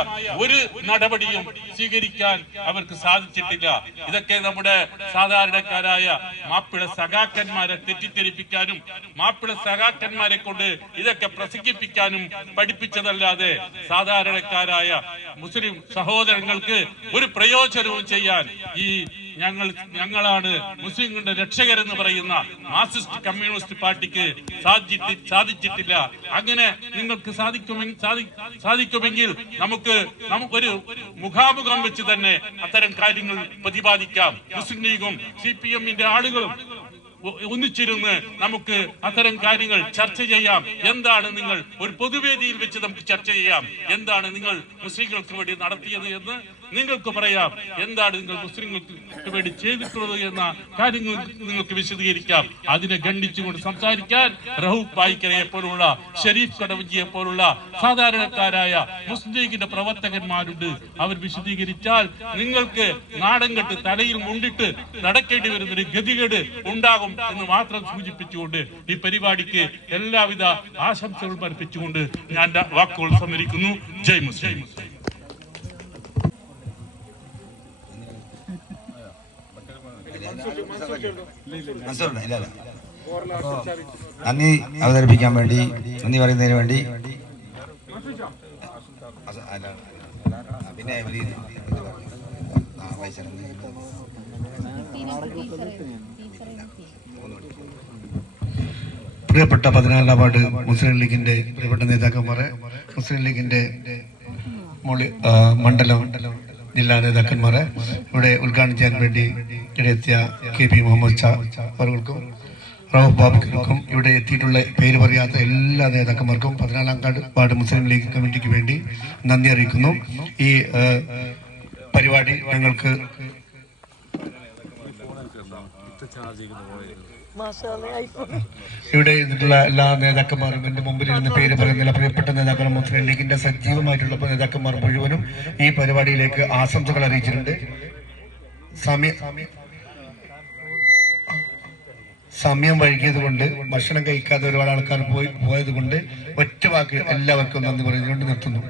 ഒരു നടപടിയും സ്വീകരിക്കാൻ അവർക്ക് സാധിച്ചിട്ടില്ല. ഇതൊക്കെ നമ്മുടെ സാധാരണക്കാരായ മാപ്പിള സഖാക്കന്മാരെ തെറ്റിദ്ധരിപ്പിക്കാനും മാപ്പിള സഖാക്കന്മാരെ കൊണ്ട് ഇതൊക്കെ പ്രസംഗിപ്പിക്കാനും പഠിപ്പിച്ചതല്ലാതെ സാധാരണക്കാരായ മുസ്ലിം സഹോദരങ്ങൾക്ക് ഒരു പ്രയോജനവും ചെയ്യാൻ ഈ ഞങ്ങളാണ് മുസ്ലിങ്ങളുടെ രക്ഷകരെന്ന് പറയുന്ന മാർക്സിസ്റ്റ് കമ്മ്യൂണിസ്റ്റ് പാർട്ടിക്ക് സാധിച്ചിട്ടില്ല. അങ്ങനെ നിങ്ങൾക്ക് സാധിക്കുമെങ്കിൽ നമുക്കൊരു മുഖാമുഖം വെച്ച് തന്നെ അത്തരം കാര്യങ്ങൾ പ്രതിപാദിക്കാം. മുസ്ലിം ലീഗും CPM-ന്റെ ആളുകളും ഒന്നിച്ചിരുന്ന് നമുക്ക് അത്തരം കാര്യങ്ങൾ ചർച്ച ചെയ്യാം. എന്താണ് നിങ്ങൾ ഒരു പൊതുവേദിയിൽ വെച്ച് നമുക്ക് ചർച്ച ചെയ്യാം. എന്താണ് നിങ്ങൾ മുസ്ലിങ്ങൾക്ക് വേണ്ടി നടത്തിയത് എന്ന് നിങ്ങൾക്ക് പറയാം. എന്താണ് നിങ്ങൾ മുസ്ലിങ്ങൾക്ക് വേണ്ടി ചെയ്തിട്ടുള്ളത് എന്ന കാര്യങ്ങൾ നിങ്ങൾക്ക് വിശദീകരിക്കാം. അതിനെ ഖണ്ഡിച്ചുകൊണ്ട് സംസാരിക്കാൻ റൌഫ് ബായിക്കരയെ പോലുള്ള ഷെരീഫ് കൊടവഞ്ചിയെ പോലുള്ള സാധാരണക്കാരായ മുസ്ലിം ലീഗിന്റെ പ്രവർത്തകന്മാരുണ്ട്. അവർ വിശദീകരിച്ചാൽ നിങ്ങൾക്ക് നാടൻ കെട്ട് തലയിൽ മുണ്ടിട്ട് നടക്കേണ്ടി വരുന്നൊരു ഗതികേട് ഉണ്ടാകും എന്ന് മാത്രം സൂചിപ്പിച്ചുകൊണ്ട് ഈ പരിപാടിക്ക് എല്ലാവിധ ആശംസകളും അർപ്പിച്ചുകൊണ്ട് ഞാൻ വാക്കുകൾ സമ്മതിക്കുന്നു. ജയ് മുസ്ലിം. നന്ദി അവതരിപ്പിക്കാൻ വേണ്ടി, നന്ദി പറയുന്നതിന് വേണ്ടി പിന്നെ പ്രിയപ്പെട്ട 14 വാർഡ് മുസ്ലിം ലീഗിന്റെ പ്രിയപ്പെട്ട നേതാക്കന്മാരെ, മുസ്ലിം ലീഗിന്റെ മണ്ഡലം ജില്ലാ നേതാക്കന്മാരെ, ഇവിടെ ഉദ്ഘാടനം ചെയ്യാൻ വേണ്ടി ഇവിടെ എത്തിയ KP മുഹമ്മദ് ഷാ അവർക്കും റൌഫ് ബാബിക്കും ഇവിടെ എത്തിയിട്ടുള്ള പേര് പറയാത്ത എല്ലാ നേതാക്കന്മാർക്കും 14 വാർഡ് മുസ്ലിം ലീഗ് കമ്മിറ്റിക്ക് വേണ്ടി നന്ദി അറിയിക്കുന്നു. ഈ പരിപാടി ഞങ്ങൾക്ക് ഇവിടെ ഇരുന്നിട്ടുള്ള എല്ലാ നേതാക്കന്മാരും എൻ്റെ മുമ്പിൽ ഇരുന്ന് പേര് പറയുന്നില്ല, പ്രിയപ്പെട്ട നേതാക്കൾ മുസ്ലിം ലീഗിന്റെ സജീവമായിട്ടുള്ള നേതാക്കന്മാർ മുഴുവനും ഈ പരിപാടിയിലേക്ക് ആശംസകൾ അറിയിച്ചിട്ടുണ്ട്. സമയം വൈകിയത് കൊണ്ട്, ഭക്ഷണം കഴിക്കാതെ ഒരുപാട് ആൾക്കാർ പോയത് കൊണ്ട് ഒറ്റ വാക്ക് എല്ലാവർക്കും നന്ദി പറഞ്ഞുകൊണ്ട് നിർത്തുന്നു.